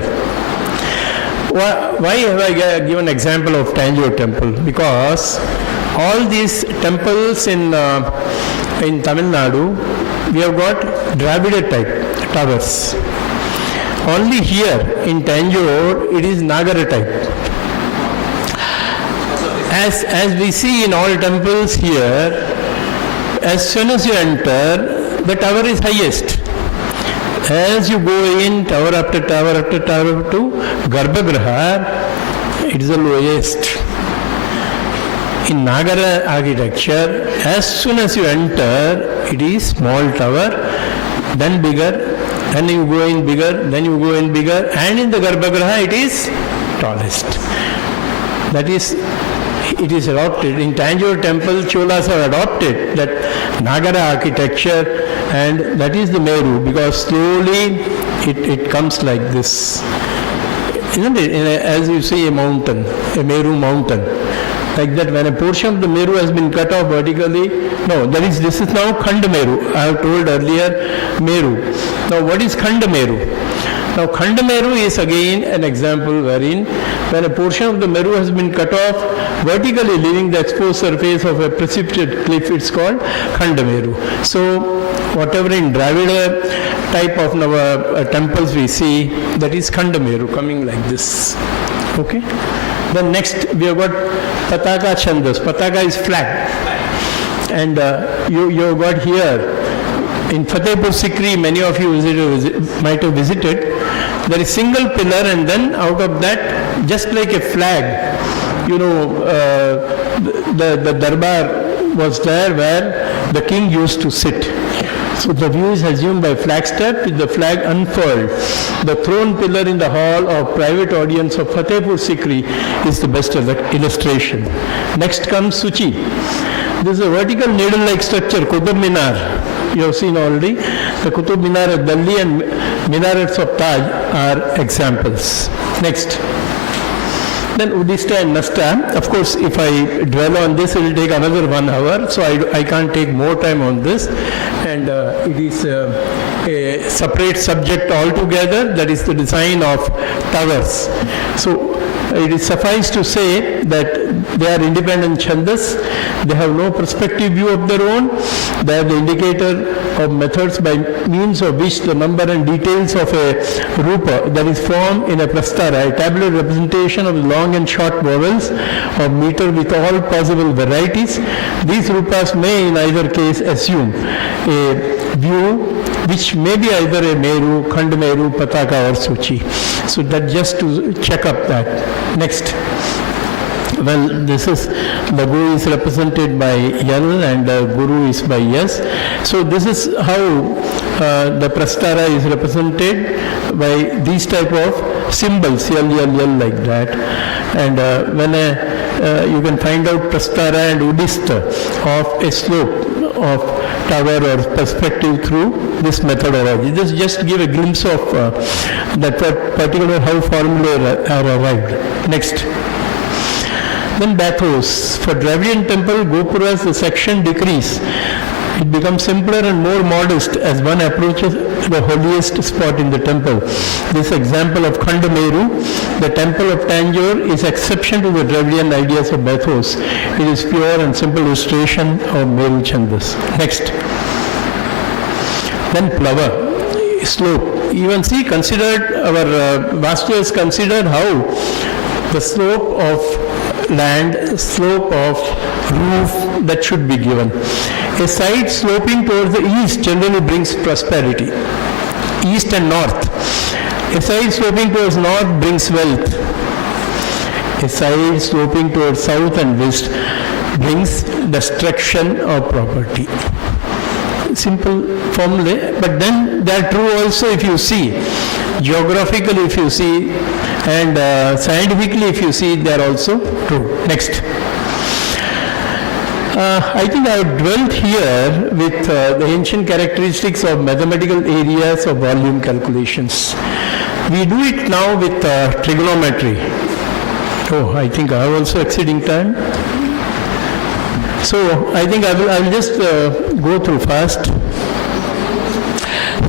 Why have I given example of Tanjore temple? Because all these temples in Tamil Nadu, we have got Dravida type towers. Only here in Tanjore, it is Nagara type. As we see in all temples here, as soon as you enter, the tower is highest. As you go in, tower after tower after tower to Garbhagriha, it is the lowest. In Nagara architecture, as soon as you enter, it is small tower, then bigger, then you go in bigger, then you go in bigger, and in the Garbhagriha it is tallest. That is, it is adopted. In Tanjore temple, Cholas have adopted that Nagara architecture, and that is the Meru, because slowly it comes like this. Isn't it? As you see a mountain, a Meru mountain. Like that, when a portion of the Meru has been cut off vertically, this is now Khanda Meru. I have told earlier Meru. Now what is Khanda Meru? Now Khanda Meru is again an example wherein when a portion of the Meru has been cut off vertically, leaving the exposed surface of a precipitated cliff, it's called Khanda Meru. So whatever in Dravida type of temples we see, that is Khanda Meru coming like this. Okay. Then next we have got Pataka Chandas. Pataka is flag. And you have got here in Fatehpur Sikri, many of you might have visited. There is single pillar, and then out of that, just like a flag, the darbar was there where the king used to sit. So the view is assumed by flagstaff with the flag unfurled. The throne pillar in the hall of private audience of Fatehpur Sikri is the best illustration. Next comes Suchi. This is a vertical needle-like structure, Qutub Minar. You have seen already. The Qutub Minar of Delhi and minarets of Taj are examples. Next. Then Udishta and Nasta. Of course, if I dwell on this, it will take another 1 hour, so I can't take more time on this. And it is a separate subject altogether, that is the design of towers. So it is suffice to say that they are independent chandas, they have no perspective view of their own, they are the indicator of methods by means of which the number and details of a rupa that is formed in a prastara, a tabular representation of long and short vowels or meter with all possible varieties. These rupas may in either case assume a view which may be either a Meru, Khand Meru, Pataka or Suchi. So that just to check up that. Next. Well, this is, the Guru is represented by Yal and Guru is by Yes. So this is how the Prastara is represented by these type of symbols, Yal, Yal, Yal, like that. And when you can find out Prastara and Udista of a slope of tower or perspective through this methodology. This just give a glimpse of that particular how formulae are arrived. Next. Then bathos. For Dravidian temple, Gopuras, the section decrease. It becomes simpler and more modest as one approaches the holiest spot in the temple. This example of Khand Meru, the temple of Tanjore, is exception to the Dravidian ideas of bathos. It is pure and simple illustration of Meru Chandas. Next. Then Plava, slope. Even see, considered, our Vastu has considered how the slope of land, slope of roof, that should be given. A side sloping towards the east generally brings prosperity, east and north. A side sloping towards north brings wealth. A side sloping towards south and west brings destruction of property. Simple formula, but then they are true also if you see, geographically if you see, and scientifically if you see, they are also true. Next. I think I have dwelt here with the ancient characteristics of mathematical areas of volume calculations. We do it now with trigonometry. Oh, I think I am also exceeding time. So I think I will just go through fast.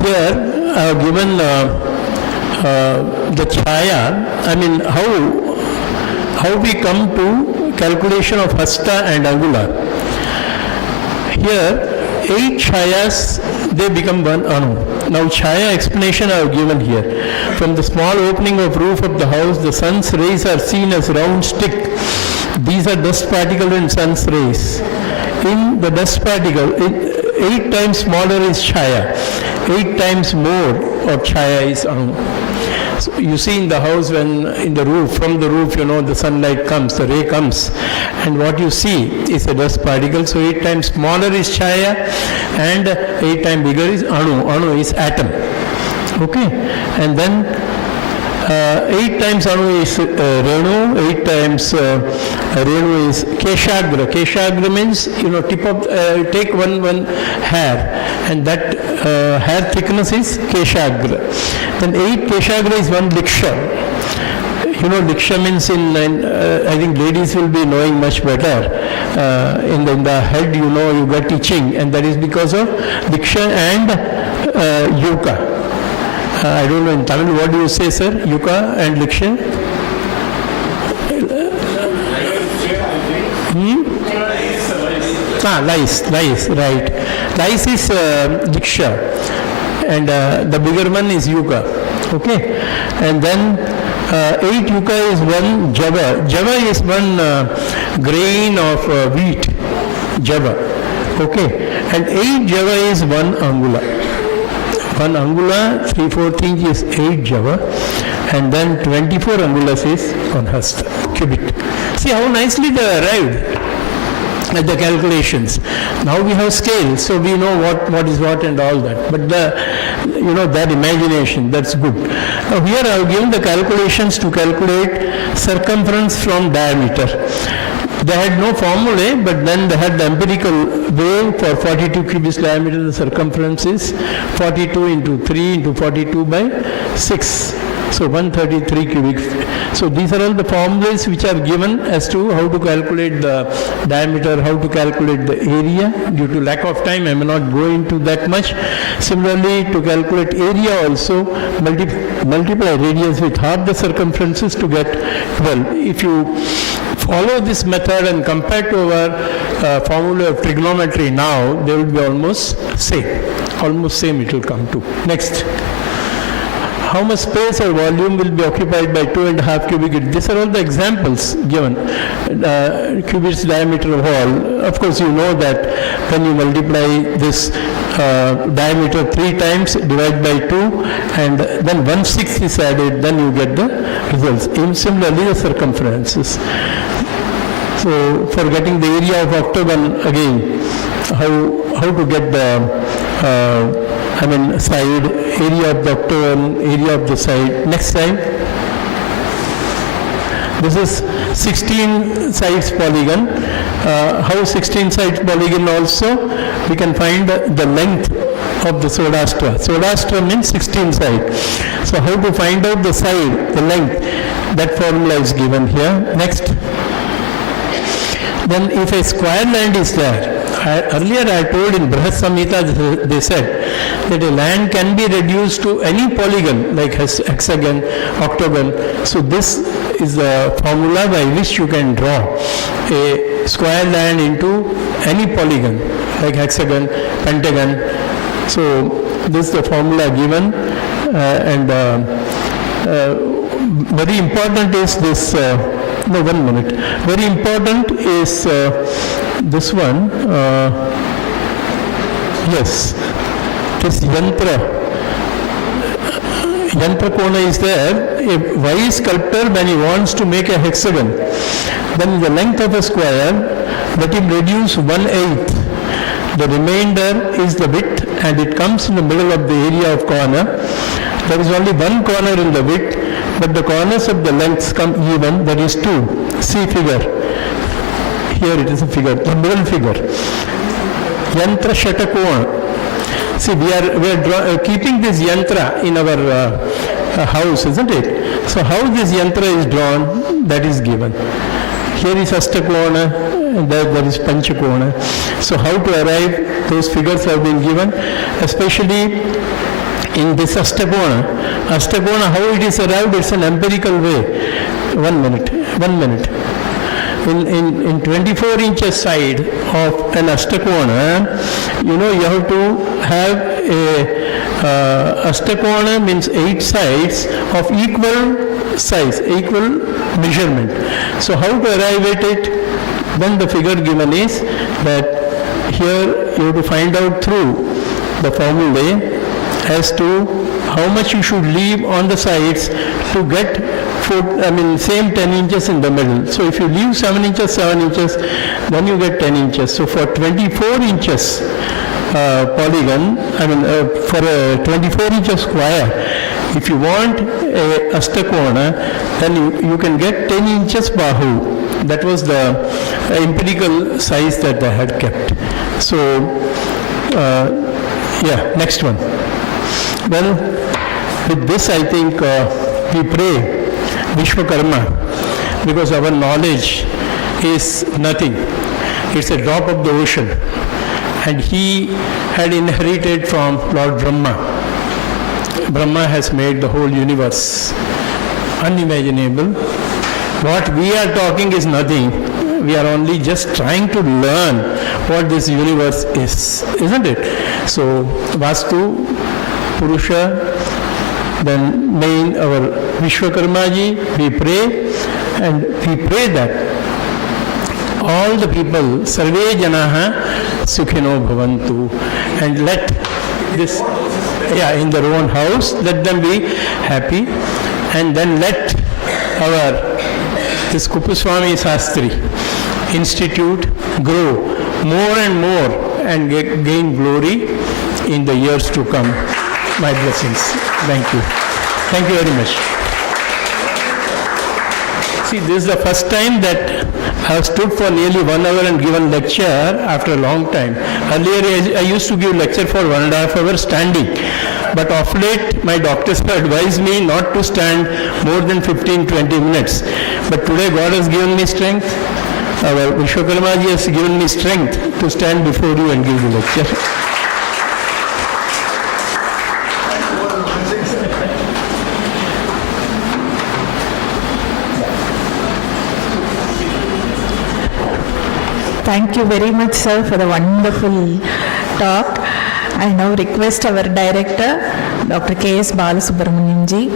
Here I have given the chaya, I mean how we come to calculation of hasta and angula. Here 8 chayas, they become 1 anu. Now chaya explanation I have given here. From the small opening of roof of the house, the sun's rays are seen as round stick. These are dust particle in sun's rays. In the dust particle, 8 times smaller is chaya, 8 times more of chaya is anu. So you see in the house, when in the roof, from the roof, the sunlight comes, the ray comes, and what you see is a dust particle. So 8 times smaller is chaya and 8 times bigger is anu. Anu is atom. Okay, and then 8 times anu is renu, 8 times renu is keshagra. Keshagra means, tip of, take one hair, and that hair thickness is keshagra. Then 8 keshagra is 1 diksha. Diksha means I think ladies will be knowing much better. In the head, you get itching, and that is because of diksha and yuka. I don't know in Tamil, what do you say, sir? Yuka and diksha? Lice, right. Lice is diksha, and the bigger one is yuka. Okay, and then 8 yuka is 1 java. Java is 1 grain of wheat, java. Okay, and 8 java is 1 angula. 1 angula, 3/4 inch is 8 java, and then 24 angulas is 1 hasta, cubit. See how nicely they arrived. the calculations. Now we have scale, so we know what is what and all that. But that imagination, that's good. Now here I have given the calculations to calculate circumference from diameter. They had no formulae, but then they had the empirical way. For 42 cubits diameter, the circumference is 42 into 3 into 42 by 6. So 133 cubic. So these are all the formulas which are given as to how to calculate the diameter, how to calculate the area. Due to lack of time, I may not go into that much. Similarly, to calculate area also, multiply radius with half the circumferences to get 12. If you follow this method and compare to our formula of trigonometry now, they will be almost same. Almost same it will come to. Next. How much space or volume will be occupied by 2.5 cubic feet? These are all the examples given. Cubits diameter of wall. Of course, you know that when you multiply this diameter 3 times, divide by 2, and then 1/6 is added, then you get the results. And similarly, the circumferences. So, for getting the area of octagon, again, how to get the side, area of the octagon, area of the side. Next slide. This is 16 sides polygon. How 16 sides polygon also? We can find the length of the shastra. Shastra means 16 sides. So how to find out the side, the length? That formula is given here. Next. Then if a square land is there, earlier I told in Brihat Samhita, they said that a land can be reduced to any polygon like hexagon, octagon. So this is the formula by which you can draw a square land into any polygon like hexagon, pentagon. So this is the formula given, and very important is this. No, 1 minute. Very important is this one. Yes, this yantra kona is there. A wise sculptor, when he wants to make a hexagon, then the length of a square, let him reduce 1/8. The remainder is the width, and it comes in the middle of the area of corner. There is only one corner in the width, but the corners of the lengths come even, that is 2. See figure. Here it is a figure, the middle figure. Yantra Shatakona. See, we are keeping this yantra in our house, isn't it? So how this yantra is drawn, that is given. Here is Astakona, and there is Panchakona. So how to arrive, those figures have been given, especially in this Astakona. Astakona, how it is arrived, it's an empirical way. 1 minute. In 24 inches side of an Astakona, you have to have a Astakona means 8 sides of equal size, equal measurement. So how to arrive at it? Then the figure given is that here you have to find out through the formulae as to how much you should leave on the sides to get same 10 inches in the middle. So if you leave 7 inches, then you get 10 inches. So for 24 inches polygon, for a 24 inches square, if you want a Astakona, then you can get 10 inches bahu. That was the empirical size that they had kept. So, next one. Well, with this I think we pray Vishwakarma, because our knowledge is nothing. It's a drop of the ocean. And he had inherited from Lord Brahma. Brahma has made the whole universe unimaginable. What we are talking is nothing. We are only just trying to learn what this universe is, isn't it? So, Vastu, Purusha, then main our Vishwakarma ji, we pray, and we pray that all the people, sarve janaha sukhino bhavantu, and let this, in their own house, let them be happy, and then let this Kupuswami Sastri, institute grow more and more and gain glory in the years to come. My blessings. Thank you. Thank you very much. See, this is the first time that I have stood for nearly 1 hour and given lecture after a long time. Earlier, I used to give lecture for 1.5 hours standing. But of late, my doctors have advised me not to stand more than 15-20 minutes. But today, God has given me strength. Our Vishwakarmaji has given me strength to stand before you and give the lecture. Thank you very much, sir, for the wonderful talk. I now request our director, Dr. K.S. Balasubramanian ji.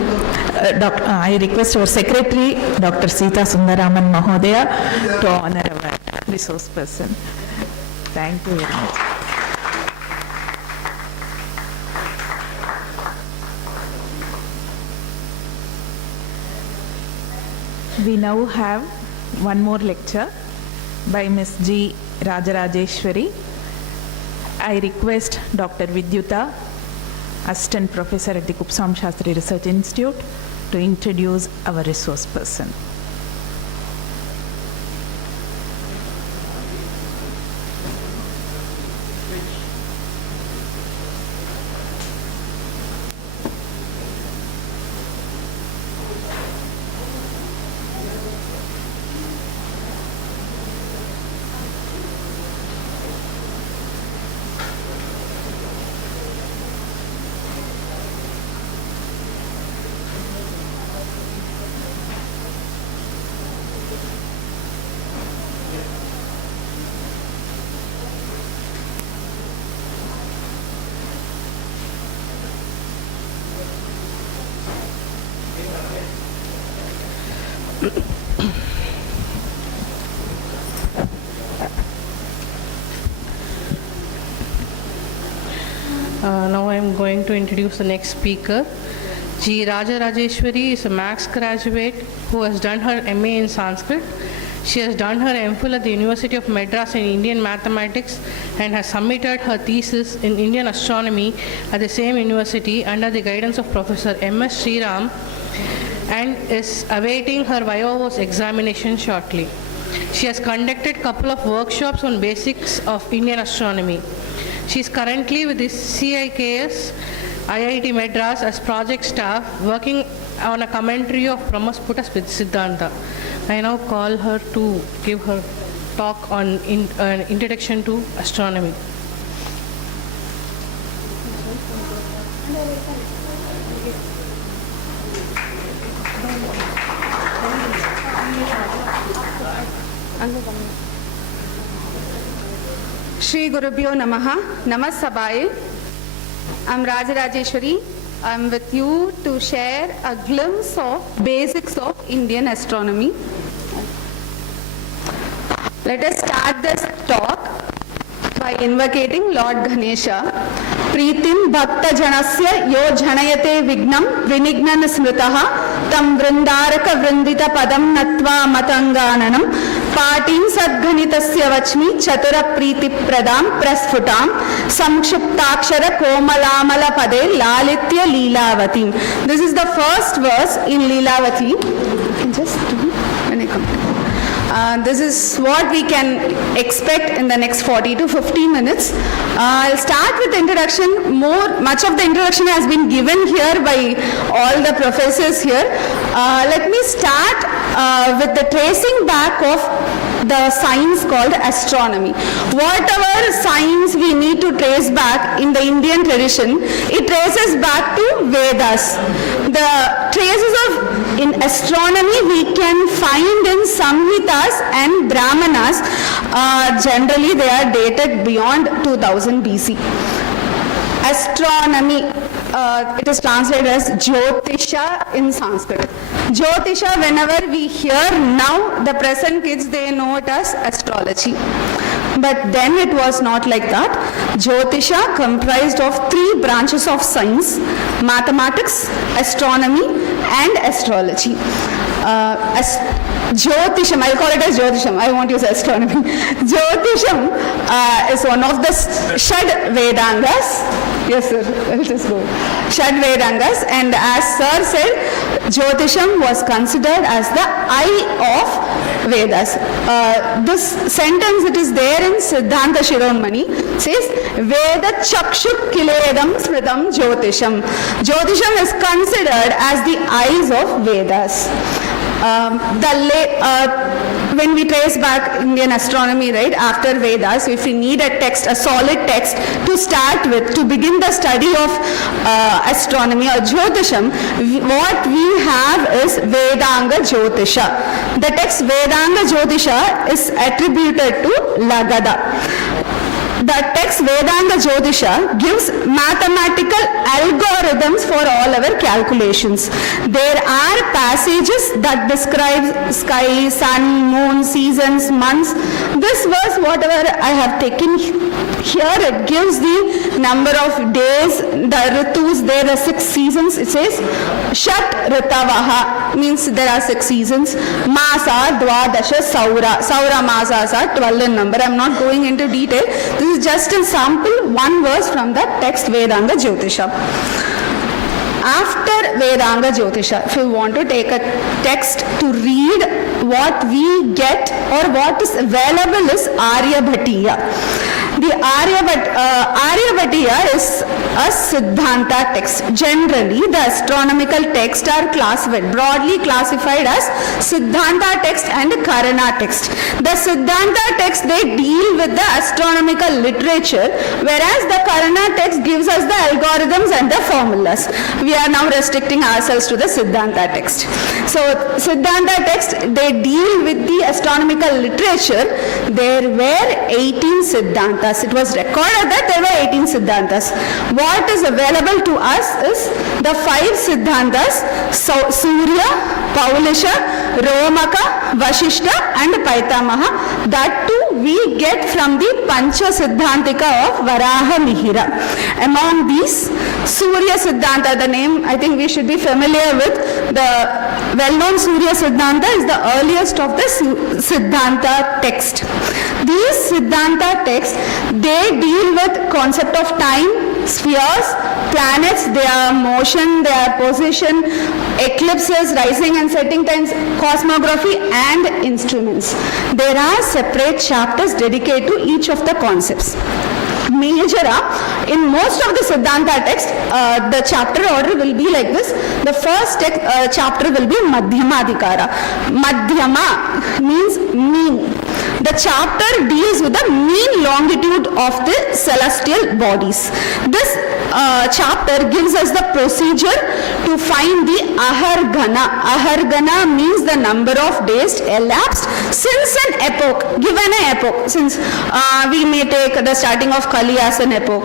I request our secretary, Dr. Sita Sundaraman Mahodaya, to honor our resource person. Thank you very much. We now have one more lecture by Ms. G. Rajarajeshwari. I request Dr. Vidyuta, Assistant Professor at the Kupsam Shastri Research Institute, to introduce our resource person. Now I am going to introduce the next speaker. G. Rajarajeshwari is a Max graduate who has done her MA in Sanskrit. She has done her MPhil at the University of Madras in Indian Mathematics and has submitted her thesis in Indian Astronomy at the same university under the guidance of Professor M.S. Sriram, and is awaiting her Viva examination shortly. She has conducted a couple of workshops on basics of Indian astronomy. She is currently with the CIKS IIT Madras as project staff working on a commentary of Brahmasputa Siddhanta. I now call her to give her talk on introduction to astronomy. Shri Gurubhyo Namaha, Namasabai. I'm Rajarajeshwari. I'm with you to share a glimpse of basics of Indian astronomy. Let us start this talk by invocating Lord Ganesha. Pritim bhakta janasya yo jhanayate vignam vinignan smritaha tam vrindaraka vrindita padam natva matangananam patim sadghanitasya vachmi chatura priti pradam prasfutam samkshuptakshara komalamala pade lalitya leelavati. This is the first verse in Leelavati. Just when I come. This is what we can expect in the next 40 to 50 minutes. I'll start with the introduction. Much of the introduction has been given here by all the professors here. Let me start with the tracing back of the science called astronomy. Whatever science we need to trace back in the Indian tradition, it traces back to Vedas. The traces of in astronomy we can find in Samhitas and Brahmanas. Generally they are dated beyond 2000 BC. Astronomy, it is translated as Jyotisha in Sanskrit. Jyotisha, whenever we hear now, the present kids, they know it as astrology. But then it was not like that. Jyotisha comprised of 3 branches of science: mathematics, astronomy and astrology. Jyotisham, I'll call it as Jyotisham, I won't use astronomy. Jyotisham is one of the Shad Vedangas. Yes, sir, I'll just go. Shad Vedangas, and as sir said, Jyotisham was considered as the eye of Vedas. This sentence, it is there in Siddhanta Shiromani, says, Veda Chakshuk Kiledam Smritam Jyotisham. Jyotisham is considered as the eyes of Vedas. When we trace back Indian astronomy, right, after Vedas, if we need a text, a solid text to start with, to begin the study of astronomy or Jyotisham, what we have is Vedanga Jyotisha. The text Vedanga Jyotisha is attributed to Lagada. The text Vedanga Jyotisha gives mathematical algorithms for all our calculations. There are passages that describe sky, sun, moon, seasons, months. This verse, whatever I have taken here, it gives the number of days, the ritus, there are 6 seasons. It says Shat Ritavaha, means there are 6 seasons. Masa, Dwadasha, Saura. Saura Masas are 12 in number. I am not going into detail. This is just a sample, one verse from the text Vedanga Jyotisha. After Vedanga Jyotisha, if you want to take a text to read, what we get or what is available is Aryabhatiya. The Aryabhatiya is a Siddhanta text. Generally, the astronomical texts are classified, broadly classified as Siddhanta text and Karana text. The Siddhanta text, they deal with the astronomical literature, whereas the Karana text gives us the algorithms and the formulas. We are now restricting ourselves to the Siddhanta text. So, Siddhanta text, they deal with the astronomical literature. There were 18 Siddhantas. It was recorded that there were 18 Siddhantas. What is available to us is the 5 Siddhantas, Surya, Paulisha, Romaka, Vashishta and Paitamaha. That too we get from the Pancha Siddhantika of Varaha Mihira. Among these, Surya Siddhanta, the name I think we should be familiar with. The well-known Surya Siddhanta is the earliest of the Siddhanta text. These Siddhanta texts, they deal with concept of time, spheres, planets, their motion, their position, eclipses, rising and setting times, cosmography and instruments. There are separate chapters dedicated to each of the concepts. Majora, in most of the Siddhanta text, the chapter order will be like this. The first chapter will be Madhyamadhikara. Madhyama means mean. The chapter deals with the mean longitude of the celestial bodies. This chapter gives us the procedure to find the Ahargana. Ahargana means the number of days elapsed since an epoch, given an epoch. Since we may take the starting of Kali as an epoch.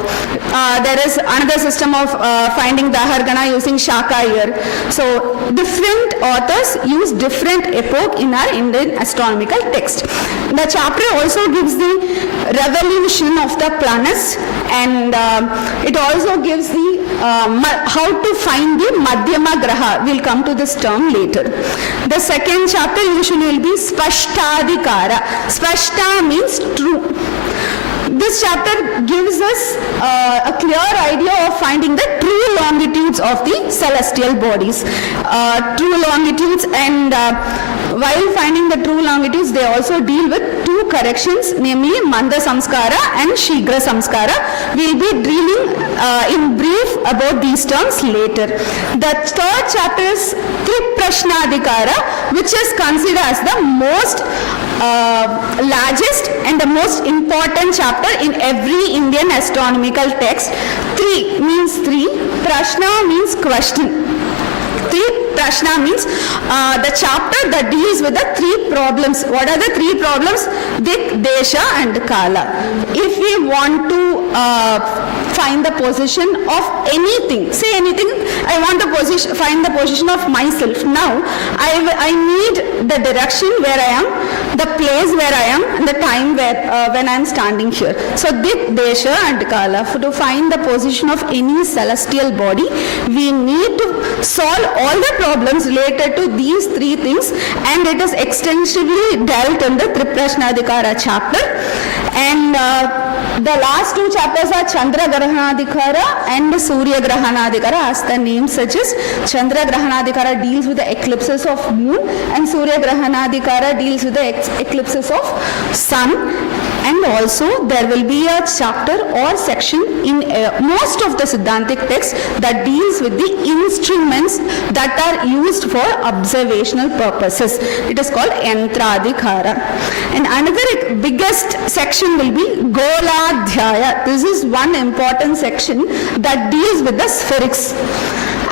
There is another system of finding the Ahargana using Shaka year. So different authors use different epoch in our Indian astronomical text. The chapter also gives the revolution of the planets, and it also gives the how to find the Madhyama Graha. We'll come to this term later. The second chapter usually will be Spashtadikara. Spashta means true. This chapter gives us a clear idea of finding the true longitudes of the celestial bodies. True longitudes, and while finding the true longitudes, they also deal with 2 corrections, namely Manda Samskara and Shigra Samskara. We'll be dealing in brief about these terms later. The third chapter is Triprashnadikara, which is considered as the most largest and the most important chapter in every Indian astronomical text. 3 means 3, Prashna means question. Prashna means the chapter that deals with the 3 problems. What are the 3 problems? Dik, Desha and Kala. If we want to find the position of anything, say anything, I want to find the position of myself. Now, I need the direction where I am, the place where I am, and the time when I am standing here. So Dit, Desha and Kala, to find the position of any celestial body, we need to solve all the problems related to these three things, and it is extensively dealt in the Triprashnadikara chapter. And the last two chapters are Chandra Grahanadikara and Surya Grahanadikara, as the name suggests. Chandra Grahanadikara deals with the eclipses of moon, and Surya Grahanadikara deals with the eclipses of sun. And also there will be a chapter or section in most of the Siddhantic texts that deals with the instruments that are used for observational purposes. It is called Yantradhikara. And another biggest section will be Goladhyaya. This is one important section that deals with the spherics.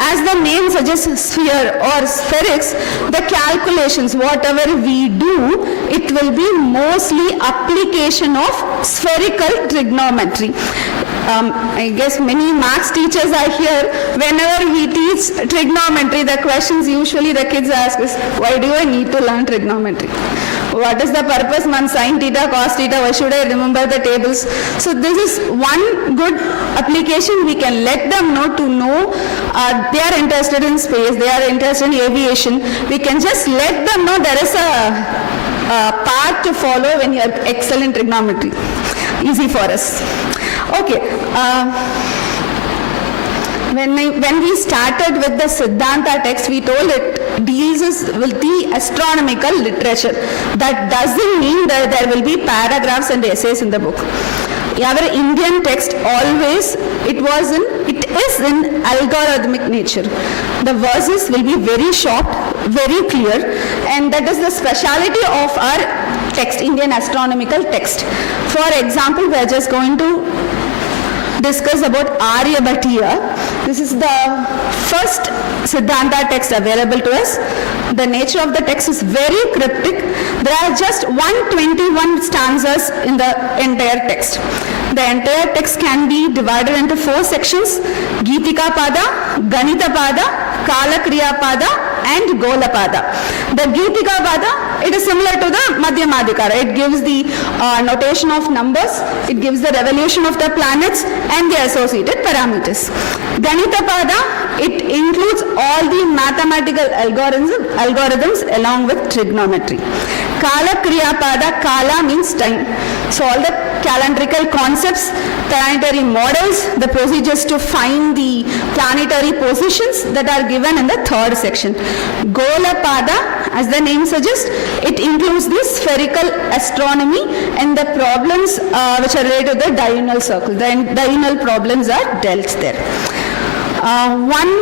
As the name suggests, sphere or spherics, the calculations, whatever we do, it will be mostly application of spherical trigonometry. I guess many maths teachers are here. Whenever we teach trigonometry, the questions usually the kids ask is, why do I need to learn trigonometry? What is the purpose, man, sin theta, cos theta, why should I remember the tables? So this is one good application we can let them know to know they are interested in space, they are interested in aviation. We can just let them know there is a path to follow when you are excellent in trigonometry. Easy for us. Okay. When we started with the Siddhanta text, we told it deals with the astronomical literature. That doesn't mean that there will be paragraphs and essays in the book. Our Indian text always, it is in algorithmic nature. The verses will be very short, very clear, and that is the speciality of our text, Indian astronomical text. For example, we are just going to discuss about Aryabhatiya. This is the first Siddhanta text available to us. The nature of the text is very cryptic. There are just 121 stanzas in the entire text. The entire text can be divided into 4 sections: Geetika Pada, Ganita Pada, Kalakriya Pada, and Gola Pada. The Geetika Pada, it is similar to the Madhyamadikara. It gives the notation of numbers, it gives the revolution of the planets and the associated parameters. Ganita Pada, it includes all the mathematical algorithms along with trigonometry. Kala Kriya Pada, Kala means time. So all the calendrical concepts, planetary models, the procedures to find the planetary positions that are given in the 3rd section. Gola Pada, as the name suggests, it includes the spherical astronomy and the problems which are related to the diurnal circle. The diurnal problems are dealt there. One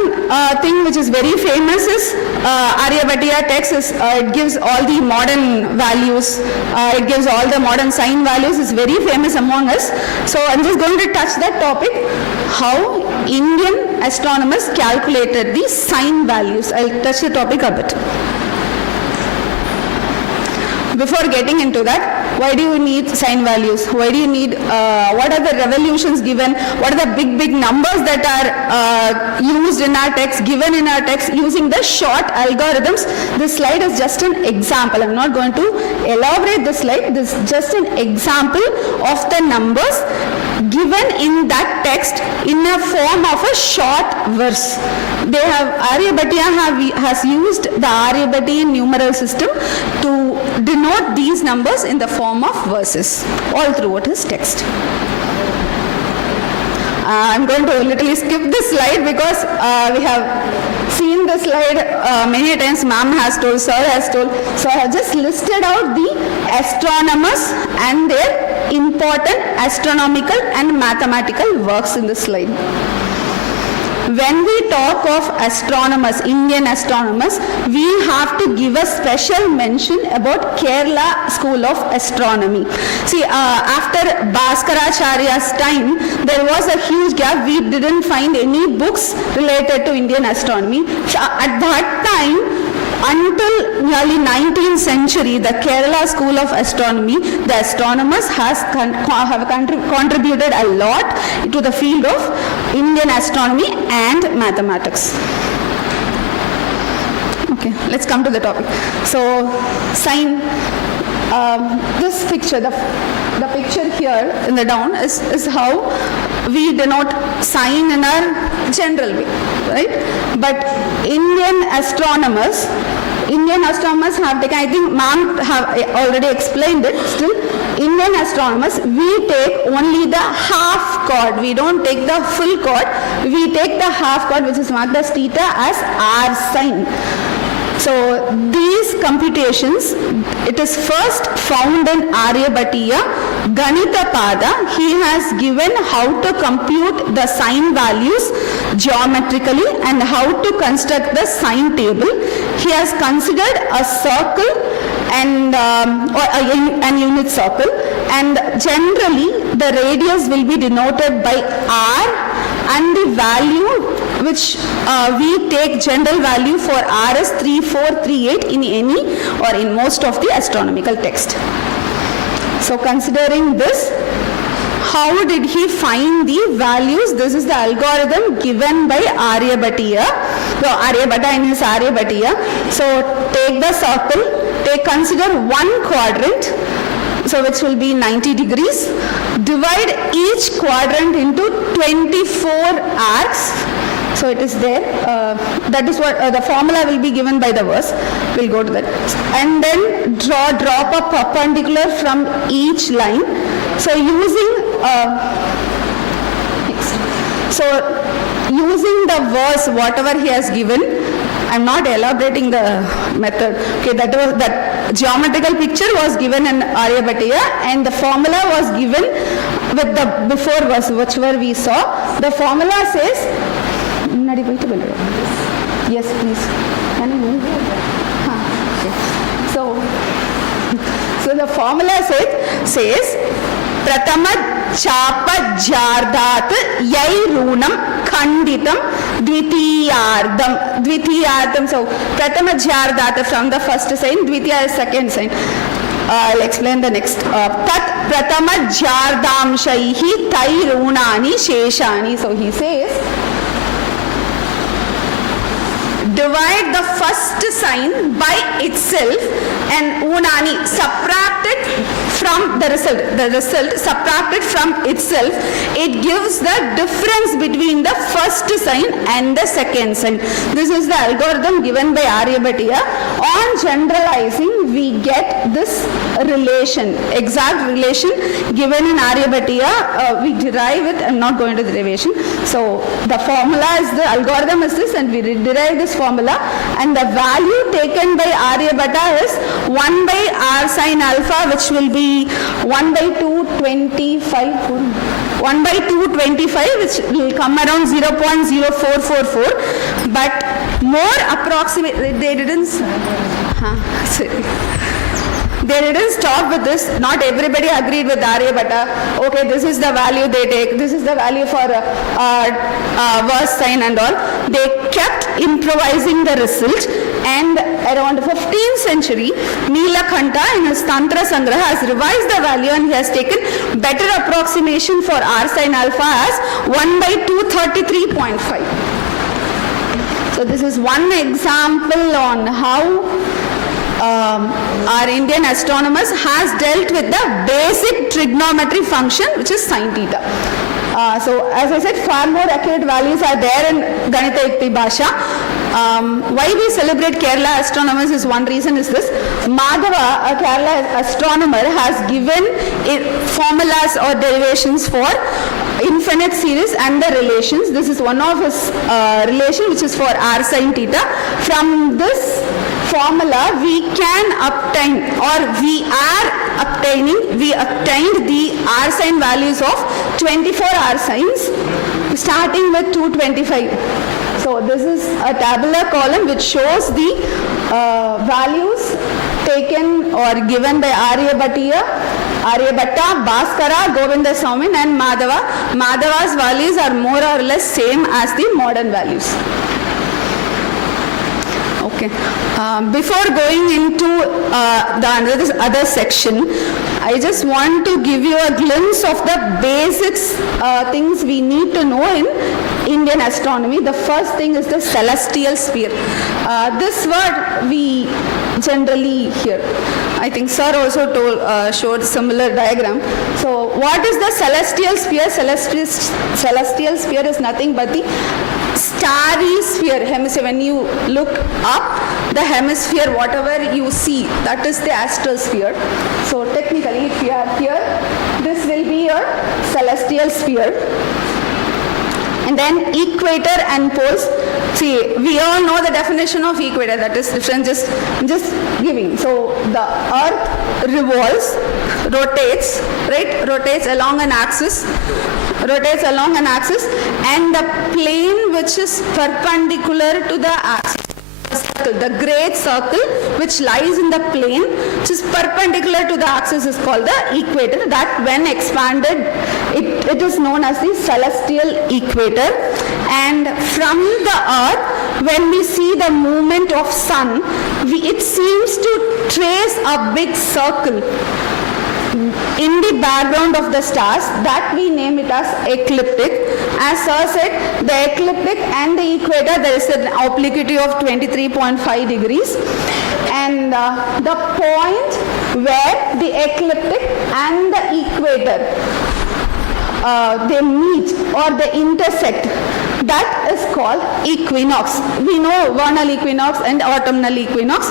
thing which is very famous is Aryabhatiya text is it gives all the modern values, it gives all the modern sign values, is very famous among us. So I'm just going to touch that topic, how Indian astronomers calculated the sign values. I'll touch the topic a bit. Before getting into that, why do you need sign values? Why do you need, what are the revolutions given? What are the big numbers that are used in our text, given in our text using the short algorithms? This slide is just an example. I'm not going to elaborate this slide. This is just an example of the numbers given in that text in a form of a short verse. They have, Aryabhatiya has used the Aryabhatian numeral system to denote these numbers in the form of verses all throughout his text. I'm going to literally skip this slide because we have seen this slide many times. Ma'am has told, sir has told. So I have just listed out the astronomers and their important astronomical and mathematical works in this slide. When we talk of astronomers, Indian astronomers, we have to give a special mention about Kerala School of Astronomy. See, after Bhaskaracharya's time, there was a huge gap. We didn't find any books related to Indian astronomy. So at that time, until nearly 19th century, the Kerala School of Astronomy, the astronomers have contributed a lot to the field of Indian astronomy and mathematics. Okay. let's come to the topic. So, sign, this picture, the picture here in the down is how we denote sign in our general way, right? But Indian astronomers have taken, I think ma'am have already explained it, still Indian astronomers, we take only the half chord, we don't take the full chord, we take the half chord which is marked as theta as our sign. So these computations, it is first found in Aryabhatiya Ganita Pada. He has given how to compute the sign values geometrically and how to construct the sign table. He has considered a circle and or an unit circle, and generally the radius will be denoted by R, and the value which we take general value for R is 3438 in any or in most of the astronomical text. So considering this, how did he find the values? This is the algorithm given by Aryabhatiya. So Aryabhata in his Aryabhatiya. So take the circle, consider one quadrant, so which will be 90 degrees. Divide each quadrant into 24 arcs. So it is there. That is what the formula will be given by the verse. We'll go to that. And then drop a perpendicular from each line. So using using the verse, whatever he has given, I'm not elaborating the method. Okay, that geometrical picture was given in Aryabhatiya, and the formula was given with the before verse, whichever we saw. The formula says, yes, please. Can you move? So the formula says Pratama Chapa Jardat Yai Runam Khanditam Dvitiyardam. So Pratama Jardata from the first sign, Dvitiya is second sign. I'll explain the next. Tat Pratama Jardamshaihi Tai Runani Sheshani. So he says, divide the first sign by itself and unani, subtracted from the result subtracted from itself, it gives the difference between the first sign and the second sign. This is the algorithm given by Aryabhatiya. On generalizing, we get this relation, exact relation given in Aryabhatiya. We derive it. I'm not going to the derivation. So the formula is, the algorithm is this, and we derive this formula, and the value taken by Aryabhata is 1 by R sin alpha, which will be 1 by 225, 1 by 225, which will come around 0.0444, but more approximate, they didn't stop with this. Not everybody agreed with Aryabhata. Okay, this is the value they take, this is the value for verse sign and all. They kept improvising the result, and around 15th century, Neelakanta in his Tantra Sangraha has revised the value, and he has taken better approximation for R sin alpha as 1 by 233.5. So this is one example on how our Indian astronomers has dealt with the basic trigonometry function, which is sin theta. So as I said, far more accurate values are there in Ganita Yukti Bhasha. Why we celebrate Kerala astronomers is one reason is this. Madhava, a Kerala astronomer, has given formulas or derivations for infinite series and the relations. This is one of his relation, which is for R sin theta. From this formula we can obtain, or we obtained the R sin values of 24 R sins starting with 225. So this is a tabular column which shows the values taken or given by Aryabhata, Bhaskara, Govinda Swamin and Madhava. Madhava's values are more or less same as the modern values. Okay. Before going into this other section, I just want to give you a glimpse of the basics things we need to know in Indian astronomy. The first thing is the celestial sphere. This word we generally hear. I think sir also showed similar diagram. So what is the celestial sphere? Celestial sphere is nothing but the starry sphere, hemisphere. When you look up the hemisphere, whatever you see, that is the astral sphere. So technically, if you are here, this will be your celestial sphere. And then equator and poles. See, we all know the definition of equator, that is different, just giving. So the earth revolves, rotates, right? Rotates along an axis, and the plane which is perpendicular to the axis, the great circle which lies in the plane, which is perpendicular to the axis, is called the equator. That when expanded, it is known as the celestial equator. And from the earth, when we see the movement of sun, it seems to trace a big circle in the background of the stars, that we name it as ecliptic. As sir said, the ecliptic and the equator, there is an obliquity of 23.5 degrees. And the point where the ecliptic and the equator they meet or they intersect, that is called equinox. We know vernal equinox and autumnal equinox.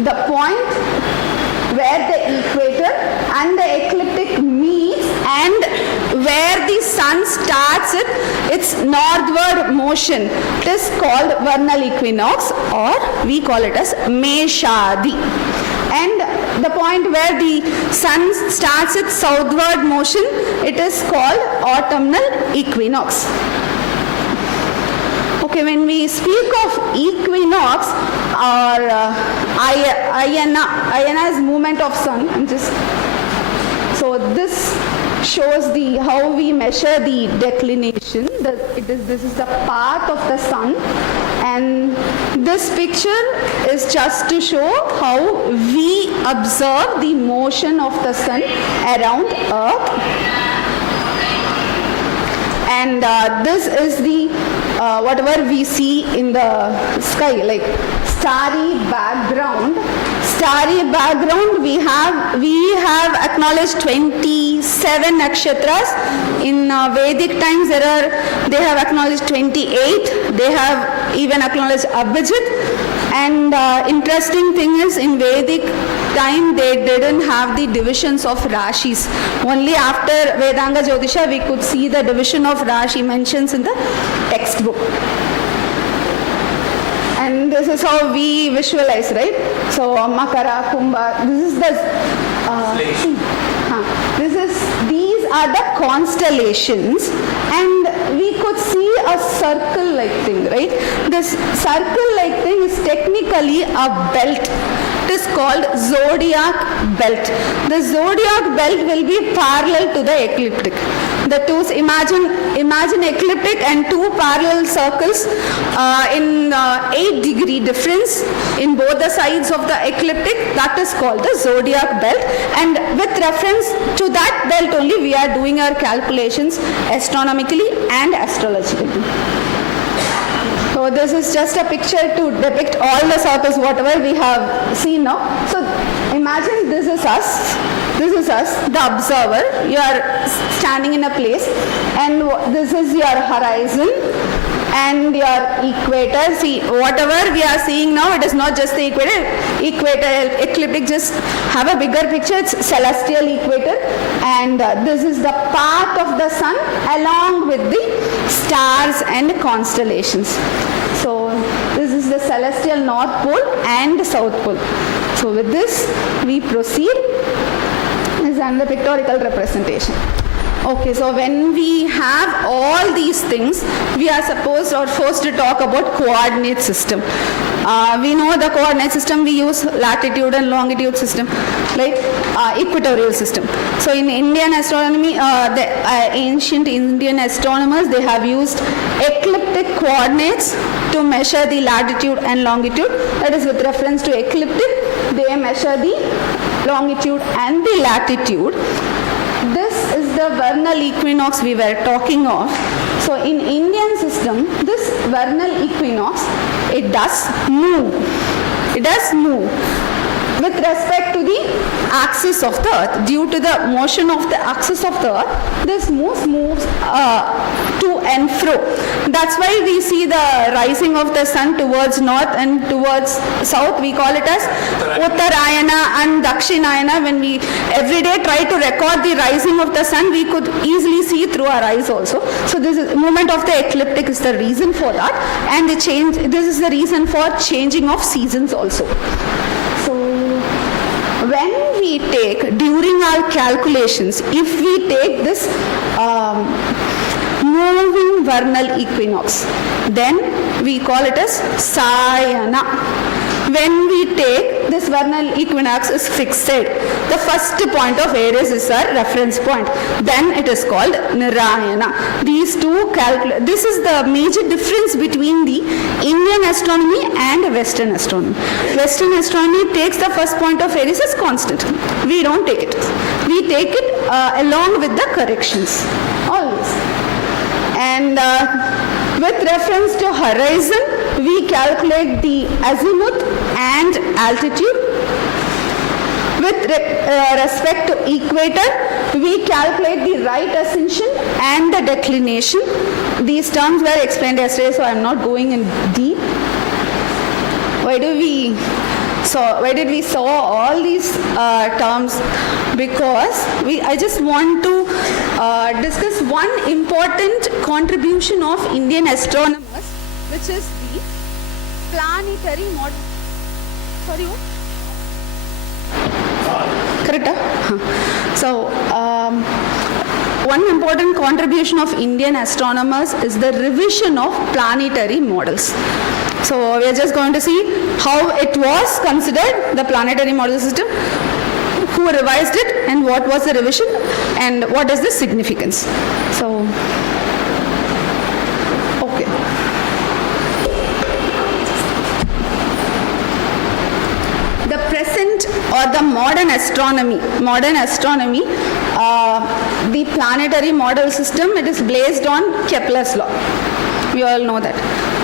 The point where the equator and the ecliptic meets and where the sun starts its northward motion, it is called vernal equinox, or we call it as Meshadi. And the point where the sun starts its southward motion, it is called autumnal equinox. Okay, when we speak of equinox or Ayana is movement of sun, so this shows how we measure the declination. This is the path of the sun, and this picture is just to show how we observe the motion of the sun around Earth. And this is the whatever we see in the sky, like starry background. We have acknowledged 27 nakshatras. In Vedic times they have acknowledged 28. They have even acknowledged Abhijit. And interesting thing is, in Vedic time they didn't have the divisions of Rashis. Only after Vedanga Jyotisha we could see the division of Rashi mentions in the textbook. And this is how we visualize, right? So Makara, Kumbha, these are the constellations, and we could see a circle-like thing, right? This circle-like thing is technically a belt. It is called zodiac belt. The zodiac belt will be parallel to the ecliptic. The two, imagine ecliptic and two parallel circles in 8-degree difference in both the sides of the ecliptic. That is called the zodiac belt, and with reference to that belt only we are doing our calculations astronomically and astrologically. So this is just a picture to depict all the circles, whatever we have seen now. So imagine this is us, the observer. You are standing in a place, and this is your horizon and your equator. See, whatever we are seeing now, it is not just the equator, ecliptic, just have a bigger picture. It's celestial equator, and this is the path of the sun along with the stars and constellations. So this is the celestial north pole and south pole. So with this we proceed. This is another pictorial representation. Okay, so when we have all these things, we are supposed or forced to talk about coordinate system. We know the coordinate system, we use latitude and longitude system, like equatorial system. So in Indian astronomy, the ancient Indian astronomers, they have used ecliptic coordinates to measure the latitude and longitude. That is, with reference to ecliptic, they measure the longitude and the latitude. This is the vernal equinox we were talking of. So in Indian system, this vernal equinox, it does move. It does move with respect to the axis of the earth. Due to the motion of the axis of the earth, this moves to and fro. That's why we see the rising of the sun towards north and towards south. We call it as Uttarayana and Dakshinayana. When we every day try to record the rising of the sun, we could easily see through our eyes also. So this is movement of the ecliptic is the reason for that, and the change. This is the reason for changing of seasons also. So when we take, during our calculations, if we take this moving vernal equinox, then we call it as Sayana. When we take this vernal equinox is fixed, the first point of Aries is our reference point, then it is called Narayana. These two this is the major difference between the Indian astronomy and Western astronomy. Western astronomy takes the first point of Aries as constant. We don't take it. We take it along with the corrections, always. And with reference to horizon, we calculate the azimuth and altitude. With respect to equator, we calculate the right ascension and the declination. These terms were explained yesterday, so I am not going in deep. Why did we saw all these terms? Because I just want to discuss one important contribution of Indian astronomers, which is the planetary model. Sorry, what? Correct? So, one important contribution of Indian astronomers is the revision of planetary models. So we are just going to see how it was considered, the planetary model system, who revised it, and what was the revision, and what is the significance. So, okay. The present or the modern astronomy, the planetary model system, it is based on Kepler's law. We all know that.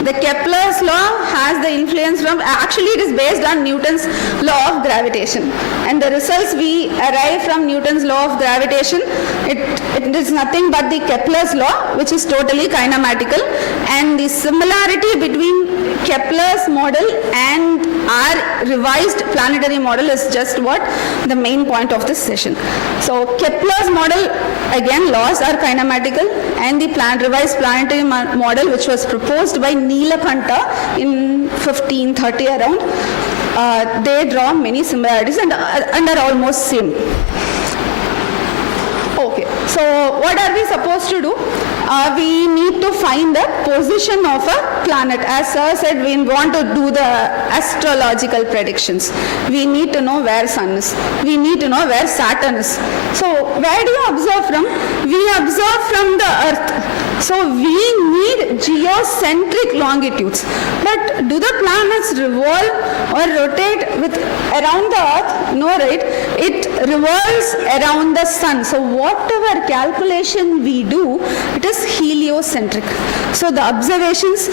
The Kepler's law has the influence from, actually it is based on Newton's law of gravitation. And the results we arrive from Newton's law of gravitation, it is nothing but the Kepler's law, which is totally kinematical. And the similarity between Kepler's model and our revised planetary model is just what the main point of this session. So Kepler's model, again, laws are kinematical, and the revised planetary model, which was proposed by Nilakanta in 1530 around, they draw many similarities and are almost same. Okay, so what are we supposed to do? We need to find the position of a planet. As Sir said, we want to do the astrological predictions. We need to know where Sun is. We need to know where Saturn is. So where do you observe from? We observe from the Earth. So we need geocentric longitudes. But do the planets revolve or rotate around the Earth? No, right? It revolves around the Sun. So whatever calculation we do, it is heliocentric. So the observations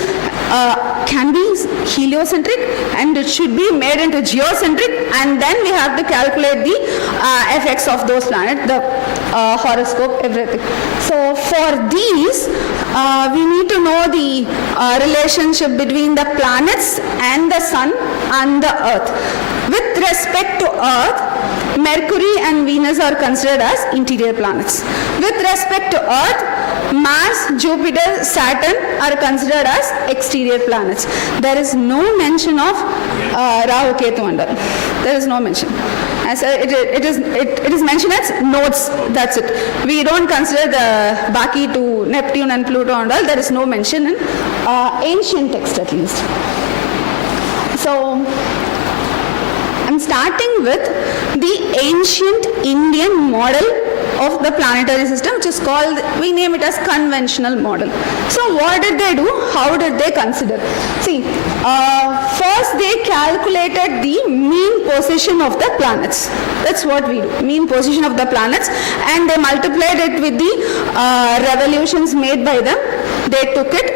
can be heliocentric, and it should be made into geocentric, and then we have to calculate the effects of those planets, the horoscope, everything. So for these, we need to know the relationship between the planets and the Sun and the Earth. With respect to Earth, Mercury and Venus are considered as interior planets. With respect to Earth, Mars, Jupiter, Saturn are considered as exterior planets. There is no mention of Rahu, Ketu and all. There is no mention. As it is mentioned as nodes, that's it. We don't consider the Baki to Neptune and Pluto and all. There is no mention in ancient text at least. So, I'm starting with the ancient Indian model of the planetary system, which is called, we name it as conventional model. So what did they do? How did they consider? See, first they calculated the mean position of the planets. That's what we do, mean position of the planets, and they multiplied it with the revolutions made by them. They took it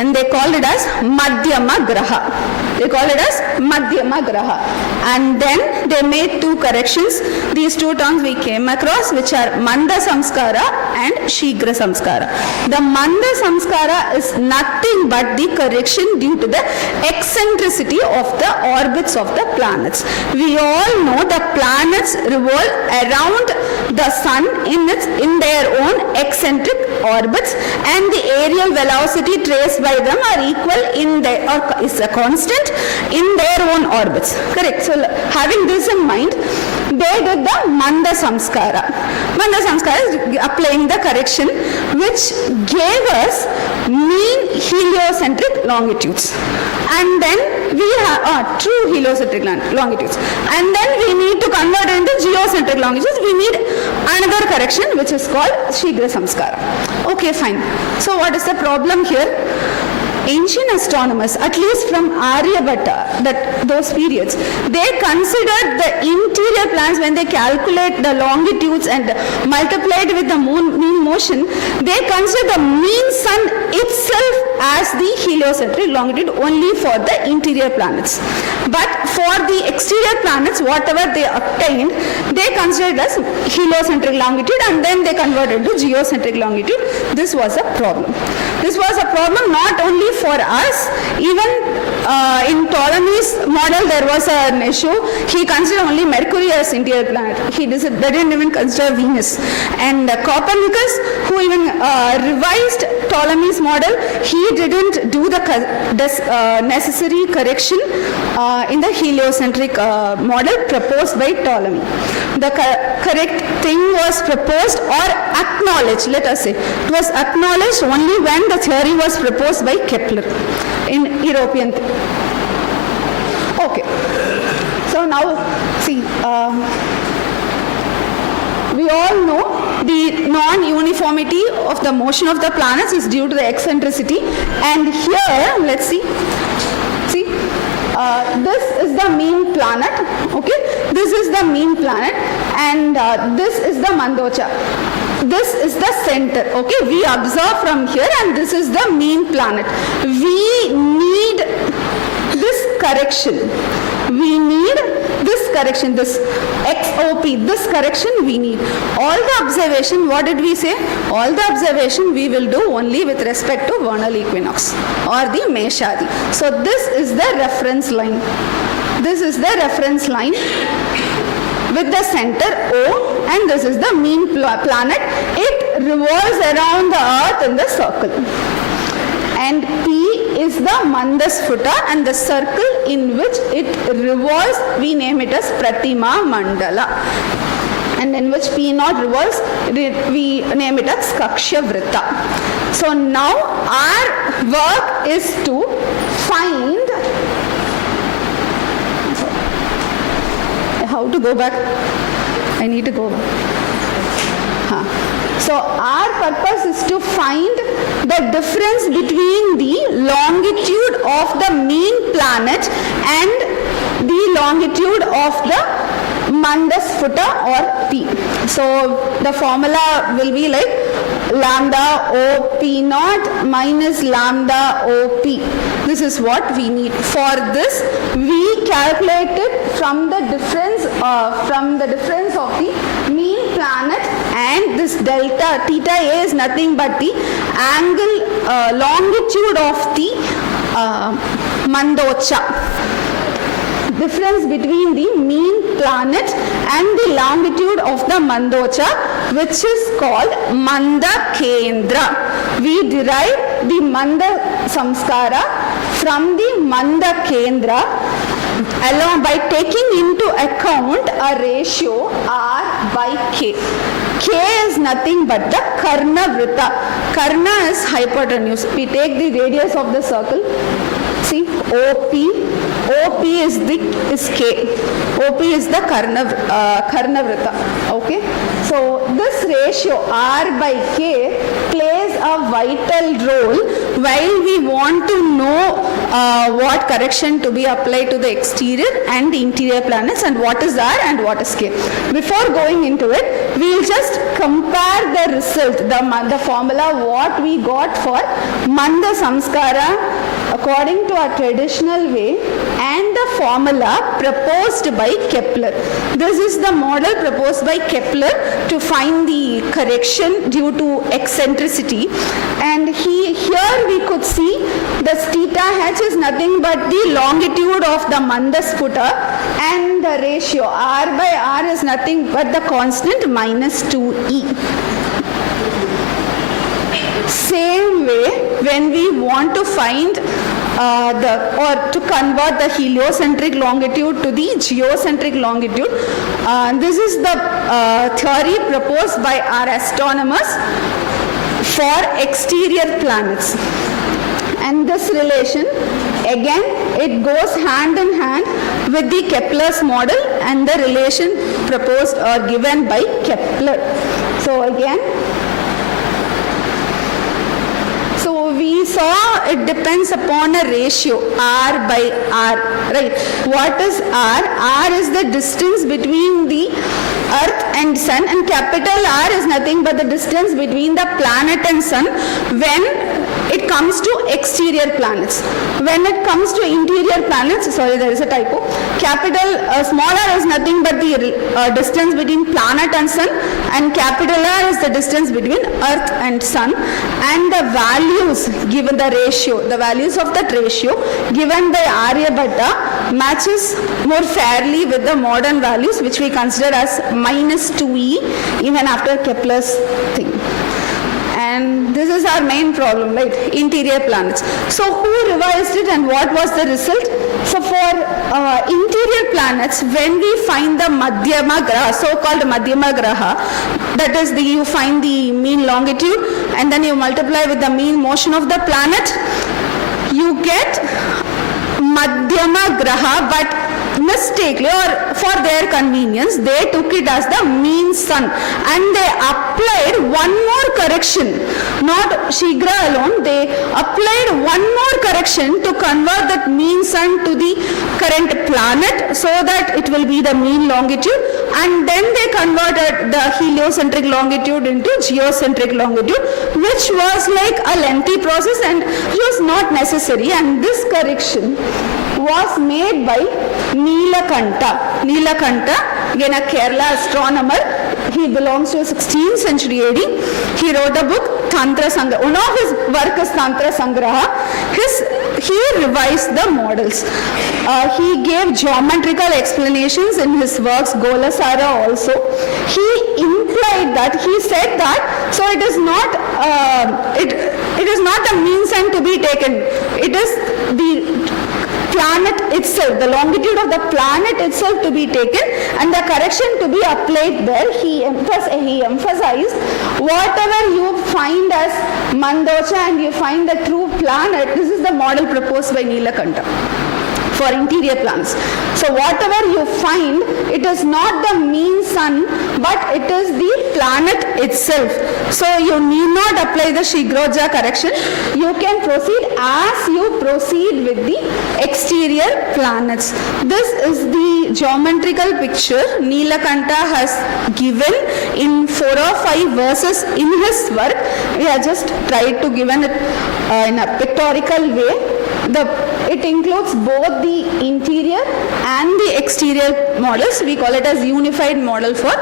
and they called it as Madhyama Graha. They call it as Madhyama Graha. And then they made two corrections. These two terms we came across, which are Manda Samskara and Shigra Samskara. The Manda Samskara is nothing but the correction due to the eccentricity of the orbits of the planets. We all know the planets revolve around the sun in their own eccentric orbits, and the aerial velocity traced by them are equal in their, or is a constant in their own orbits. Correct. So having this in mind, they did the Manda Samskara. Manda Samskara is applying the correction which gave us mean heliocentric longitudes. And then we have true heliocentric longitudes. And then we need to convert it into geocentric longitudes. We need another correction which is called Shigra Samskara. Okay, fine. So what is the problem here? Ancient astronomers, at least from Aryabhatta, those periods, they considered the interior planets when they calculate the longitudes and multiplied with the mean motion, they consider the mean sun itself as the heliocentric longitude only for the interior planets. But for the exterior planets, whatever they obtained, they considered as heliocentric longitude and then they converted to geocentric longitude. This was a problem. This was a problem not only for us, even in Ptolemy's model there was an issue. He considered only Mercury as interior planet. They didn't even consider Venus. And Copernicus, who even revised Ptolemy's model, he didn't do the necessary correction in the heliocentric model proposed by Ptolemy. The correct thing was proposed or acknowledged, let us say. It was acknowledged only when the theory was proposed by Kepler in European. Okay. So now, see, we all know the non-uniformity of the motion of the planets is due to the eccentricity. And here, let's see. See, this is the mean planet. Okay, this is the mean planet, and this is the Mandocha. This is the center. Okay, we observe from here, and this is the mean planet. We need this correction. We need this correction, this XOP, this correction we need. All the observation, what did we say? All the observation we will do only with respect to vernal equinox or the Meshadi. So this is the reference line. This is the reference line with the center O, and this is the mean planet. It revolves around the earth in the circle. And P is the Mandasphuta, and the circle in which it revolves, we name it as Pratima Mandala. And in which P naught revolves, we name it as Kaksha Vritta. So now our work is to find, how to go back? I need to go back. So our purpose is to find the difference between the longitude of the mean planet and the longitude of the Mandasphuta or P. So the formula will be like lambda O P naught minus lambda O P. This is what we need. For this, we calculated from the difference of the mean planet and this delta theta A is nothing but the angle longitude of the Mandocha. Difference between the mean planet and the longitude of the Mandocha, which is called Manda Kendra. We derive the Manda Samskara from the Manda Kendra along by taking into account a ratio R by K. K is nothing but the Karna Vritta. Karna is hypotenuse. We take the radius of the circle. See, OP is K. OP is the Karna Vritta. Okay. So this ratio R by K plays a vital role while we want to know what correction to be applied to the exterior and the interior planets and what is R and what is K. Before going into it, we will just compare the result, the formula what we got for Manda Samskara according to our traditional way and the formula proposed by Kepler. This is the model proposed by Kepler to find the correction due to eccentricity, and here we could see the theta h is nothing but the longitude of the Mandas Putta, and the ratio R by R is nothing but the constant minus 2e. Same way, when we want to find to convert the heliocentric longitude to the geocentric longitude, this is the theory proposed by our astronomers for exterior planets. And this relation, again, it goes hand in hand with the Kepler's model and the relation proposed or given by Kepler. So again, we saw it depends upon a ratio R by R, right? What is R? R is the distance between the Earth and Sun, and capital R is nothing but the distance between the planet and Sun when it comes to exterior planets. When it comes to interior planets, sorry, there is a typo, capital small r is nothing but the distance between planet and Sun, and capital R is the distance between Earth and Sun, and the values given, the ratio, the values of that ratio given by Aryabhatta matches more fairly with the modern values which we consider as minus 2e even after Kepler's thing. And this is our main problem, right? Interior planets. So who revised it and what was the result? So for interior planets, when we find the Madhyama Graha, so-called Madhyama Graha, that is you find the mean longitude and then you multiply with the mean motion of the planet, you get Madhyama Graha, but mistakenly or for their convenience, they took it as the mean sun and they applied one more correction, not Shigra alone, they applied one more correction to convert that mean sun to the current planet so that it will be the mean longitude, and then they converted the heliocentric longitude into geocentric longitude, which was like a lengthy process and was not necessary, and this correction was made by Nilakanta. Nilakanta, again a Kerala astronomer, he belongs to 16th century AD. He wrote a book, Tantra Sangraha. One of his work is Tantra Sangraha. He revised the models. He gave geometrical explanations in his works, Golasara also. He implied that, he said that, so it is not the mean sun to be taken. It is the planet itself, the longitude of the planet itself to be taken and the correction to be applied there. He emphasized whatever you find as Mandocha and you find the true planet, this is the model proposed by Nilakanta for interior planets. So whatever you find, it is not the mean sun, but it is the planet itself. So you need not apply the Shigroja correction. You can proceed as you proceed with the exterior planets. This is the geometrical picture Nilakanta has given in 4 or 5 verses in his work. We have just tried to given it in a pictorial way. It includes both the interior and the exterior models. We call it as unified model for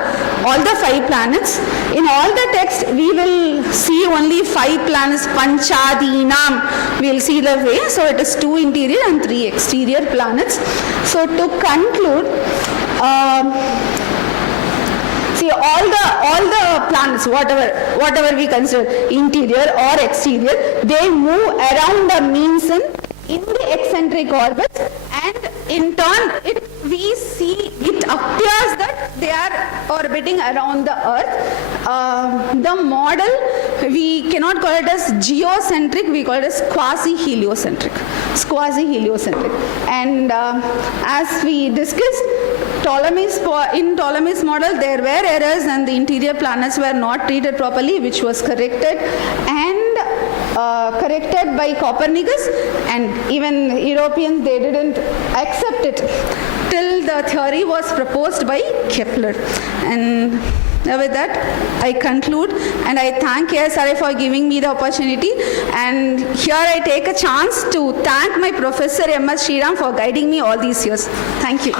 all the 5 planets. In all the text, we will see only 5 planets, Panchadinam. We will see the way. So it is 2 interior and 3 exterior planets. So to conclude, see all the planets, whatever we consider interior or exterior, they move around the mean sun in the eccentric orbits, and in turn it appears that they are orbiting around the Earth. The model, we cannot call it as geocentric, we call it as quasi-heliocentric. And as we discussed, in Ptolemy's model there were errors and the interior planets were not treated properly, which was corrected, and corrected by Copernicus, and even Europeans, they didn't accept it till the theory was proposed by Kepler. And with that, I conclude, and I thank KSRA for giving me the opportunity. And here I take a chance to thank my professor M.S. Sriram for guiding me all these years. Thank you.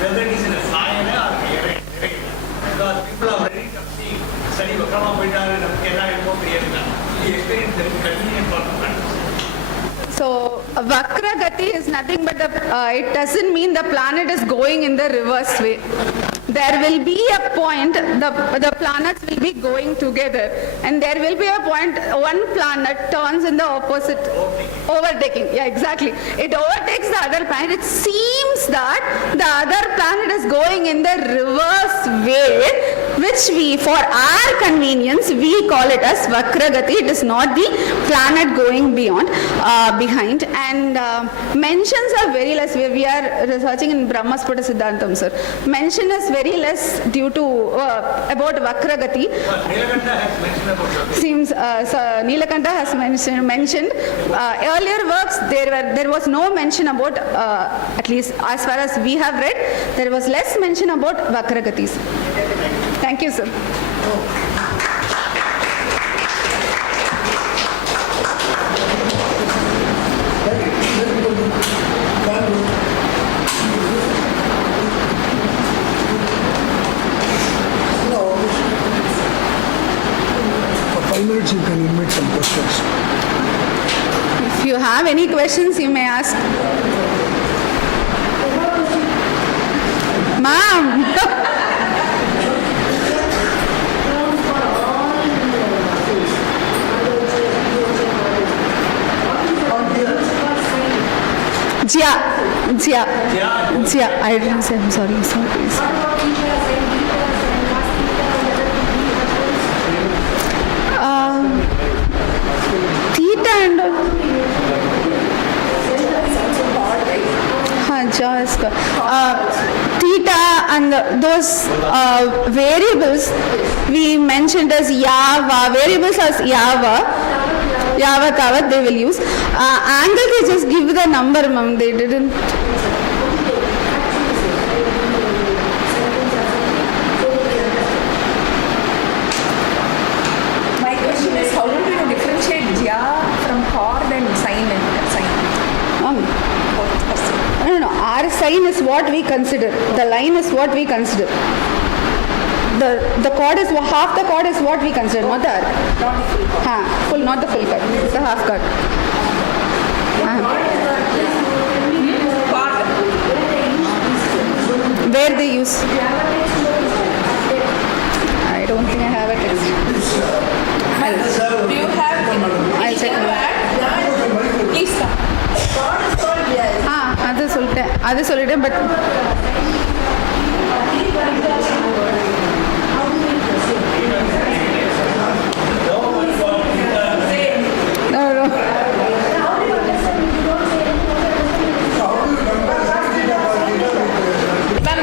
Whether it is in a sign or a because people are very confused. Study Vakrama Vidar and Kena and more the experience that is convenient for the So, Vakra Gati is nothing but it doesn't mean the planet is going in the reverse way. There will be a point, the planets will be going together, and there will be a point, one planet turns in the opposite, overtaking. Yeah, exactly. It overtakes the other planet. It seems that the other planet is going in the reverse way, which we, for our convenience, we call it as Vakragati. It is not the planet going behind. And mentions are very less. We are researching in Brahmasputa Siddhantam, sir. Mention is very less due to about Vakragati. Nilakanta has mentioned about Vakragati. Seems Nilakanta has mentioned earlier works. There was no mention about, at least as far as we have read, there was less mention about Vakragatis. Thank you, sir. For 5 minutes, you can invite some questions. If you have any questions, you may ask. Ma'am. Jia. I didn't say, I'm sorry. Theta and theta and those variables we mentioned as Yava, variables as Yava Tavat they will use. Angle they just give the number, ma'am, they didn't. My question is, how do you differentiate Jya from chord and sign and sign? No. Our sign is what we consider. The line is what we consider. The chord is half the chord is what we consider, not the arc. Not the full chord. Not the full chord. It's the half chord. Where they use? I don't think I have a text. Do you have? I'll check. Please come. அது சொல்லிட்டேன் but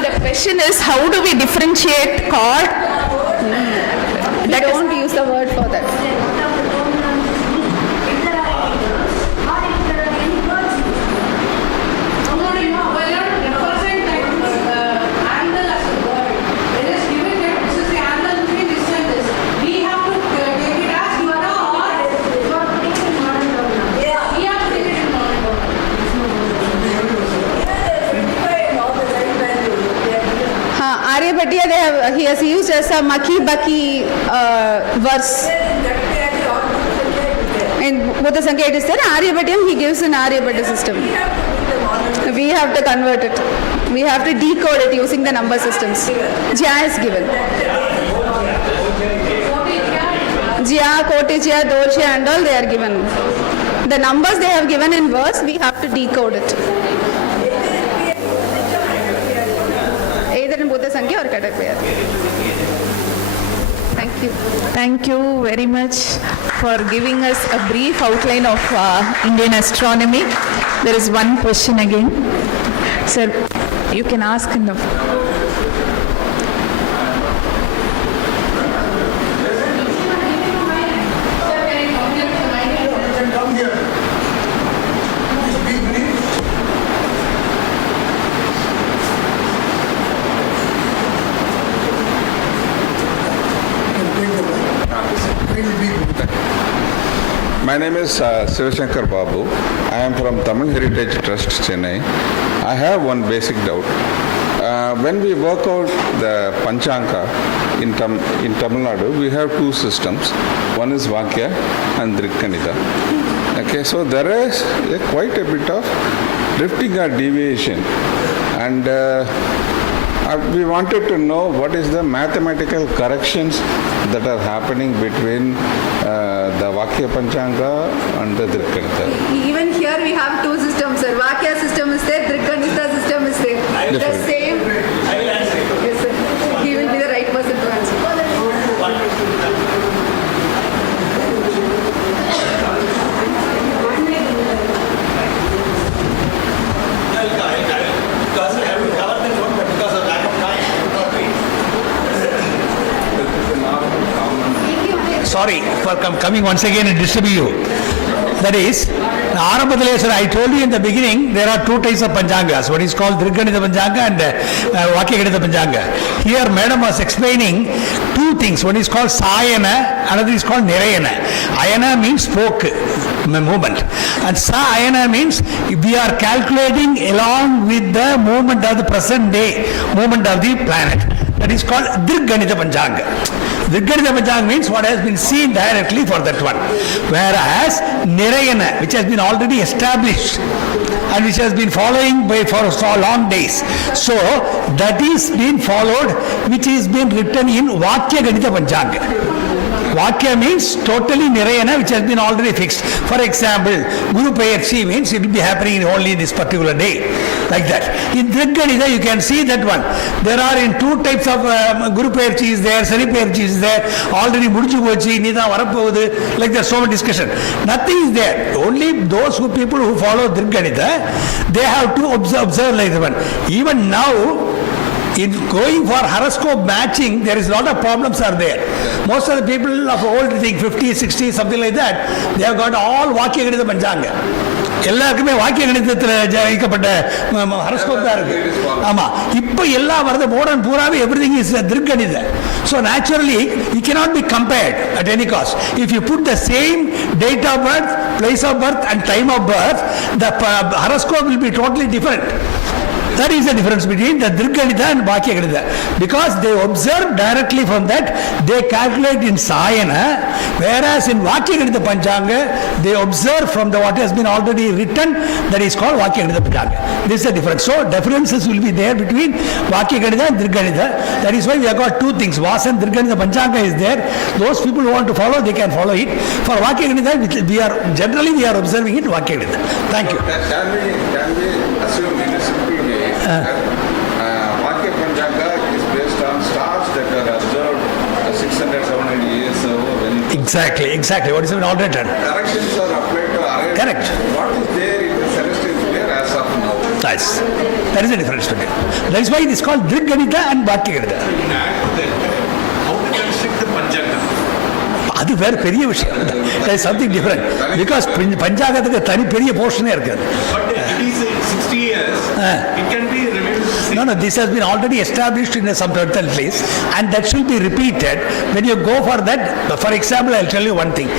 The question is, how do we differentiate chord? They don't use the word for that. He has used as a maki-baki verse. In Buddha Sankhya it is there. Aryabhatiam he gives an Aryabhata system. We have to convert it. We have to decode it using the number systems. Jya is given. Jya, Kotijya, Dorjya and all they are given. The numbers they have given in verse, we have to decode it. or Kadapayar? Thank you. Thank you very much for giving us a brief outline of Indian astronomy. There is one question again. Sir, you can ask in the... Come here. Please be brief. You can take the mic. Kindly be brief. My name is Sivashankar Babu. I am from Tamil Heritage Trust, Chennai. I have one basic doubt. When we work out the Panchanga in Tamil Nadu, we have two systems. One is Vakya and Trigonometry. Okay, so there is quite a bit of drifting or deviation. And we wanted to know what is the mathematical corrections that are happening between the Vakya Panchanga and the Trigonometry. Even here we have two systems, sir. Vakya system is there, Trigonometry system is there. The same. I will answer it. Yes, sir. He will be the right person to answer. Because I have to cover this one, but because of lack of time, I could not read. Sorry for coming once again and disturb you. That is, I told you in the beginning, there are two types of Panchangas. One is called Trigonometry Panchanga and Vakya Panchanga. Here, Madam was explaining two things. One is called Sayana, another is called Nirayana. Ayana means spoke, movement. And Sayana means we are calculating along with the movement of the present day, movement of the planet. That is called Trigonometry Panchanga. Trigonometry Panchanga means what has been seen directly for that one. Whereas Nirayana, which has been already established and which has been following for long days. So that is being followed, which is being written in Vakya Ganita Panchanga. Vakya means totally Nirayana, which has been already fixed. For example, Guru Payarchi means it will be happening only this particular day, like that. In Trigonometry, you can see that one. There are in two types of Guru Payarchi is there, Sari Payarchi is there, already Mudichu Pochi, Nida Varapodu, like there's so much discussion. Nothing is there. Only those people who follow Trigonometry, they have to observe like that one. Even now, in going for horoscope matching, there is a lot of problems are there. Most of the people of old thing, 50, 60, something like that, they have got all Vakya Ganita Panchanga. எல்லாருக்குமே வாக்கிய கணிதத்தில் ஜெயிக்கப்பட்ட ஹரஸ்கோப் தான் இருக்கு. ஆமா, இப்போ எல்லாம் வரது modern பூராவே everything is திருக்கணித. So naturally, it cannot be compared at any cost. If you put the same date of birth, place of birth and time of birth, the horoscope will be totally different. That is the difference between the Trigonometry and Vakya Ganita. Because they observe directly from that, they calculate in Sayana, whereas in Vakya Ganita Panchanga, they observe from what has been already written, that is called Vakya Ganita Panchanga. This is the difference. So differences will be there between Vakya Ganita and Trigonometry. That is why we have got two things. Vas and Trigonometry Panchanga is there. Those people who want to follow, they can follow it. For Vakya Ganita, we are observing it Vakya Ganita. Thank you. Can we assume in a simple way Vakya Panchanga is based on stars that were observed 600, 700 years ago? Exactly. What is an alternative? Corrections are applied to arrange. Correct. What is there in the celestial sphere as of now? Nice. That is a difference between. That is why it is called Trigonometry and Vakya Ganita. How to construct the Panchanga? அது வேற பெரிய விஷயம். That is something different. Because பஞ்சாங்கத்துக்கு தனி பெரிய போர்ஷனே இருக்காது. But it is 60 years. It can be reviewed. No, this has been already established in some certain place and that should be repeated. When you go for that, for example, I'll tell you one thing.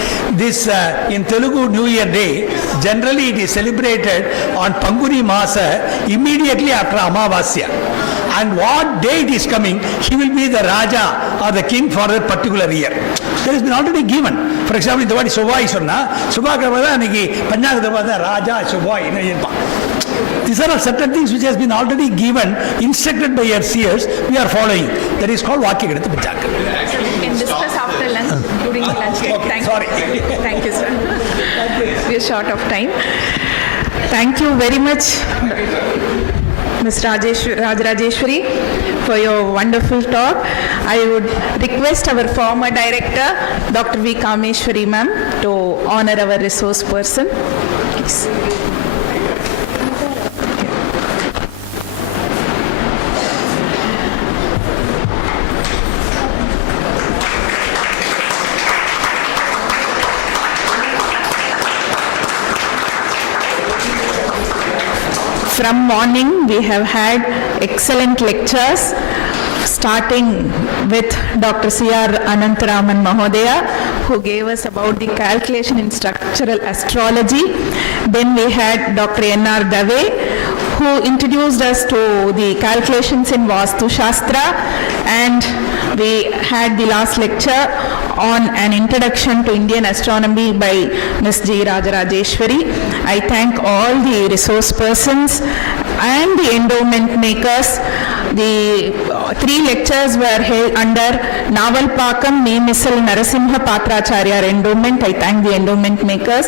This in Telugu New Year Day, generally it is celebrated on Panguni Masa immediately after Amavasya. And what day it is coming, he will be the Raja or the king for that particular year. That has been already given. For example, இந்த வாட்டி செவ்வாய் சொன்னா செவ்வாய்க்கிழமை தான் அன்னைக்கு பஞ்சாங்கத்தை பார்த்தா ராஜா செவ்வாய் இருப்பான். These are all certain things which has been already given, instructed by your seers, we are following. That is called Vakya Ganita Panchanga. We can discuss after lunch, during the lunch break. Thank Sorry. you. Thank you, sir. We are short of time. Thank you very much. Ms. Rajrajeshwari, for your wonderful talk. I would request our former director, Dr. V. Kameshwari ma'am, to honor our resource person. Please. From morning, we have had excellent lectures, starting with Dr. C.R. Anantaraman Mahodaya, who gave us about the calculation in structural astrology. Then we had Dr. N.R. Dave, who introduced us to the calculations in Vastu shastra, and we had the last lecture on an introduction to Indian astronomy by Ms. G. Rajrajeshwari. I thank all the resource persons and the endowment makers. The 3 lectures were held under Naval Pakam Neemisal Narasimha Patracharya endowment. I thank the endowment makers.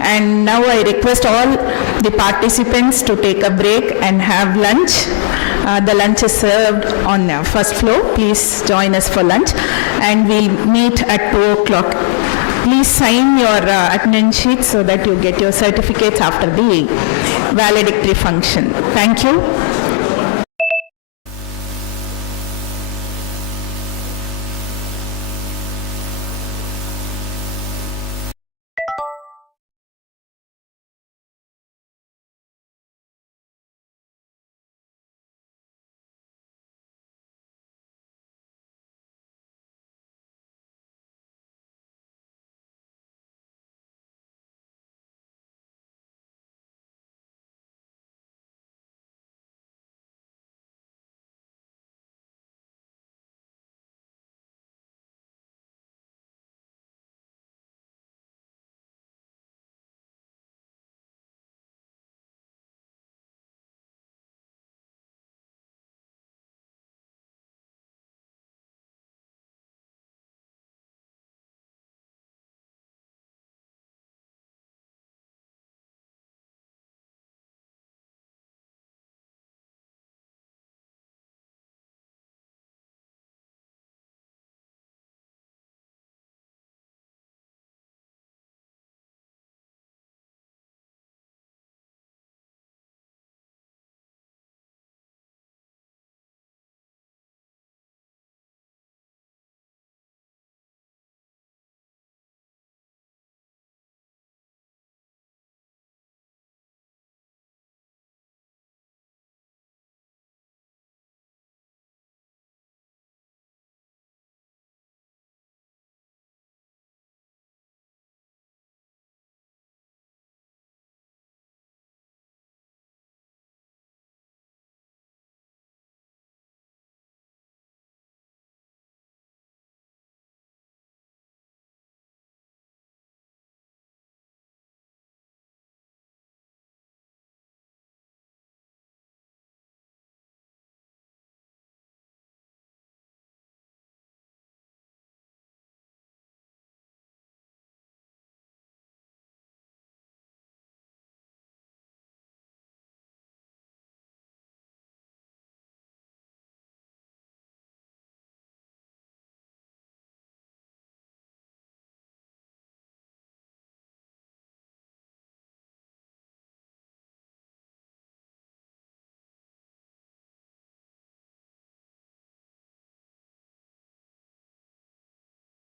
And now I request all the participants to take a break and have lunch. The lunch is served on first floor. Please join us for lunch, and we'll meet at 2 o'clock. Please sign your attendance sheet so that you get your certificates after the valedictory function. Thank you.